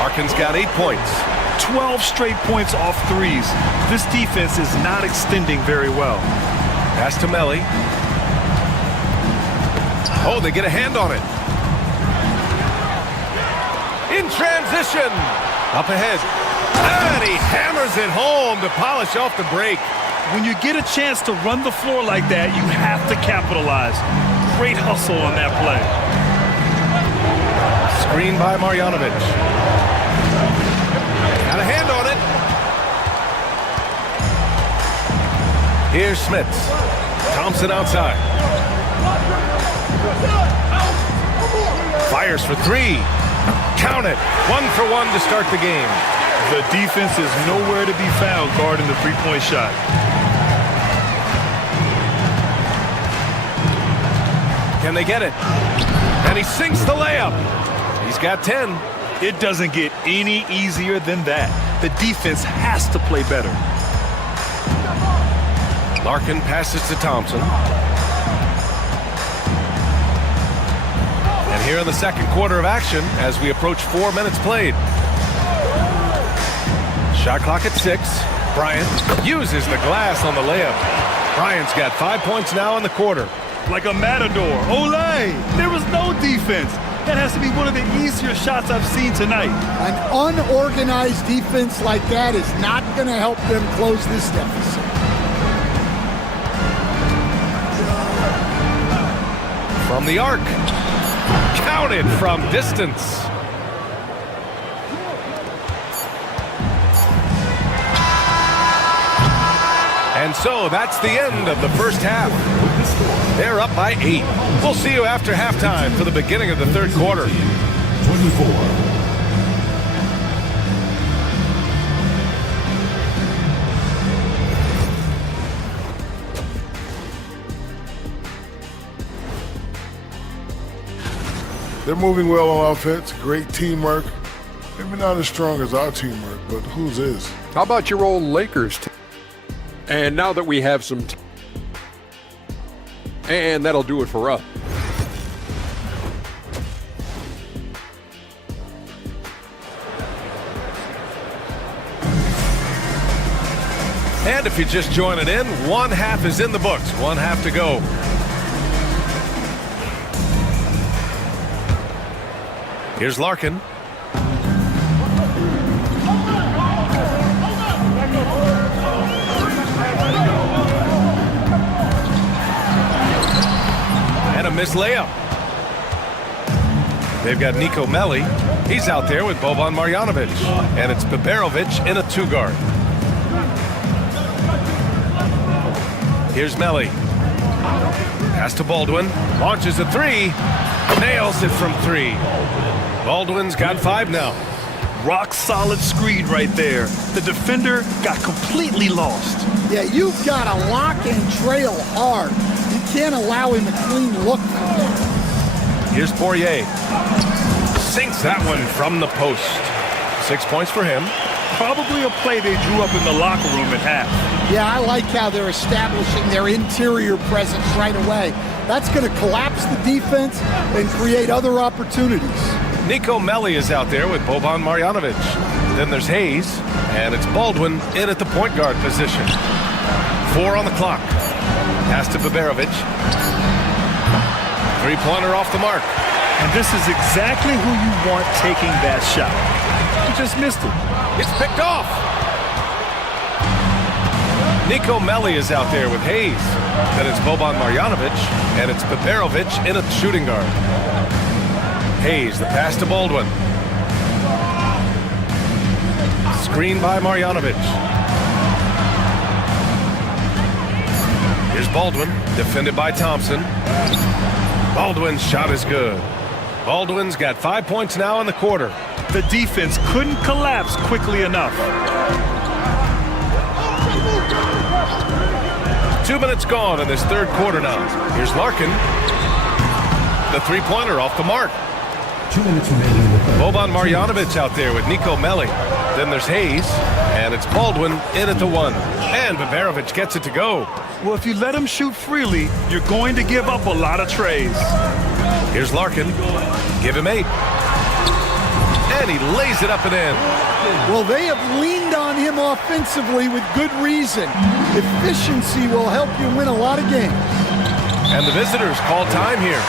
Larkin's got 8 points. 12 straight points off threes. This defense is not extending very well. Pass to Melly. Oh, they get a hand on it. In transition. Up ahead. And he hammers it home to polish off the break. When you get a chance to run the floor like that, you have to capitalize. Great hustle on that play. Screen by Marjanovic. Got a hand on it. Here's Smits. Thompson outside. Fires for 3. Count it. 1 for 1 to start the game. The defense is nowhere to be found guarding the three-point shot. Can they get it? And he sinks the layup. He's got 10. It doesn't get any easier than that. The defense has to play better. Larkin passes to Thompson. And here in the second quarter of action as we approach 4 minutes played. Shot clock at 6. Bryant uses the glass on the layup. Bryant's got 5 points now in the quarter. Like a matador. Olay! There was no defense. That has to be one of the easier shots I've seen tonight. An unorganized defense like that is not going to help them close this deficit. From the arc. Counted from distance. And so that's the end of the first half. They're up by 8. We'll see you after halftime for the beginning of the third quarter. 24. They're moving well on offense. Great teamwork. Maybe not as strong as our teamwork, but whose is? How about your old Lakers team? And now that we have some and that'll do it for us. And if you're just joining in, one half is in the books. One half to go. Here's Larkin. And a missed layup. They've got Nico Melli. He's out there with Boban Marjanovic. And it's Baberovic in a two-guard. Here's Melli. Pass to Baldwin. Launches a three. Nails it from three. Baldwin's got 5 now. Rock solid screen right there. The defender got completely lost. Yeah, you've got to lock and trail hard. You can't allow him a clean look. Here's Poirier. Sinks that one from the post. 6 points for him. Probably a play they drew up in the locker room at half. Yeah, I like how they're establishing their interior presence right away. That's going to collapse the defense and create other opportunities. Nico Melli is out there with Boban Marjanovic. Then there's Hayes, and it's Baldwin in at the point guard position. 4 on the clock. Pass to Baberovic. Three-pointer off the mark. And this is exactly who you want taking that shot. He just missed it. It's picked off. Nico Melli is out there with Hayes. Then it's Boban Marjanovic, and it's Baberovic in a shooting guard. Hayes, the pass to Baldwin. Screen by Marjanovic. Here's Baldwin, defended by Thompson. Baldwin's shot is good. Baldwin's got 5 points now in the quarter. The defense couldn't collapse quickly enough. 2 minutes gone in this third quarter now. Here's Larkin. The three-pointer off the mark. 2 minutes remaining. Boban Marjanovic out there with Nico Melli. Then there's Hayes, and it's Baldwin in at the 1. And Baberovic gets it to go. Well, if you let him shoot freely, you're going to give up a lot of trays. Here's Larkin. Give him 8. And he lays it up and in. Well, they have leaned on him offensively with good reason. Efficiency will help you win a lot of games. And the visitors call time here.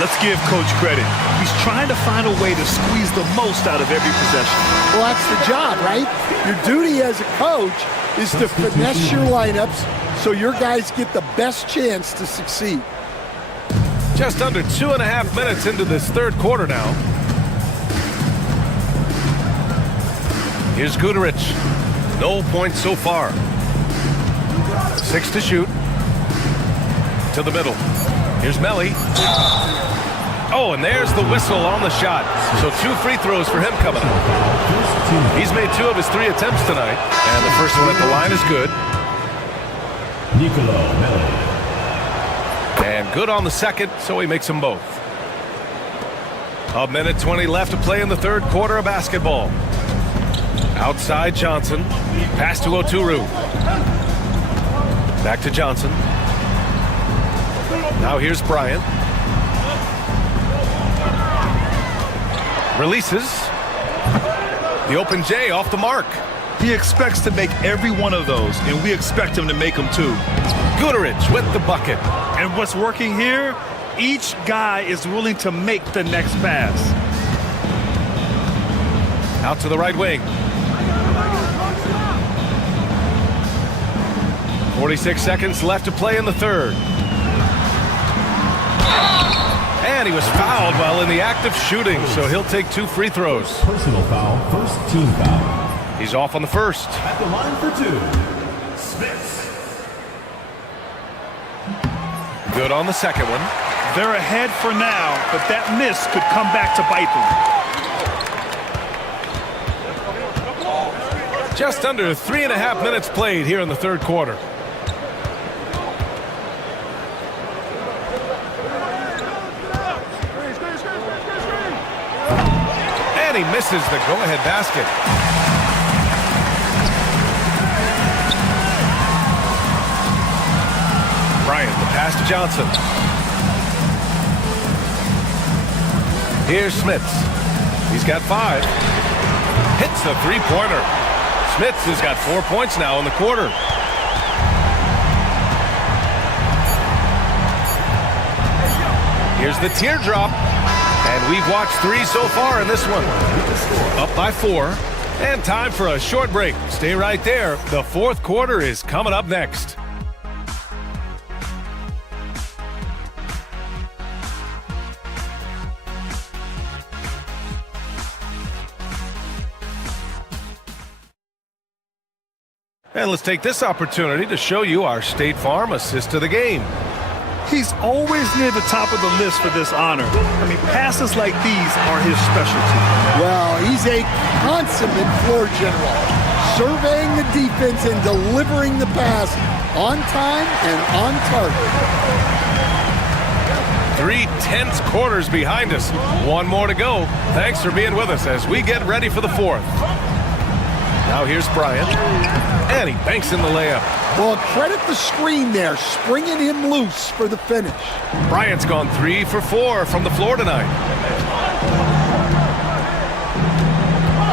Let's give Coach credit. He's trying to find a way to squeeze the most out of every possession. Well, that's the job, right? Your duty as a coach is to finesse your lineups so your guys get the best chance to succeed. Just under 2.5 minutes into this third quarter now. Here's Guduric. No points so far. 6 to shoot. To the middle. Here's Melli. Oh, and there's the whistle on the shot. So 2 free throws for him coming up. He's made 2 of his 3 attempts tonight. And the first one at the line is good. Nicolo Melli. And good on the second, so he makes them both. 1:20 left to play in the third quarter of basketball. Outside Johnson. Pass to Oturu. Back to Johnson. Now here's Bryant. Releases. The open J off the mark. He expects to make every one of those, and we expect him to make them too. Guduric with the bucket. And what's working here, each guy is willing to make the next pass. Out to the right wing. 46 seconds left to play in the third. And he was fouled while in the act of shooting, so he'll take 2 free throws. Personal foul, first team foul. He's off on the first. At the line for 2, Smith. Good on the second one. They're ahead for now, but that miss could come back to bite them. Just under 3.5 minutes played here in the third quarter. And he misses the go-ahead basket. Bryant, the pass to Johnson. Here's Smits. He's got 5. Hits the three-pointer. Smits has got 4 points now in the quarter. Here's the teardrop. And we've watched 3 so far in this one. Up by 4. And time for a short break. Stay right there. The fourth quarter is coming up next. And let's take this opportunity to show you our State Farm assist of the game. He's always near the top of the list for this honor. I mean, passes like these are his specialty. Well, he's a consummate floor general, surveying the defense and delivering the pass on time and on target. 3 tense quarters behind us. 1 more to go. Thanks for being with us as we get ready for the fourth. Now here's Bryant. And he banks in the layup. Well, credit the screen there, springing him loose for the finish. Bryant's gone 3 for 4 from the floor tonight.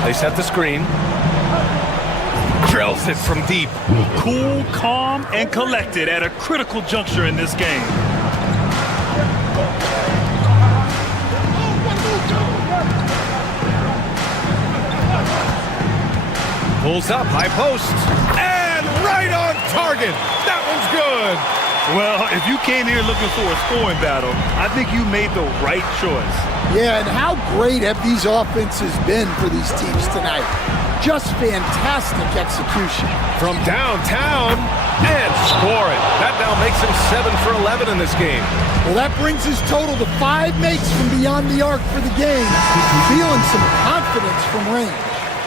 They set the screen. Drills it from deep. Cool, calm, and collected at a critical juncture in this game. Pulls up, high post, and right on target. That one's good. Well, if you came here looking for a scoring battle, I think you made the right choice. Yeah, and how great have these offenses been for these teams tonight? Just fantastic execution. From downtown, and score it. That now makes him 7 for 11 in this game. Well, that brings his total to 5 makes from beyond the arc for the game. Feeling some confidence from range.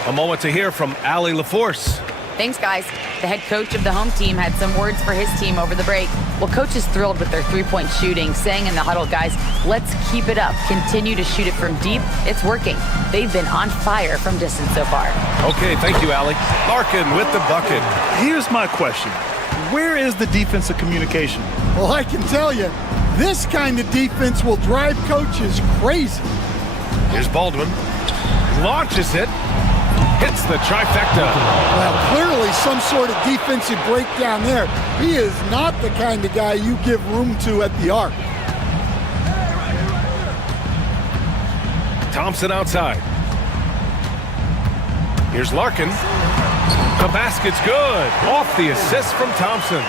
A moment to hear from Allie LaForce. Thanks, guys. The head coach of the home team had some words for his team over the break. Well, coach is thrilled with their three-point shooting, saying in the huddle, guys, let's keep it up. Continue to shoot it from deep. It's working. They've been on fire from distance so far. Okay, thank you, Allie. Larkin with the bucket. Here's my question. Where is the defensive communication? Well, I can tell you, this kind of defense will drive coaches crazy. Here's Baldwin. Launches it. Hits the trifecta. Well, clearly some sort of defensive breakdown there. He is not the kind of guy you give room to at the arc. Thompson outside. Here's Larkin. The basket's good. Off the assist from Thompson.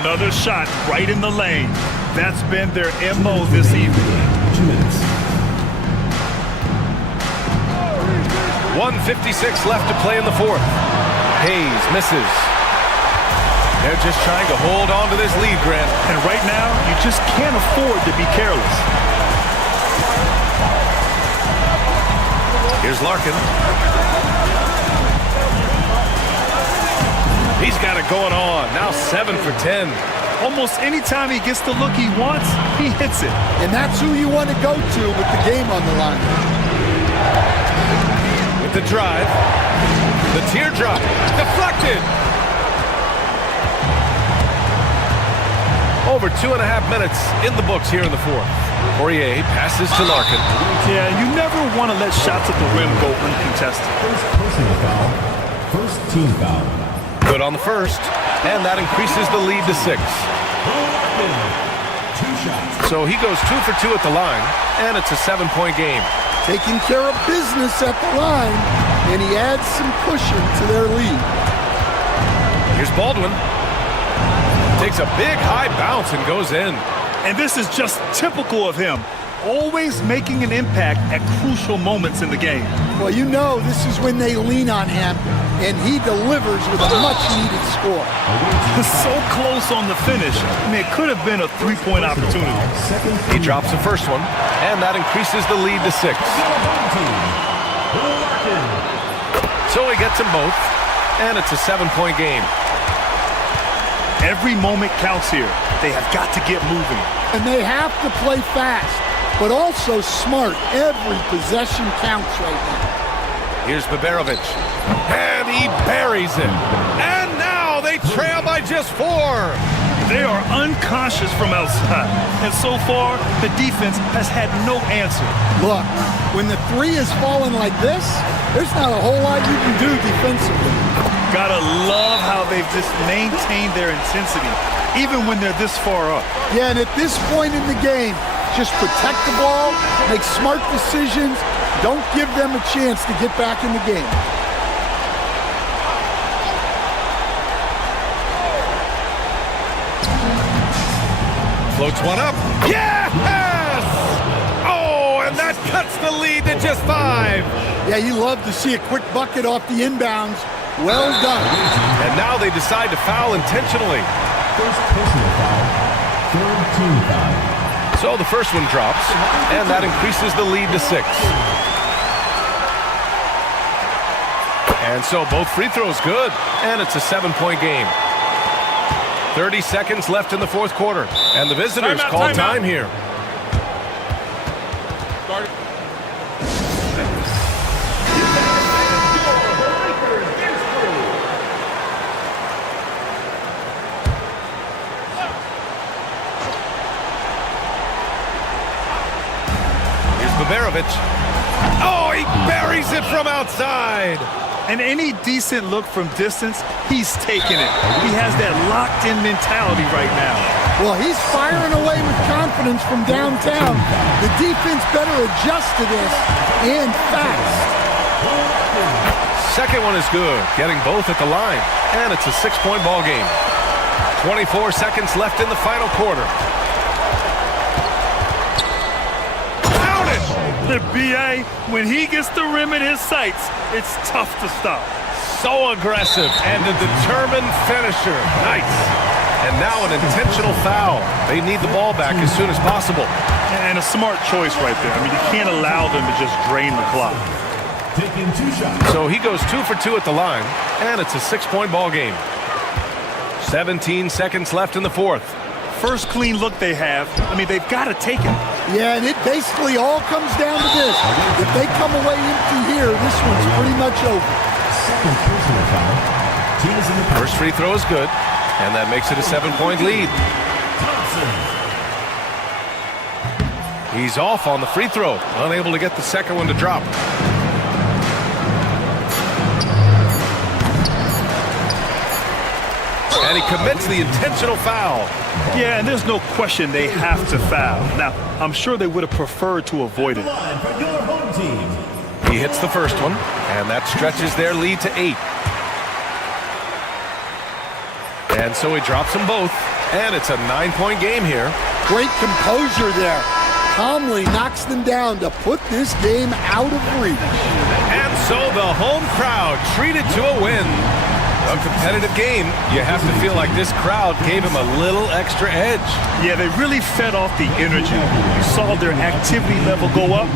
Another shot right in the lane. That's been their MO this evening. 2 minutes. 1:56 left to play in the fourth. Hayes misses. They're just trying to hold on to this lead, Grant. And right now, you just can't afford to be careless. Here's Larkin. He's got it going on. Now 7 for 10. Almost any time he gets the look he wants, he hits it. And that's who you want to go to with the game on the line. The drive, the teardrop, deflected. Over 2.5 minutes in the books here in the fourth. Poirier passes to Larkin. Yeah, you never want to let shots at the rim go uncontested. Personal foul. First team foul. Good on the first, and that increases the lead to 6. 2 shots. So he goes 2 for 2 at the line, and it's a 7-point game. Taking care of business at the line, and he adds some cushion to their lead. Here's Baldwin. Takes a big high bounce and goes in. And this is just typical of him. Always making an impact at crucial moments in the game. Well, you know this is when they lean on him, and he delivers with a much-needed score. So close on the finish. I mean, it could have been a 3-point opportunity. He drops the first one, and that increases the lead to 6. So he gets them both, and it's a 7-point game. Every moment counts here. They have got to get moving. And they have to play fast, but also smart. Every possession counts right now. Here's Baberovic. And he buries it. And now they trail by just 4. They are unconscious from outside. And so far, the defense has had no answer. Look, when the 3 is falling like this, there's not a whole lot you can do defensively. Gotta love how they've just maintained their intensity, even when they're this far up. Yeah, and at this point in the game, just protect the ball, make smart decisions, don't give them a chance to get back in the game. Floats one up. Yes! Oh, and that cuts the lead to just 5. Yeah, you love to see a quick bucket off the inbounds. Well done. And now they decide to foul intentionally. First personal foul. Third team foul. So the first one drops, and that increases the lead to 6. And so both free throws good, and it's a 7-point game. 30 seconds left in the fourth quarter, and the visitors call time here. Here's Baberovic. Oh, he buries it from outside. And any decent look from distance, he's taking it. He has that locked-in mentality right now. Well, he's firing away with confidence from downtown. The defense better adjust to this, and fast. Second one is good, getting both at the line. And it's a 6-point ball game. 24 seconds left in the final quarter. The BA, when he gets the rim in his sights, it's tough to stop. So aggressive and a determined finisher. Nice. And now an intentional foul. They need the ball back as soon as possible. And a smart choice right there. I mean, you can't allow them to just drain the clock. Taking 2 shots. So he goes 2 for 2 at the line, and it's a 6-point ball game. 17 seconds left in the fourth. First clean look they have, I mean, they've got to take it. Yeah, and it basically all comes down to this. If they come away empty here, this one's pretty much over. Second personal foul. Teams in the first free throw is good, and that makes it a 7-point lead. He's off on the free throw, unable to get the second one to drop. And he commits the intentional foul. Yeah, and there's no question they have to foul. Now, I'm sure they would have preferred to avoid it. He hits the first one, and that stretches their lead to 8. And so he drops them both, and it's a 9-point game here. Great composure there. Calmly knocks them down to put this game out of reach. And so the home crowd treated to a win. A competitive game, you have to feel like this crowd gave him a little extra edge. Yeah, they really fed off the energy. You saw their activity level go up.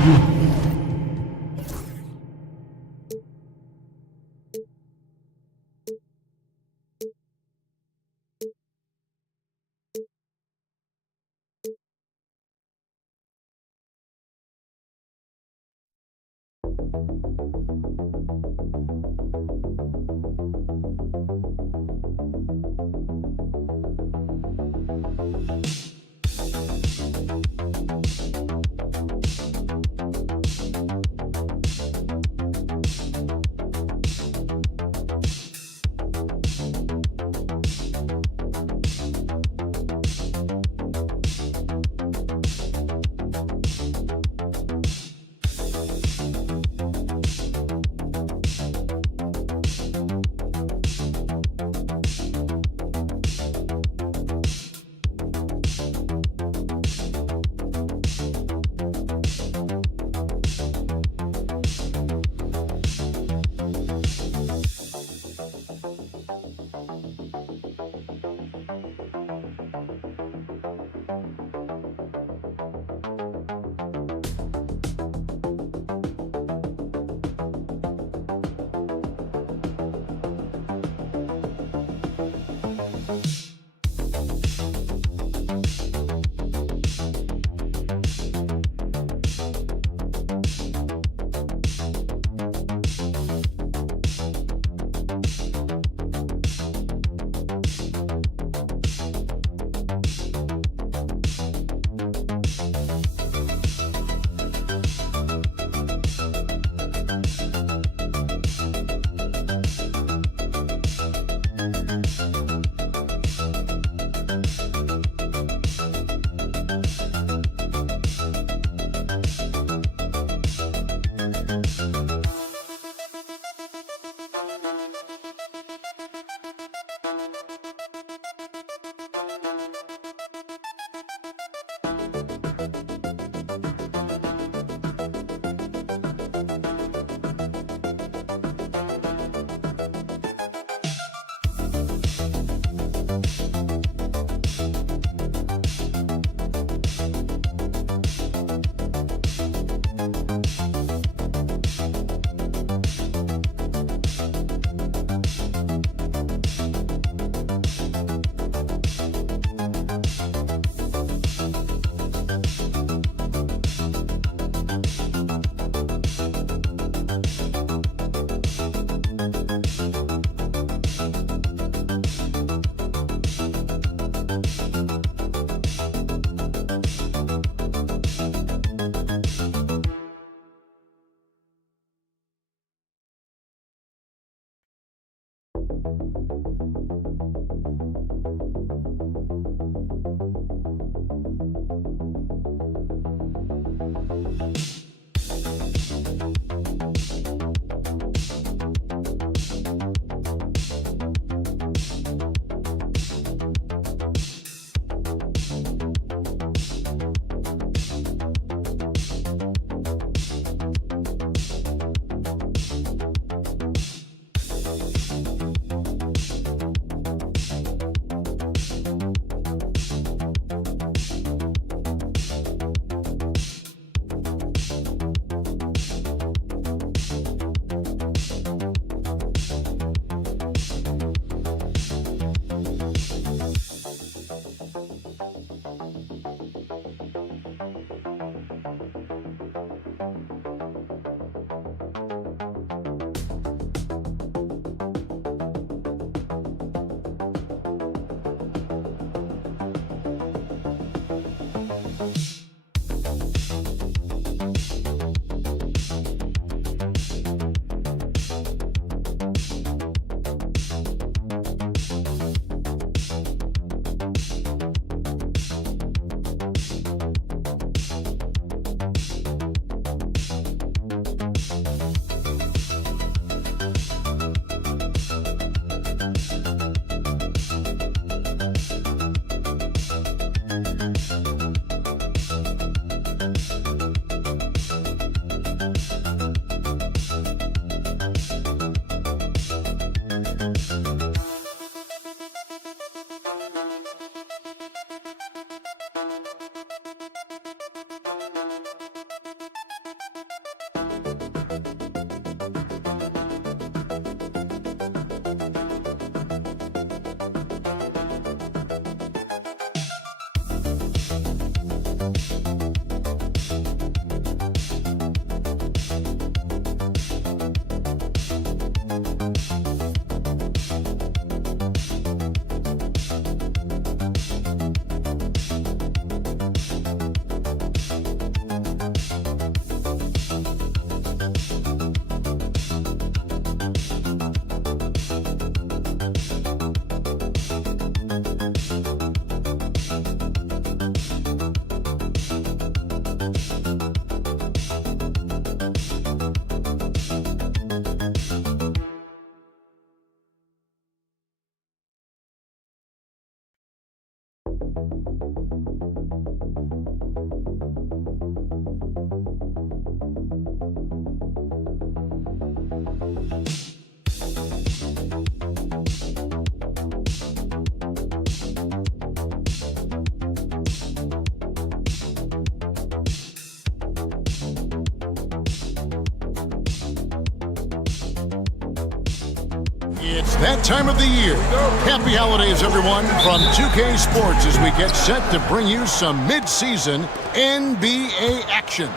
It's that time of the year. Happy holidays, everyone, from 2K Sports as we get set to bring you some mid-season NBA action.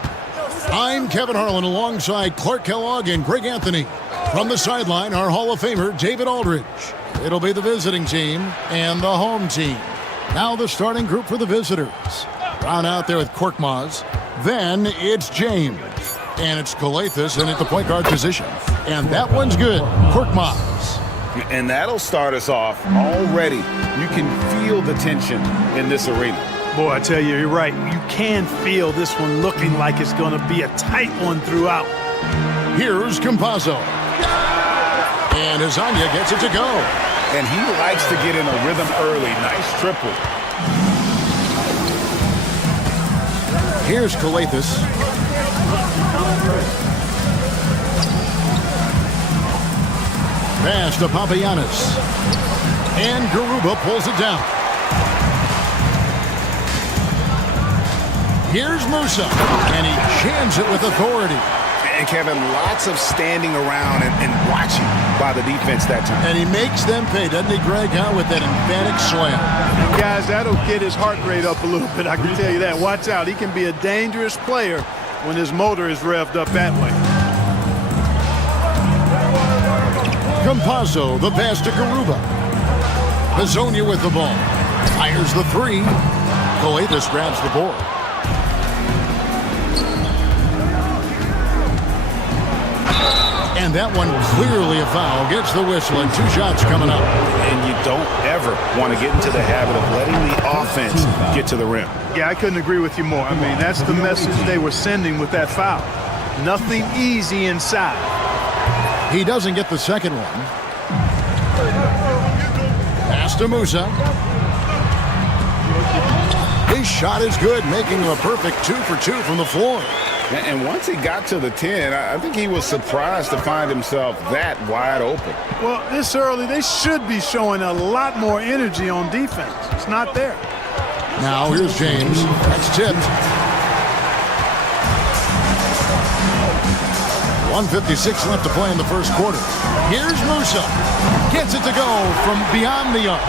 I'm Kevin Harlan alongside Clark Kellogg and Greg Anthony. From the sideline, our Hall of Famer, David Aldridge. It'll be the visiting team and the home team. Now the starting group for the visitors. Brown out there with Korkmaz. Then it's James. And it's Kalathis in at the point guard position. And that one's good. Korkmaz. And that'll start us off already. You can feel the tension in this arena. Boy, I tell you, you're right. You can feel this one looking like it's going to be a tight one throughout. Here's Campazzo. And Azania gets it to go. And he likes to get in a rhythm early. Nice triple. Here's Kalathis. Pass to Papagiannis. And Garuba pulls it down. Here's Musa. And he jams it with authority. And Kevin, lots of standing around and watching by the defense that time. And he makes them pay, doesn't he, Greg, with that emphatic slam. And guys, that'll get his heart rate up a little bit, I can tell you that. Watch out. He can be a dangerous player when his motor is revved up that way. Campazzo, the pass to Garuba. Hazonia with the ball. Fires the three. Kalathis grabs the board. And that one clearly a foul. Gets the whistle and 2 shots coming up. And you don't ever want to get into the habit of letting the offense get to the rim. Yeah, I couldn't agree with you more. I mean, that's the message they were sending with that foul. Nothing easy inside. He doesn't get the second one. Pass to Musa. His shot is good, making him a perfect 2 for 2 from the floor. And once he got to the 10, I think he was surprised to find himself that wide open. Well, this early, they should be showing a lot more energy on defense. It's not there. Now here's James. That's tipped. 1:56 left to play in the first quarter. Here's Musa. Gets it to go from beyond the arc.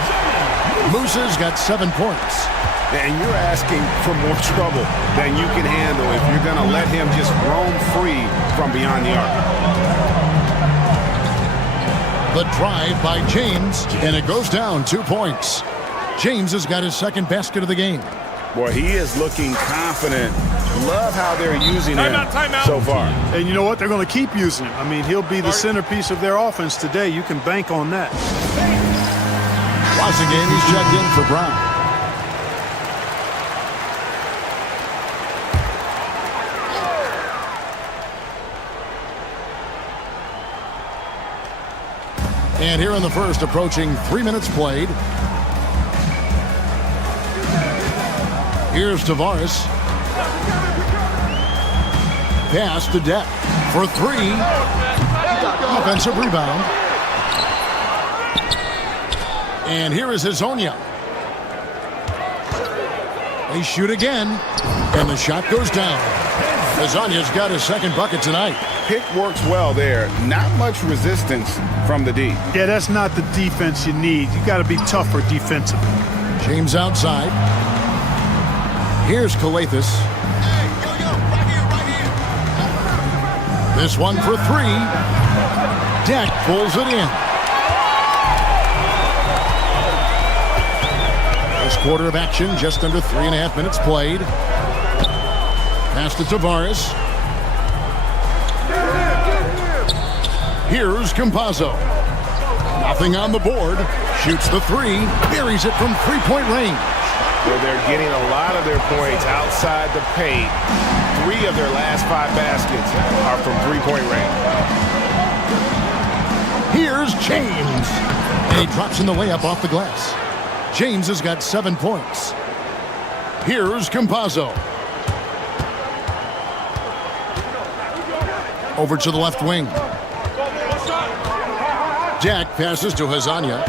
Musa's got 7 points. And you're asking for more trouble than you can handle if you're going to let him just roam free from beyond the arc. The drive by James, and it goes down 2 points. James has got his second basket of the game. Boy, he is looking confident. Love how they're using him so far. And you know what? They're going to keep using him. I mean, he'll be the centerpiece of their offense today. You can bank on that. Once again, he's checked in for Brown. And here in the first, approaching 3 minutes played. Here's Tavares. Pass to Deck for 3. Offensive rebound. And here is Hezonja. They shoot again, and the shot goes down. Hezonja's got his second bucket tonight. Pick works well there. Not much resistance from the D. Yeah, that's not the defense you need. You got to be tougher defensively. James outside. Here's Kalathis. This one for 3. Deck pulls it in. First quarter of action, just under 3.5 minutes played. Pass to Tavares. Here's Campazzo. Nothing on the board. Shoots the 3. Buries it from 3-point range. Where they're getting a lot of their points outside the paint. 3 of their last 5 baskets are from 3-point range. Here's James. And he drops in the layup off the glass. James has got 7 points. Here's Campazzo. Over to the left wing. Jack passes to Hezonja.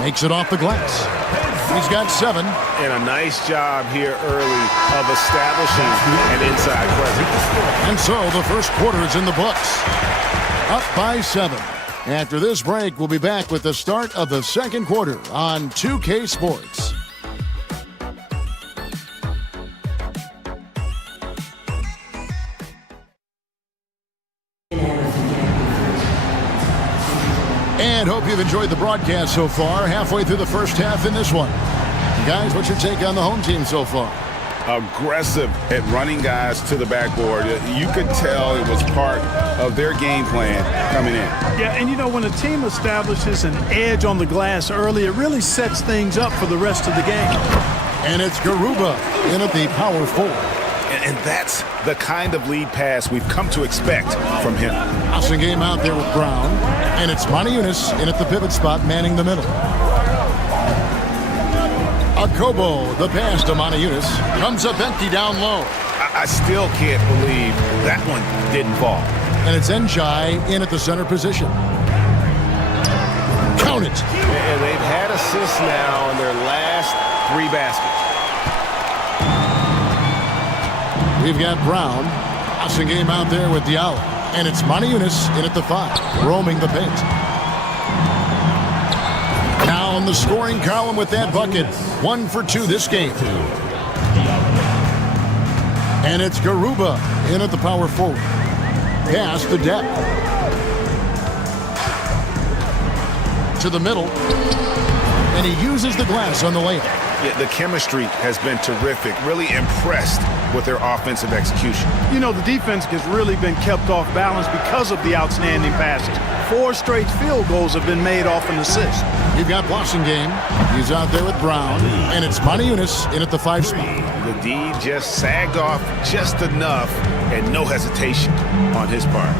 Makes it off the glass. He's got 7. And a nice job here early of establishing an inside presence. And so the first quarter is in the books. Up by 7. After this break, we'll be back with the start of the second quarter on 2K Sports. And hope you've enjoyed the broadcast so far. Halfway through the first half in this one. Guys, what's your take on the home team so far? Aggressive at running guys to the backboard. You could tell it was part of their game plan coming in. Yeah, and you know, when a team establishes an edge on the glass early, it really sets things up for the rest of the game. And it's Garuba in at the power forward. And that's the kind of lead pass we've come to expect from him. Awesome game out there with Brown. And it's Moniunas in at the pivot spot, manning the middle. Akobo, the pass to Moniunas, comes up empty down low. I still can't believe that one didn't fall. And it's Njai in at the center position. Count it. And they've had assists now in their last 3 baskets. We've got Brown. Awesome game out there with Diallo. And it's Moniunas in at the 5, roaming the paint. Now on the scoring column with that bucket. 1 for 2 this game. And it's Garuba in at the power forward. Pass to Depp. To the middle. And he uses the glass on the layup. Yeah, the chemistry has been terrific. Really impressed with their offensive execution. You know, the defense has really been kept off balance because of the outstanding passes. 4 straight field goals have been made off an assist. You've got Blossingame. He's out there with Brown. And it's Monty Eunice in at the 5 spot. The D just sagged off just enough and no hesitation on his part.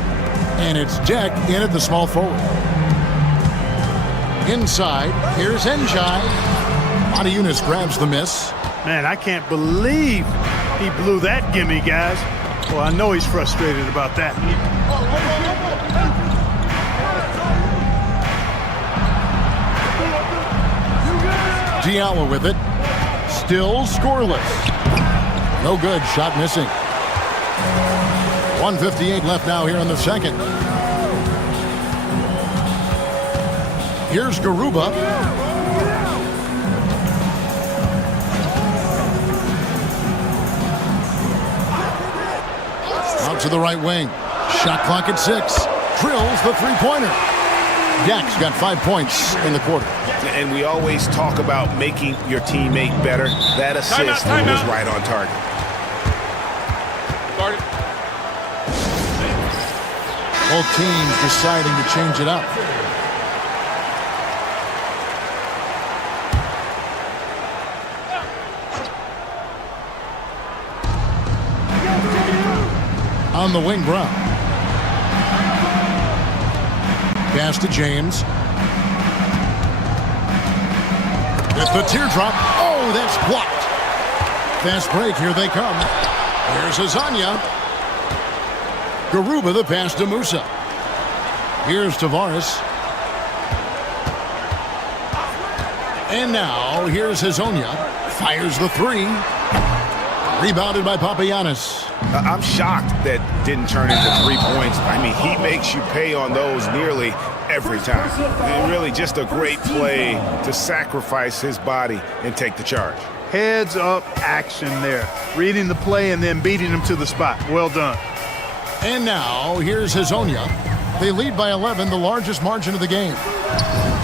And it's Deck in at the small forward. Inside, here's Njai. Monty Eunice grabs the miss. Man, I can't believe he blew that gimme, guys. Well, I know he's frustrated about that. Diallo with it. Still scoreless. No good. Shot missing. 1:58 left now here in the second. Here's Garuba. Out to the right wing. Shot clock at 6. Drills the three-pointer. Dak's got 5 points in the quarter. And we always talk about making your teammate better. That assist was right on target. Both teams deciding to change it up. On the wing, Brown. Pass to James. With the teardrop. Oh, that's blocked. Fast break. Here they come. Here's Azania. Garuba the pass to Musa. Here's Tavares. And now here's Hazonia. Fires the 3. Rebounded by Papagiannis. I'm shocked that didn't turn into 3 points. I mean, he makes you pay on those nearly every time. And really just a great play to sacrifice his body and take the charge. Heads up action there. Reading the play and then beating him to the spot. Well done. And now here's Hazonia. They lead by 11, the largest margin of the game.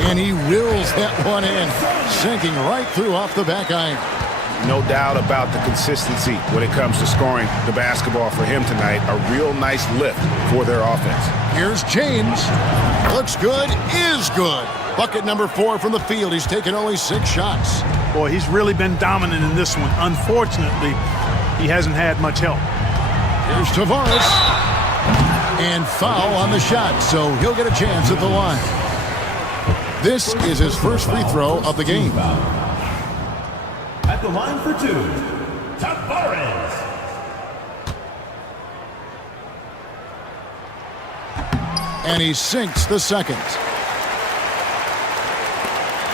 And he wills that one in, sinking right through off the back iron. No doubt about the consistency when it comes to scoring the basketball for him tonight. A real nice lift for their offense. Here's James. Looks good, is good. Bucket number 4 from the field. He's taken only 6 shots. Boy, he's really been dominant in this one. Unfortunately, he hasn't had much help. Here's Tavares. And foul on the shot, so he'll get a chance at the line. This is his first free throw of the game. At the line for 2, Tavares. And he sinks the second.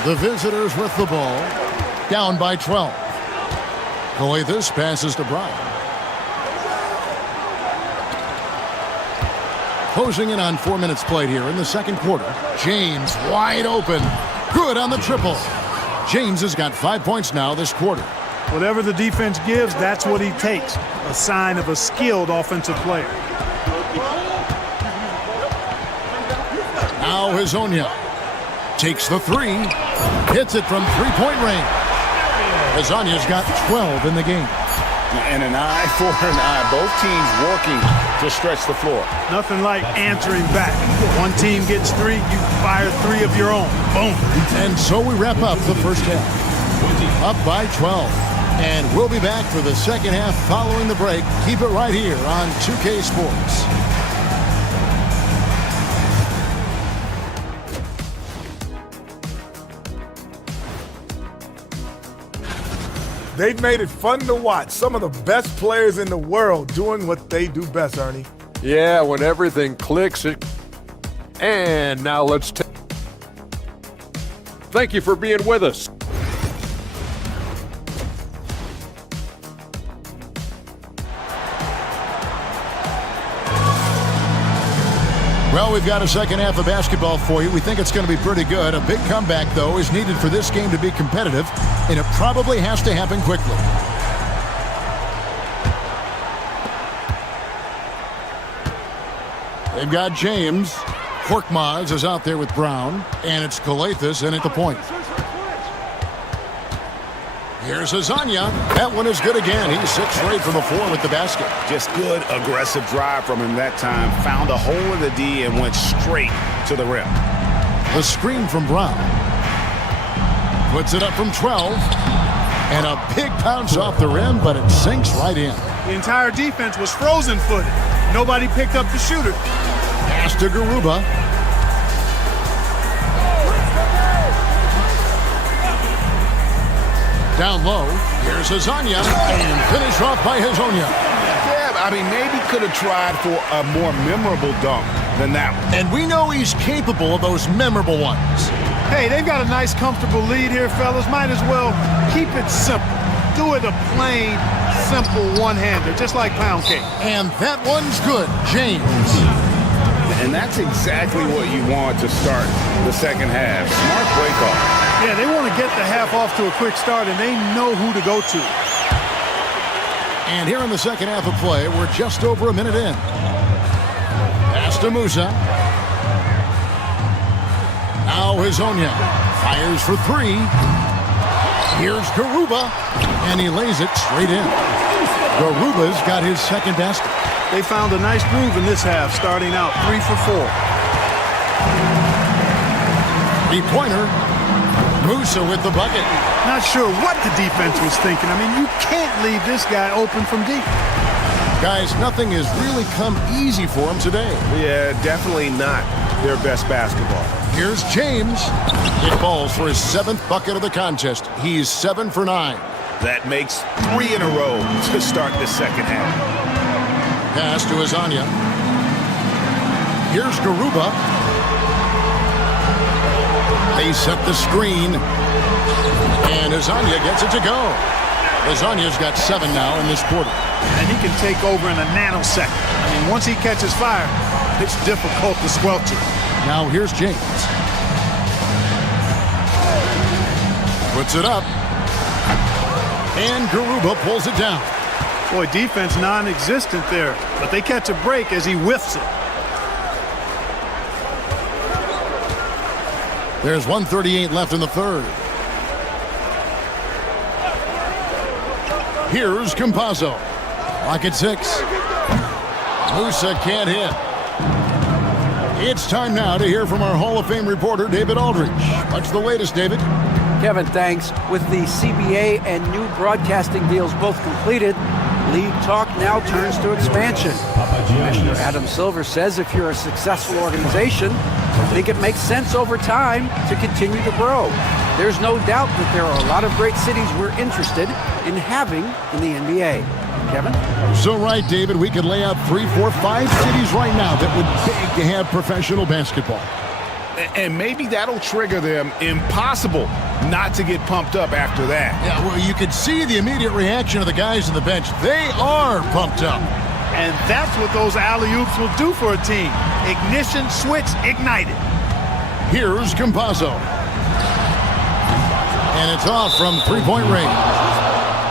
The visitors with the ball, down by 12. Coathis passes to Brown. Closing in on 4 minutes played here in the second quarter. James wide open. Good on the triple. James has got 5 points now this quarter. Whatever the defense gives, that's what he takes. A sign of a skilled offensive player. Now Hazonia takes the 3. Hits it from three-point range. Hazonia's got 12 in the game. And an eye for an eye. Both teams working to stretch the floor. Nothing like answering back. One team gets 3, you fire 3 of your own. Boom. And so we wrap up the first half. Up by 12. And we'll be back for the second half following the break. Keep it right here on 2K Sports. They've made it fun to watch. Some of the best players in the world doing what they do best, Ernie. Yeah, when everything clicks. And now let's thank you for being with us. Well, we've got a second half of basketball for you. We think it's going to be pretty good. A big comeback, though, is needed for this game to be competitive, and it probably has to happen quickly. They've got James. Korkmaz is out there with Brown, and it's Coathis in at the point. Here's Azania. That one is good again. He's 6 straight from the floor with the basket. Just good, aggressive drive from him that time. Found a hole in the D and went straight to the rim. The screen from Brown. Puts it up from 12. And a big bounce off the rim, but it sinks right in. The entire defense was frozen-footed. Nobody picked up the shooter. Pass to Garuba. Down low, here's Azania, and finish off by Hazonia. Yeah, I mean, maybe could have tried for a more memorable dunk than that one. And we know he's capable of those memorable ones. Hey, they've got a nice, comfortable lead here, fellas. Might as well keep it simple. Do it a plain, simple one-hander, just like pound cake. And that one's good, James. And that's exactly what you want to start the second half. Smart break off. Yeah, they want to get the half off to a quick start, and they know who to go to. And here in the second half of play, we're just over a minute in. Pass to Musa. Now Hazonia fires for 3. Here's Garuba, and he lays it straight in. Garuba's got his second basket. They found a nice groove in this half, starting out 3 for 4. 3-pointer. Musa with the bucket. Not sure what the defense was thinking. I mean, you can't leave this guy open from deep. Guys, nothing has really come easy for him today. Yeah, definitely not their best basketball. Here's James. It falls for his 7th bucket of the contest. He's 7 for 9. That makes 3 in a row to start the second half. Pass to Azania. Here's Garuba. They set the screen. And Azania gets it to go. Azania's got 7 now in this quarter. And he can take over in a nanosecond. I mean, once he catches fire, it's difficult to squelch it. Now here's James. Puts it up. And Garuba pulls it down. Boy, defense non-existent there. But they catch a break as he whiffs it. There's 1:38 left in the third. Here's Campazzo. Lock at 6. Musa can't hit. It's time now to hear from our Hall of Fame reporter, David Aldridge. What's the latest, David? Kevin, thanks. With the CBA and new broadcasting deals both completed, league talk now turns to expansion. Commissioner Adam Silver says if you're a successful organization, I think it makes sense over time to continue to grow. There's no doubt that there are a lot of great cities we're interested in having in the NBA. Kevin? So right, David, we could lay out 3, 4, 5 cities right now that would beg to have professional basketball. And maybe that'll trigger them. Impossible not to get pumped up after that. Yeah, well, you could see the immediate reaction of the guys on the bench. They are pumped up. And that's what those alley-oops will do for a team. Ignition switch ignited. Here's Campazzo. And it's off from 3-point range.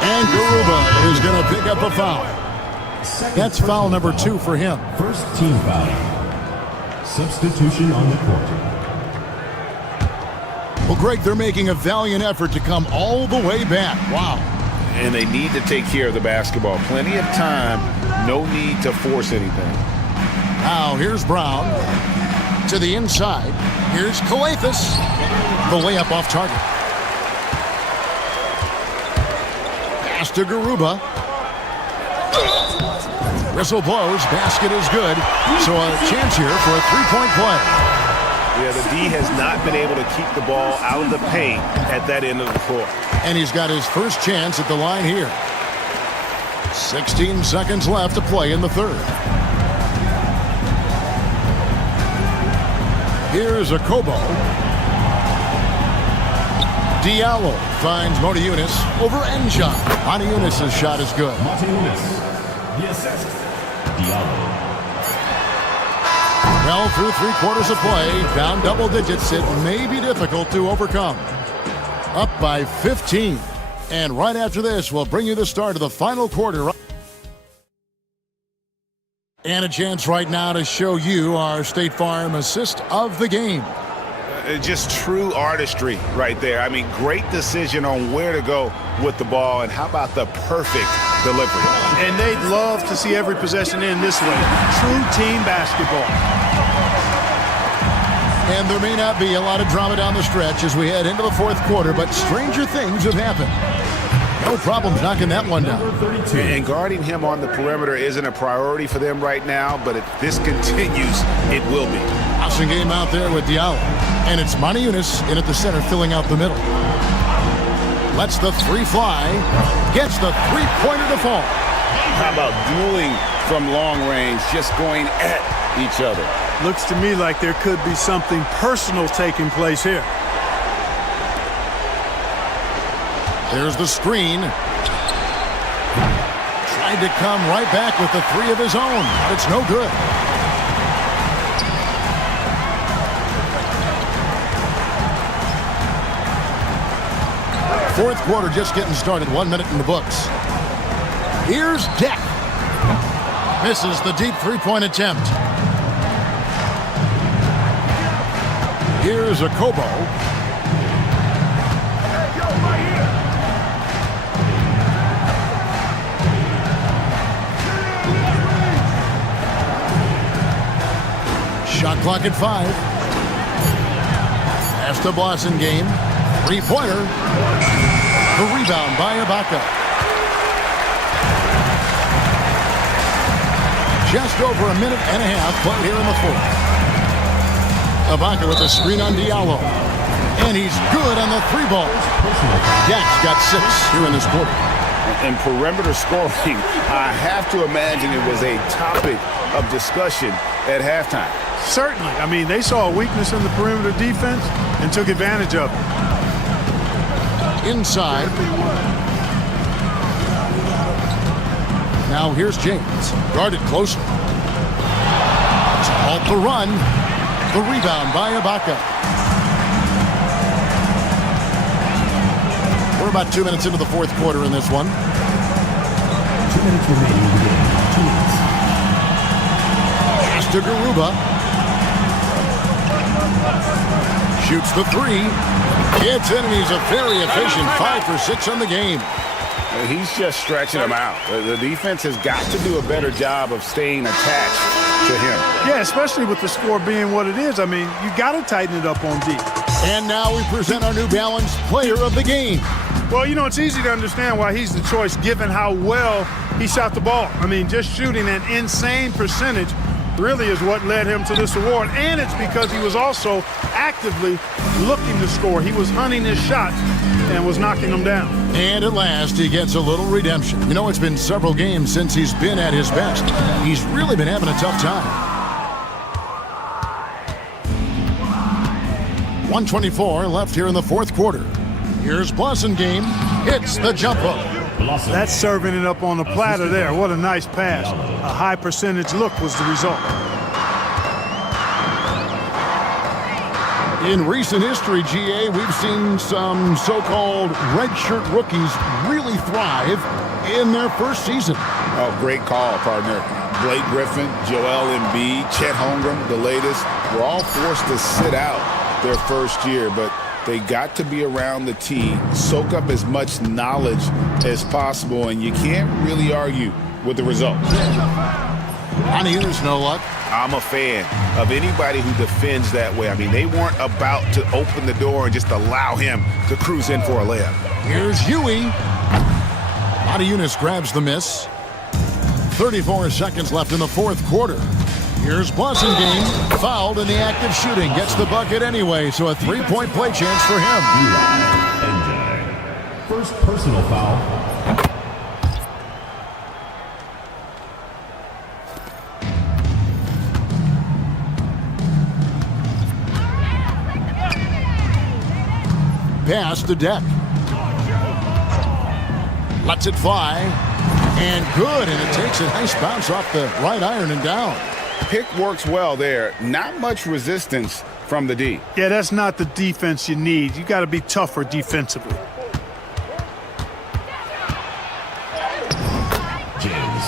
And Garuba is going to pick up a foul. That's foul number 2 for him. First team foul. Substitution on the court. Well, Greg, they're making a valiant effort to come all the way back. Wow. And they need to take care of the basketball. Plenty of time. No need to force anything. Now, here's Brown. To the inside. Here's Kalathis. The layup off target. Pass to Garuba. Whistle blows. Basket is good. So a chance here for a 3-point play. Yeah, the D has not been able to keep the ball out of the paint at that end of the court. And he's got his first chance at the line here. 16 seconds left to play in the third. Here's a Kobo. Diallo finds Motiejunas over Enshot. Motiejunas' shot is good. Motiejunas, the assist. Diallo. Well, through 3 quarters of play, down double digits, it may be difficult to overcome. Up by 15. And right after this, we'll bring you the start of the final quarter. And a chance right now to show you our State Farm assist of the game. Just true artistry right there. I mean, great decision on where to go with the ball, and how about the perfect delivery? And they'd love to see every possession end this way. True team basketball. And there may not be a lot of drama down the stretch as we head into the fourth quarter, but stranger things have happened. No problems knocking that one down. And guarding him on the perimeter isn't a priority for them right now, but if this continues, it will be. Awesome game out there with Diallo. And it's Moniunas in at the center, filling out the middle. Lets the three fly. Gets the three-pointer to fall. How about dueling from long range, just going at each other? Looks to me like there could be something personal taking place here. There's the screen. Tried to come right back with the three of his own, but it's no good. Fourth quarter just getting started. 1 minute in the books. Here's Deck. Misses the deep three-point attempt. Here's Akobo. Shot clock at 5. Pass to Blossom game. Three-pointer. The rebound by Ibaka. Just over a minute and a half played here in the fourth. Ibaka with a screen on Diallo. And he's good on the three ball. Dak's got 6 here in this quarter. And perimeter scoring, I have to imagine it was a topic of discussion at halftime. Certainly. I mean, they saw a weakness in the perimeter defense and took advantage of it. Inside. Now here's James. Guarded closely. To halt the run. The rebound by Ibaka. We're about 2 minutes into the fourth quarter in this one. 2 minutes remaining. 2 minutes. Pass to Garuba. Shoots the three. Gets in, and he's a very efficient 5 for 6 on the game. He's just stretching them out. The defense has got to do a better job of staying attached to him. Yeah, especially with the score being what it is. I mean, you got to tighten it up on D. And now we present our New Balance Player of the Game. Well, you know, it's easy to understand why he's the choice given how well he shot the ball. I mean, just shooting an insane percentage really is what led him to this award. And it's because he was also actively looking to score. He was hunting his shots and was knocking them down. And at last, he gets a little redemption. You know, it's been several games since he's been at his best. He's really been having a tough time. 1:24 left here in the fourth quarter. Here's Blossom game. Hits the jump hook. That's serving it up on the platter there. What a nice pass. A high percentage look was the result. In recent history, GA, we've seen some so-called redshirt rookies really thrive in their first season. Oh, great call, partner. Blake Griffin, Joel Embiid, Chet Holmgren, the latest, were all forced to sit out their first year, but they got to be around the team, soak up as much knowledge as possible, and you can't really argue with the results. There's no luck. I'm a fan of anybody who defends that way. I mean, they weren't about to open the door and just allow him to cruise in for a layup. Here's Huey. Moniunas grabs the miss. 34 seconds left in the fourth quarter. Here's Blossom game. Fouled in the act of shooting. Gets the bucket anyway, so a three-point play chance for him. First personal foul. Pass to Deck. Lets it fly. And good, and it takes a nice bounce off the right iron and down. Pick works well there. Not much resistance from the D. Yeah, that's not the defense you need. You got to be tougher defensively. James.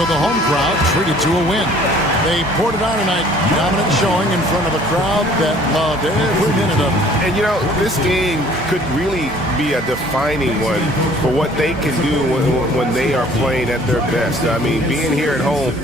so the home crowd treated to a win. They poured it on tonight. Dominant showing in front of a crowd that loved every minute of it. And, you know, this game could really be a defining one for what they can do when they are playing at their best. I mean, being here at home,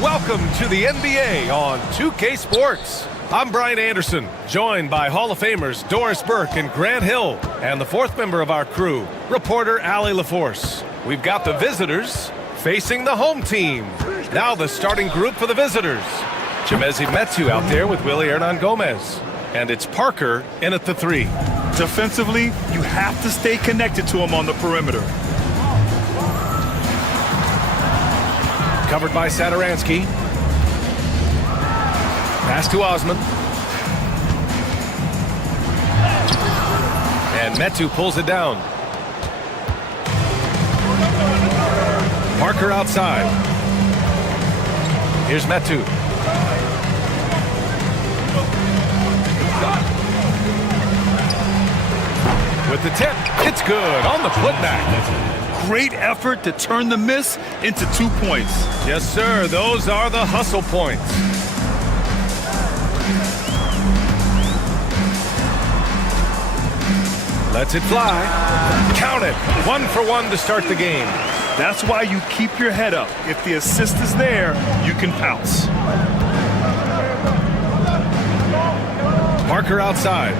Welcome to the NBA on 2K Sports. I'm Brian Anderson, joined by Hall of Famers Doris Burke and Grant Hill, and the fourth member of our crew, reporter Allie LaForce. We've got the visitors facing the home team. Now the starting group for the visitors. Chimezie Metu out there with Willy Hernangomez. And it's Parker in at the 3. Defensively, you have to stay connected to him on the perimeter. Covered by Satoransky. Pass to Osman. And Metu pulls it down. Parker outside. Here's Metu. With the tip, it's good on the putback. Great effort to turn the miss into 2 points. Yes, sir. Those are the hustle points. Lets it fly. Count it. 1 for 1 to start the game. That's why you keep your head up. If the assist is there, you can pounce. Parker outside.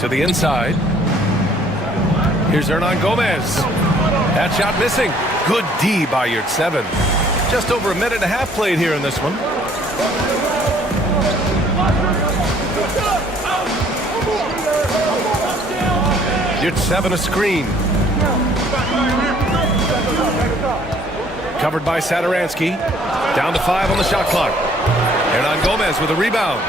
To the inside. Here's Hernangomez. That shot missing. Good D by Yurtseven. Just over a minute and a half played here in this one. Yurtseven a screen. Covered by Satoransky. Down to 5 on the shot clock. Hernangomez with a rebound.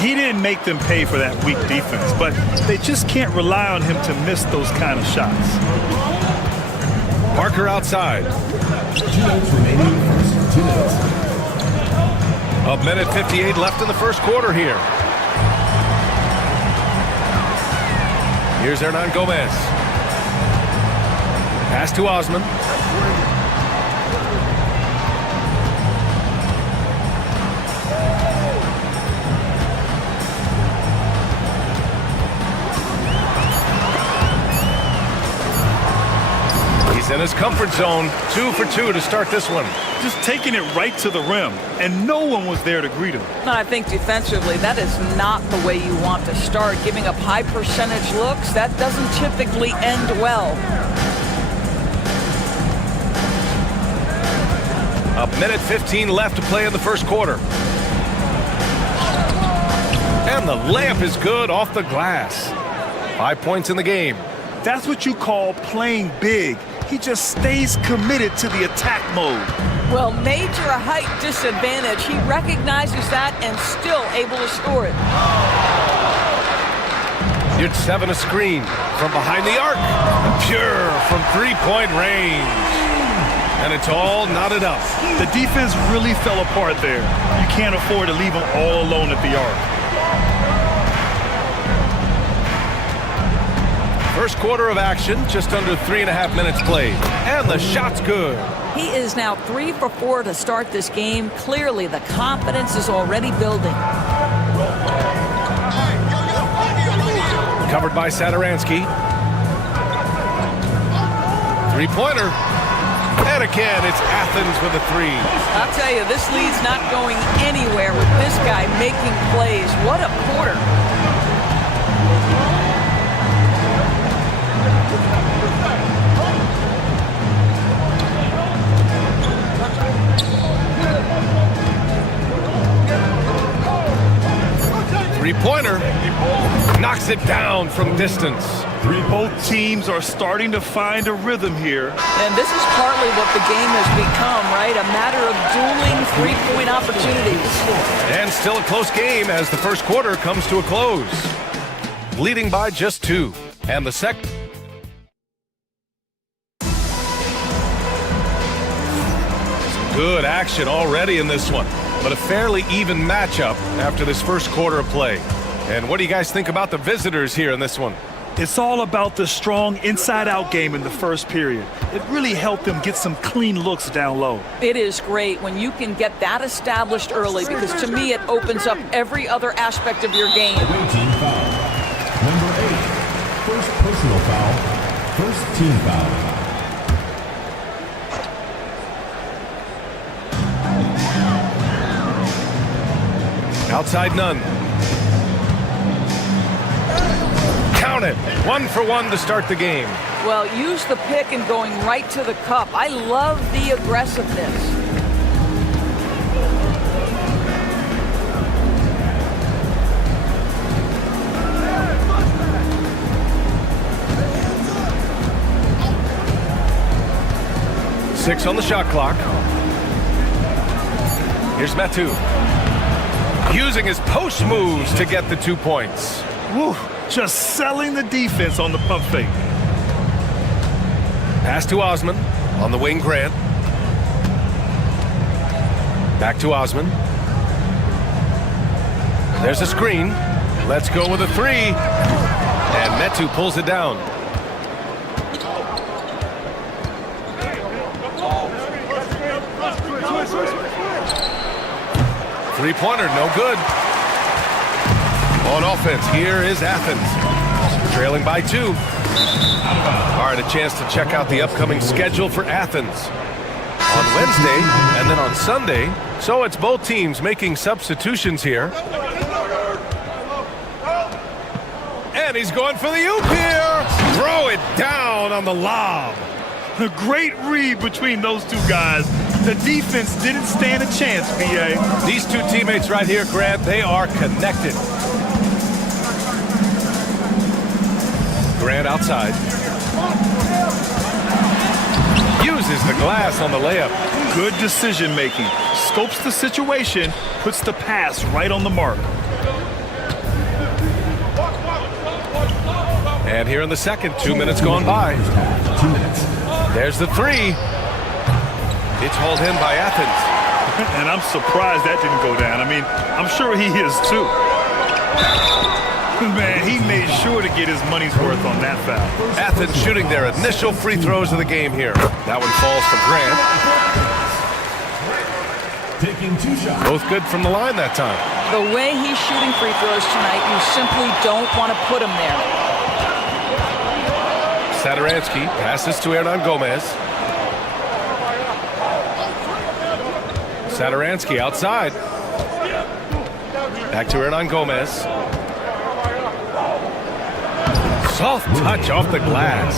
He didn't make them pay for that weak defense, but they just can't rely on him to miss those kind of shots. Parker outside. 2 minutes remaining. 2 minutes. A minute 58 left in the first quarter here. Here's Hernangomez. Pass to Osman. He's in his comfort zone. 2 for 2 to start this one. Just taking it right to the rim, and no one was there to greet him. No, I think defensively, that is not the way you want to start. Giving up high percentage looks, that doesn't typically end well. A minute 15 left to play in the first quarter. And the layup is good off the glass. 5 points in the game. That's what you call playing big. He just stays committed to the attack mode. Well, major height disadvantage. He recognizes that and still able to score it. You'd 7 a screen from behind the arc. Pure from three-point range. And it's all knotted up. The defense really fell apart there. You can't afford to leave them all alone at the arc. First quarter of action, just under 3.5 minutes played. And the shot's good. He is now 3 for 4 to start this game. Clearly, the confidence is already building. Covered by Sadaransky. Three-pointer. And again, it's Athens with a three. I'll tell you, this lead's not going anywhere with this guy making plays. What a quarter. Three-pointer. Knocks it down from distance. Both teams are starting to find a rhythm here. And this is partly what the game has become, right? A matter of dueling three-point opportunities. And still a close game as the first quarter comes to a close. Leading by just 2. And the second. Good action already in this one. But a fairly even matchup after this first quarter of play. And what do you guys think about the visitors here in this one? It's all about the strong inside-out game in the first period. It really helped them get some clean looks down low. It is great when you can get that established early because to me it opens up every other aspect of your game. Away team foul. Number 8. First personal foul. First team foul. Outside none. Count it. 1 for 1 to start the game. Well, use the pick and going right to the cup. I love the aggressiveness. Six on the shot clock. Here's Metu. Using his post moves to get the 2 points. Woo, just selling the defense on the pump fake. Pass to Osman. On the wing, Grant. Back to Osman. There's a screen. Let's go with a 3. And Metu pulls it down. Three-pointer, no good. On offense, here is Athens. Trailing by 2. All right, a chance to check out the upcoming schedule for Athens. On Wednesday and then on Sunday. So it's both teams making substitutions here. And he's going for the oop here. Throw it down on the lob. A great read between those two guys. The defense didn't stand a chance, B.A. These two teammates right here, Grant, they are connected. Grant outside. Uses the glass on the layup. Good decision making. Scopes the situation, puts the pass right on the mark. And here in the second, 2 minutes gone by. 2 minutes. There's the 3. It's hauled in by Athens. And I'm surprised that didn't go down. I mean, I'm sure he is too. Man, he made sure to get his money's worth on that foul. Athens shooting their initial free throws of the game here. That one falls for Grant. Taking 2 shots. Both good from the line that time. The way he's shooting free throws tonight, you simply don't want to put him there. Sadaransky passes to Hernan Gomez. Sadaransky outside. Back to Hernan Gomez. Soft touch off the glass.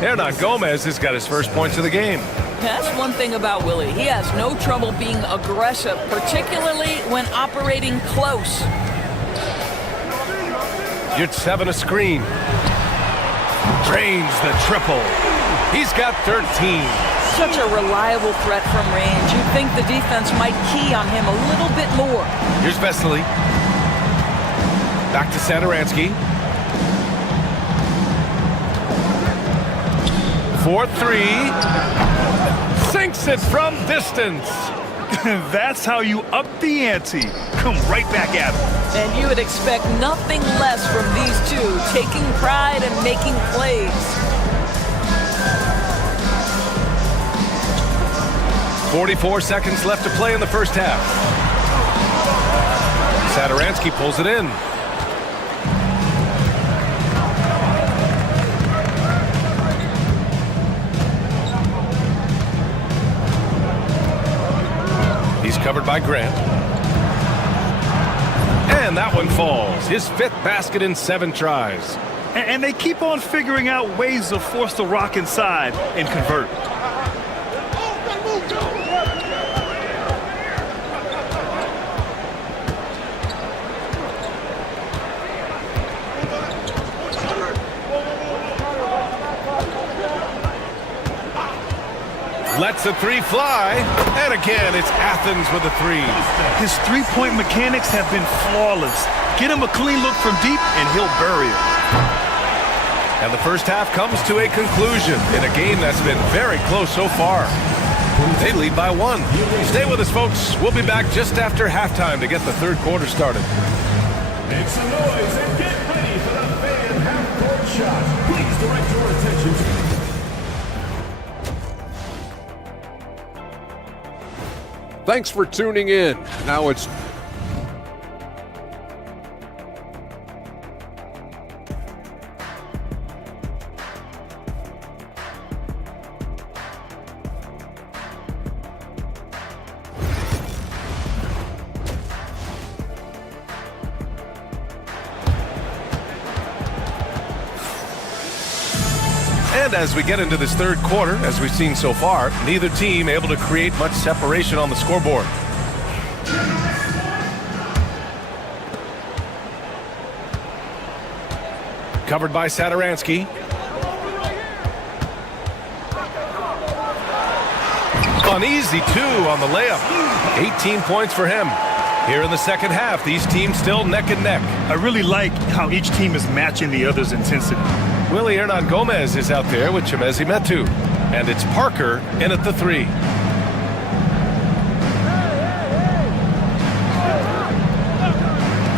Hernan Gomez has got his first points of the game. That's one thing about Willie. He has no trouble being aggressive, particularly when operating close. Yurtseven a screen. Drains the triple. He's got 13. Such a reliable threat from range. You'd think the defense might key on him a little bit more. Here's Vesely. Back to Satoransky. 4-3. Sinks it from distance. That's how you up the ante. Come right back at him. And you would expect nothing less from these two, taking pride and making plays. 44 seconds left to play in the first half. Satoransky pulls it in. He's covered by Grant. And that one falls. His 5th basket in 7 tries. And they keep on figuring out ways to force the rock inside and convert. Lets the 3 fly, and again, it's Athens with a 3. His three-point mechanics have been flawless. Get him a clean look from deep, and he'll bury it. And the first half comes to a conclusion in a game that's been very close so far. They lead by 1. Stay with us, folks. We'll be back just after halftime to get the third quarter started. Make some noise and get ready for the fan half-court shot. Please direct your attention to... Thanks for tuning in. Now it's And as we get into this third quarter, as we've seen so far, neither team able to create much separation on the scoreboard. Covered by Satoransky. An easy 2 on the layup. 18 points for him. Here in the second half, these teams still neck and neck. I really like how each team is matching the other's intensity. Willie Hernan-Gomez is out there with Chimezi Metu. And it's Parker in at the 3.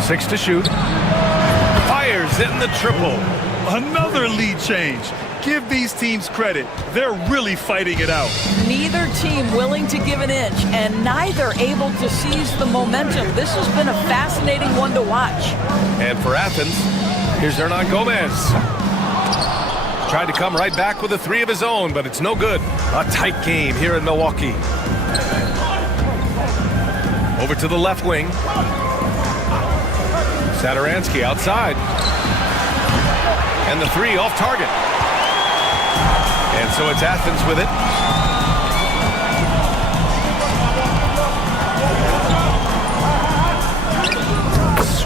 Six to shoot. Fires in the triple. Another lead change. Give these teams credit. They're really fighting it out. Neither team willing to give an inch, and neither able to seize the momentum. This has been a fascinating one to watch. And for Athens, here's Hernan-Gomez. Tried to come right back with a 3 of his own, but it's no good. A tight game here in Milwaukee. Over to the left wing. Satoransky outside. And the 3 off target. And so it's Athens with it.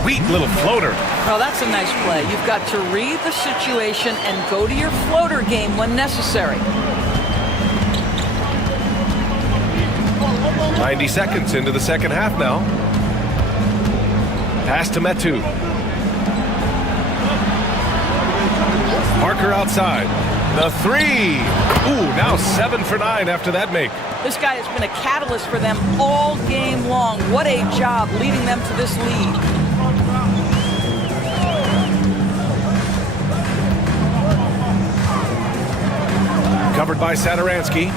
Sweet little floater. Oh, that's a nice play. You've got to read the situation and go to your floater game when necessary. 90 seconds into the second half now. Pass to Metu. Parker outside. The 3. Ooh, now 7 for 9 after that make. This guy has been a catalyst for them all game long. What a job leading them to this lead. Covered by Satoransky.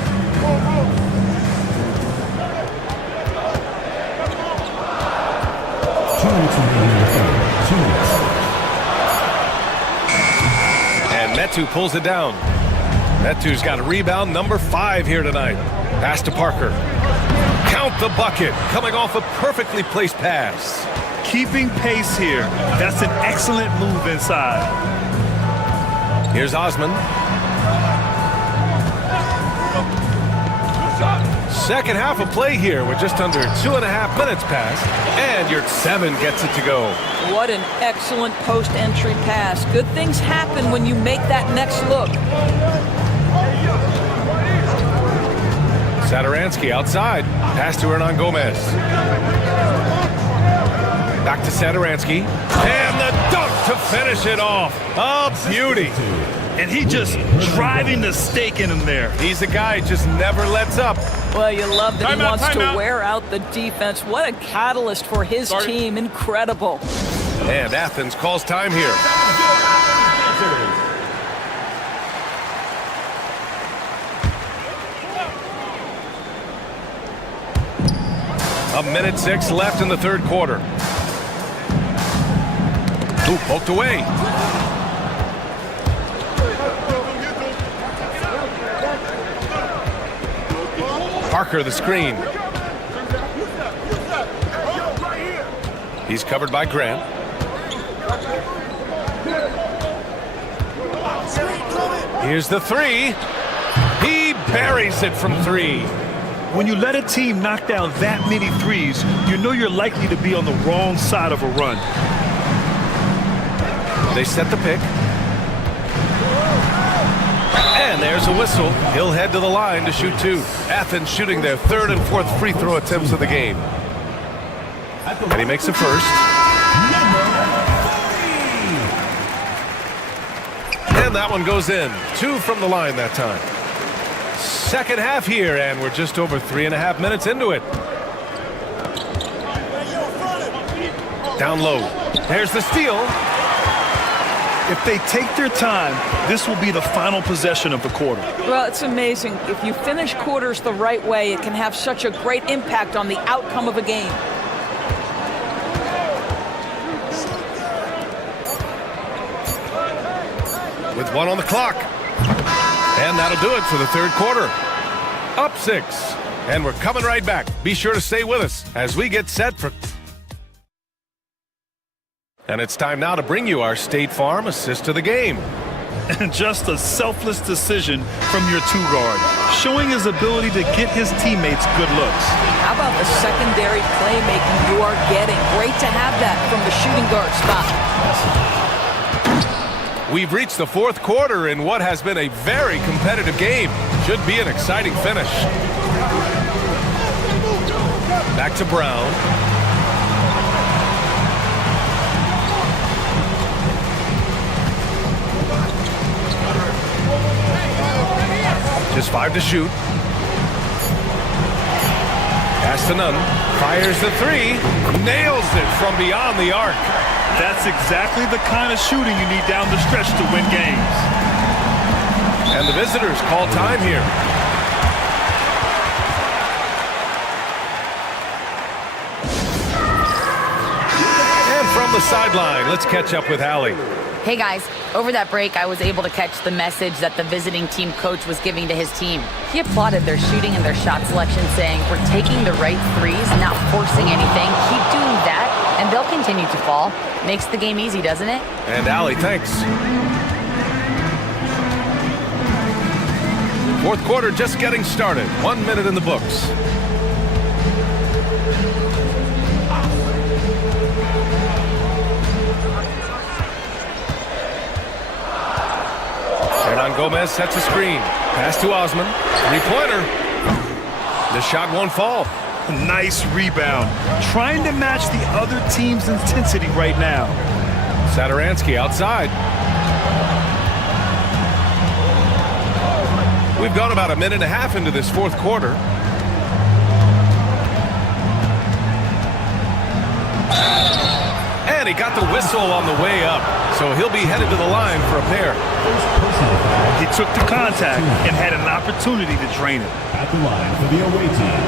And Metu pulls it down. Metu's got a rebound, number 5 here tonight. Pass to Parker. Count the bucket, coming off a perfectly placed pass. Keeping pace here. That's an excellent move inside. Here's Osman. Second half of play here with just under 2.5 minutes passed, and your 7 gets it to go. What an excellent post-entry pass. Good things happen when you make that next look. Satoransky outside. Pass to Hernan Gomez. Back to Satoransky. And the dunk to finish it off. A beauty. And he just driving the stake in him there. He's a guy who just never lets up. Well, you love that he wants to timeout. wear out the defense. What a catalyst for his team. Incredible. And Athens calls time here. A minute 6 left in the third quarter. Ooh, poked away. Parker the screen. He's covered by Grant. Here's the 3. He buries it from 3. When you let a team knock down that many threes, you know you're likely to be on the wrong side of a run. They set the pick. And there's a whistle. He'll head to the line to shoot 2. Athens shooting their 3rd and 4th free throw attempts of the game. And he makes the first. And that one goes in. 2 from the line that time. Second half here, and we're just over 3.5 minutes into it. Down low. There's the steal. If they take their time, this will be the final possession of the quarter. Well, it's amazing. If you finish quarters the right way, it can have such a great impact on the outcome of a game. With 1 on the clock. And that'll do it for the third quarter. Up 6. And we're coming right back. Be sure to stay with us as we get set for... And it's time now to bring you our State Farm assist to the game. And just a selfless decision from your 2-guard, showing his ability to get his teammates good looks. How about the secondary playmaking you are getting? Great to have that from the shooting guard spot. We've reached the fourth quarter in what has been a very competitive game. Should be an exciting finish. Back to Brown. Just 5 to shoot. Pass to Nunn. Fires the 3. Nails it from beyond the arc. That's exactly the kind of shooting you need down the stretch to win games. And the visitors call time here. And from the sideline, let's catch up with Allie. Hey guys, over that break, I was able to catch the message that the visiting team coach was giving to his team. He applauded their shooting and their shot selection, saying, "We're taking the right threes, not forcing anything. Keep doing that, and they'll continue to fall." Makes the game easy, doesn't it? And Allie, thanks. Fourth quarter just getting started. 1 minute in the books. Hernan Gomez sets a screen. Pass to Osman. 3-pointer. The shot won't fall. Nice rebound. Trying to match the other team's intensity right now. Satoransky outside. We've gone about a minute and a half into this fourth quarter. And he got the whistle on the way up, so he'll be headed to the line for a pair. He took the contact and had an opportunity to drain it. At the line for the away team.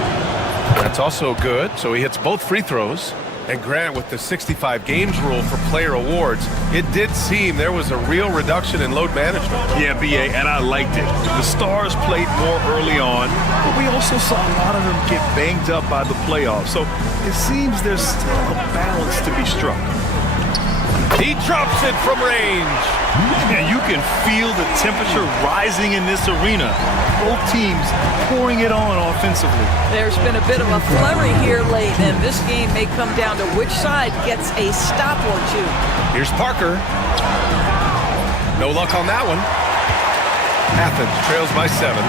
That's also good, so he hits both free throws. And Grant, with the 65 games rule for player awards, it did seem there was a real reduction in load management. Yeah, BA, and I liked it. The Stars played more early on, but we also saw a lot of them get banged up by the playoffs. So it seems there's still a balance to be struck. He drops it from range. And you can feel the temperature rising in this arena. Both teams pouring it on offensively. There's been a bit of a flurry here late, and this game may come down to which side gets a stop or two. Here's Parker. No luck on that one. Athens trails by 7.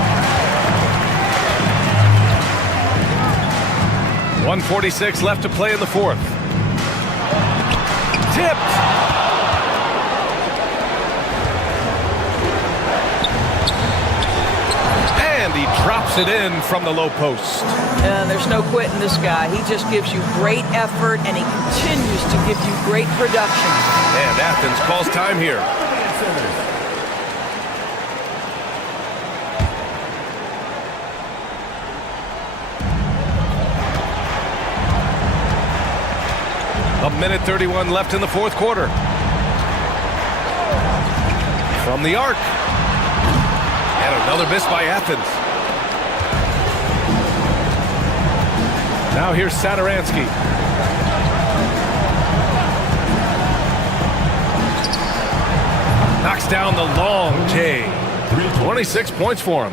1:46 left to play in the fourth. Tipped. And he drops it in from the low post. There's no quitting this guy. He just gives you great effort, and he continues to give you great production. And Athens calls time here. A minute 31 left in the fourth quarter. From the arc. And another miss by Athens. Now here's Saturansky. Knocks down the long J. 26 points for him.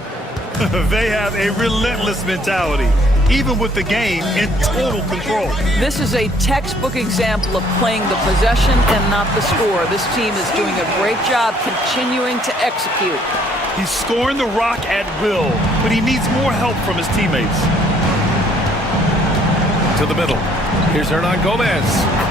They have a relentless mentality, even with the game in total control. This is a textbook example of playing the possession and not the score. This team is doing a great job continuing to execute. He's scoring the rock at will, but he needs more help from his teammates. To the middle. Here's Hernan Gomez.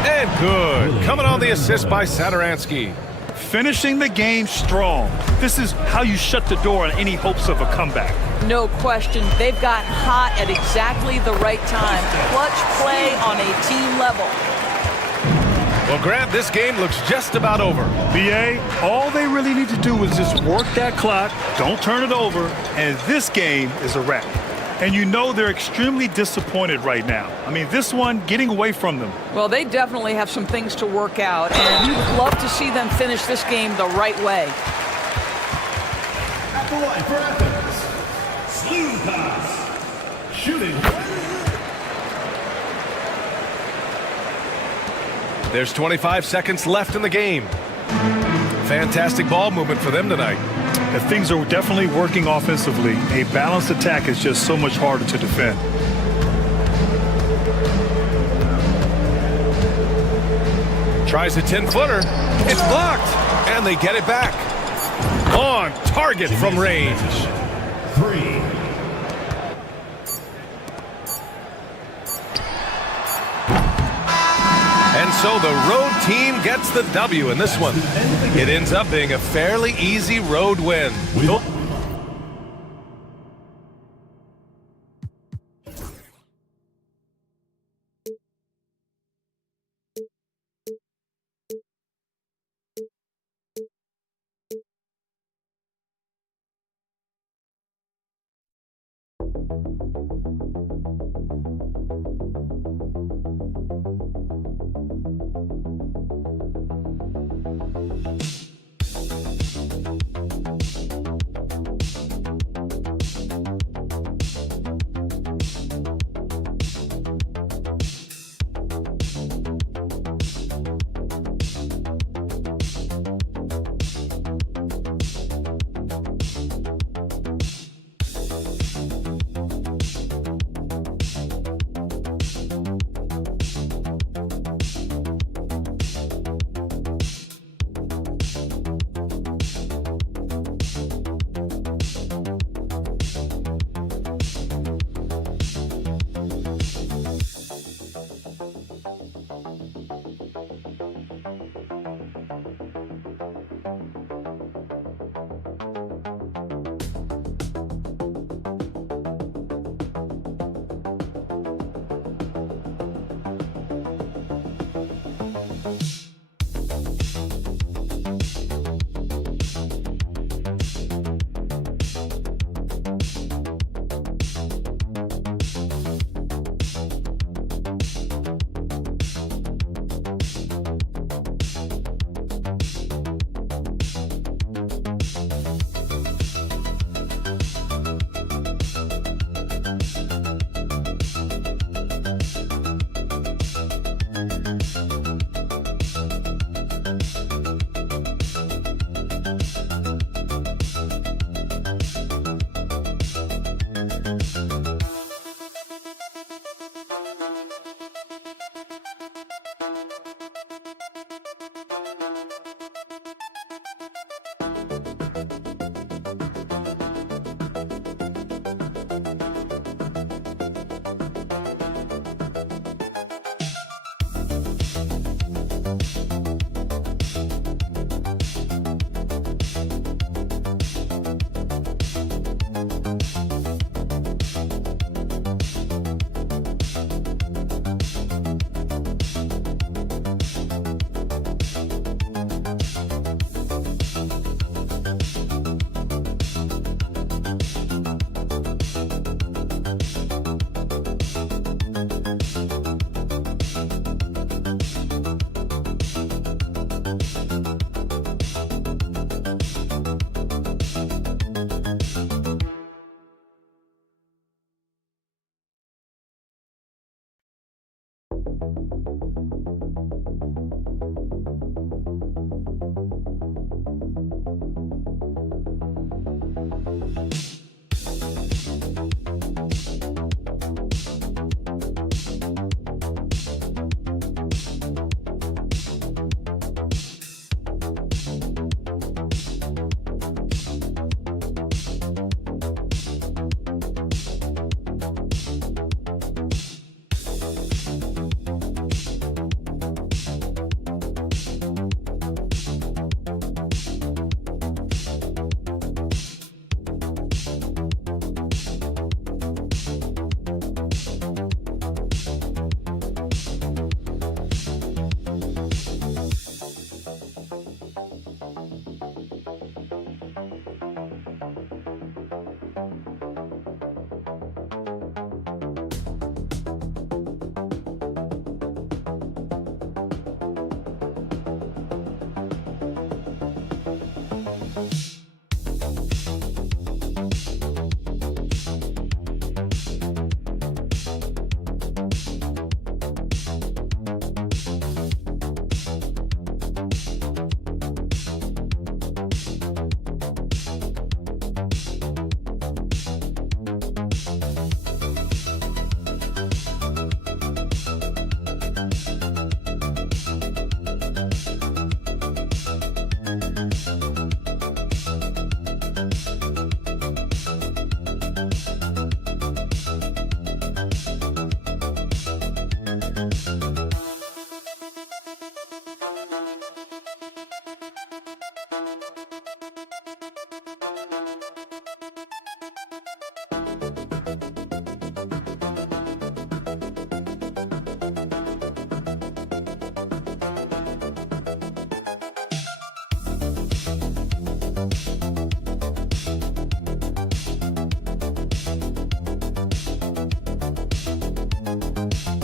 And good. Coming on the assist by Saturansky. Finishing the game strong. This is how you shut the door on any hopes of a comeback. No question. They've gotten hot at exactly the right time. Clutch play on a team level. Well, Grant, this game looks just about over. BA, all they really need to do is just work that clock, don't turn it over, and this game is a wrap. And you know they're extremely disappointed right now. I mean, this one getting away from them. Well, they definitely have some things to work out, and you'd love to see them finish this game the right way. At the line for Athens, Slukas, shooting. There's 25 seconds left in the game. Fantastic ball movement for them tonight. And things are definitely working offensively. A balanced attack is just so much harder to defend. Tries a 10-footer. It's blocked. And they get it back. On target from range. 3. And so the road team gets the W in this one. It ends up being a fairly easy road win.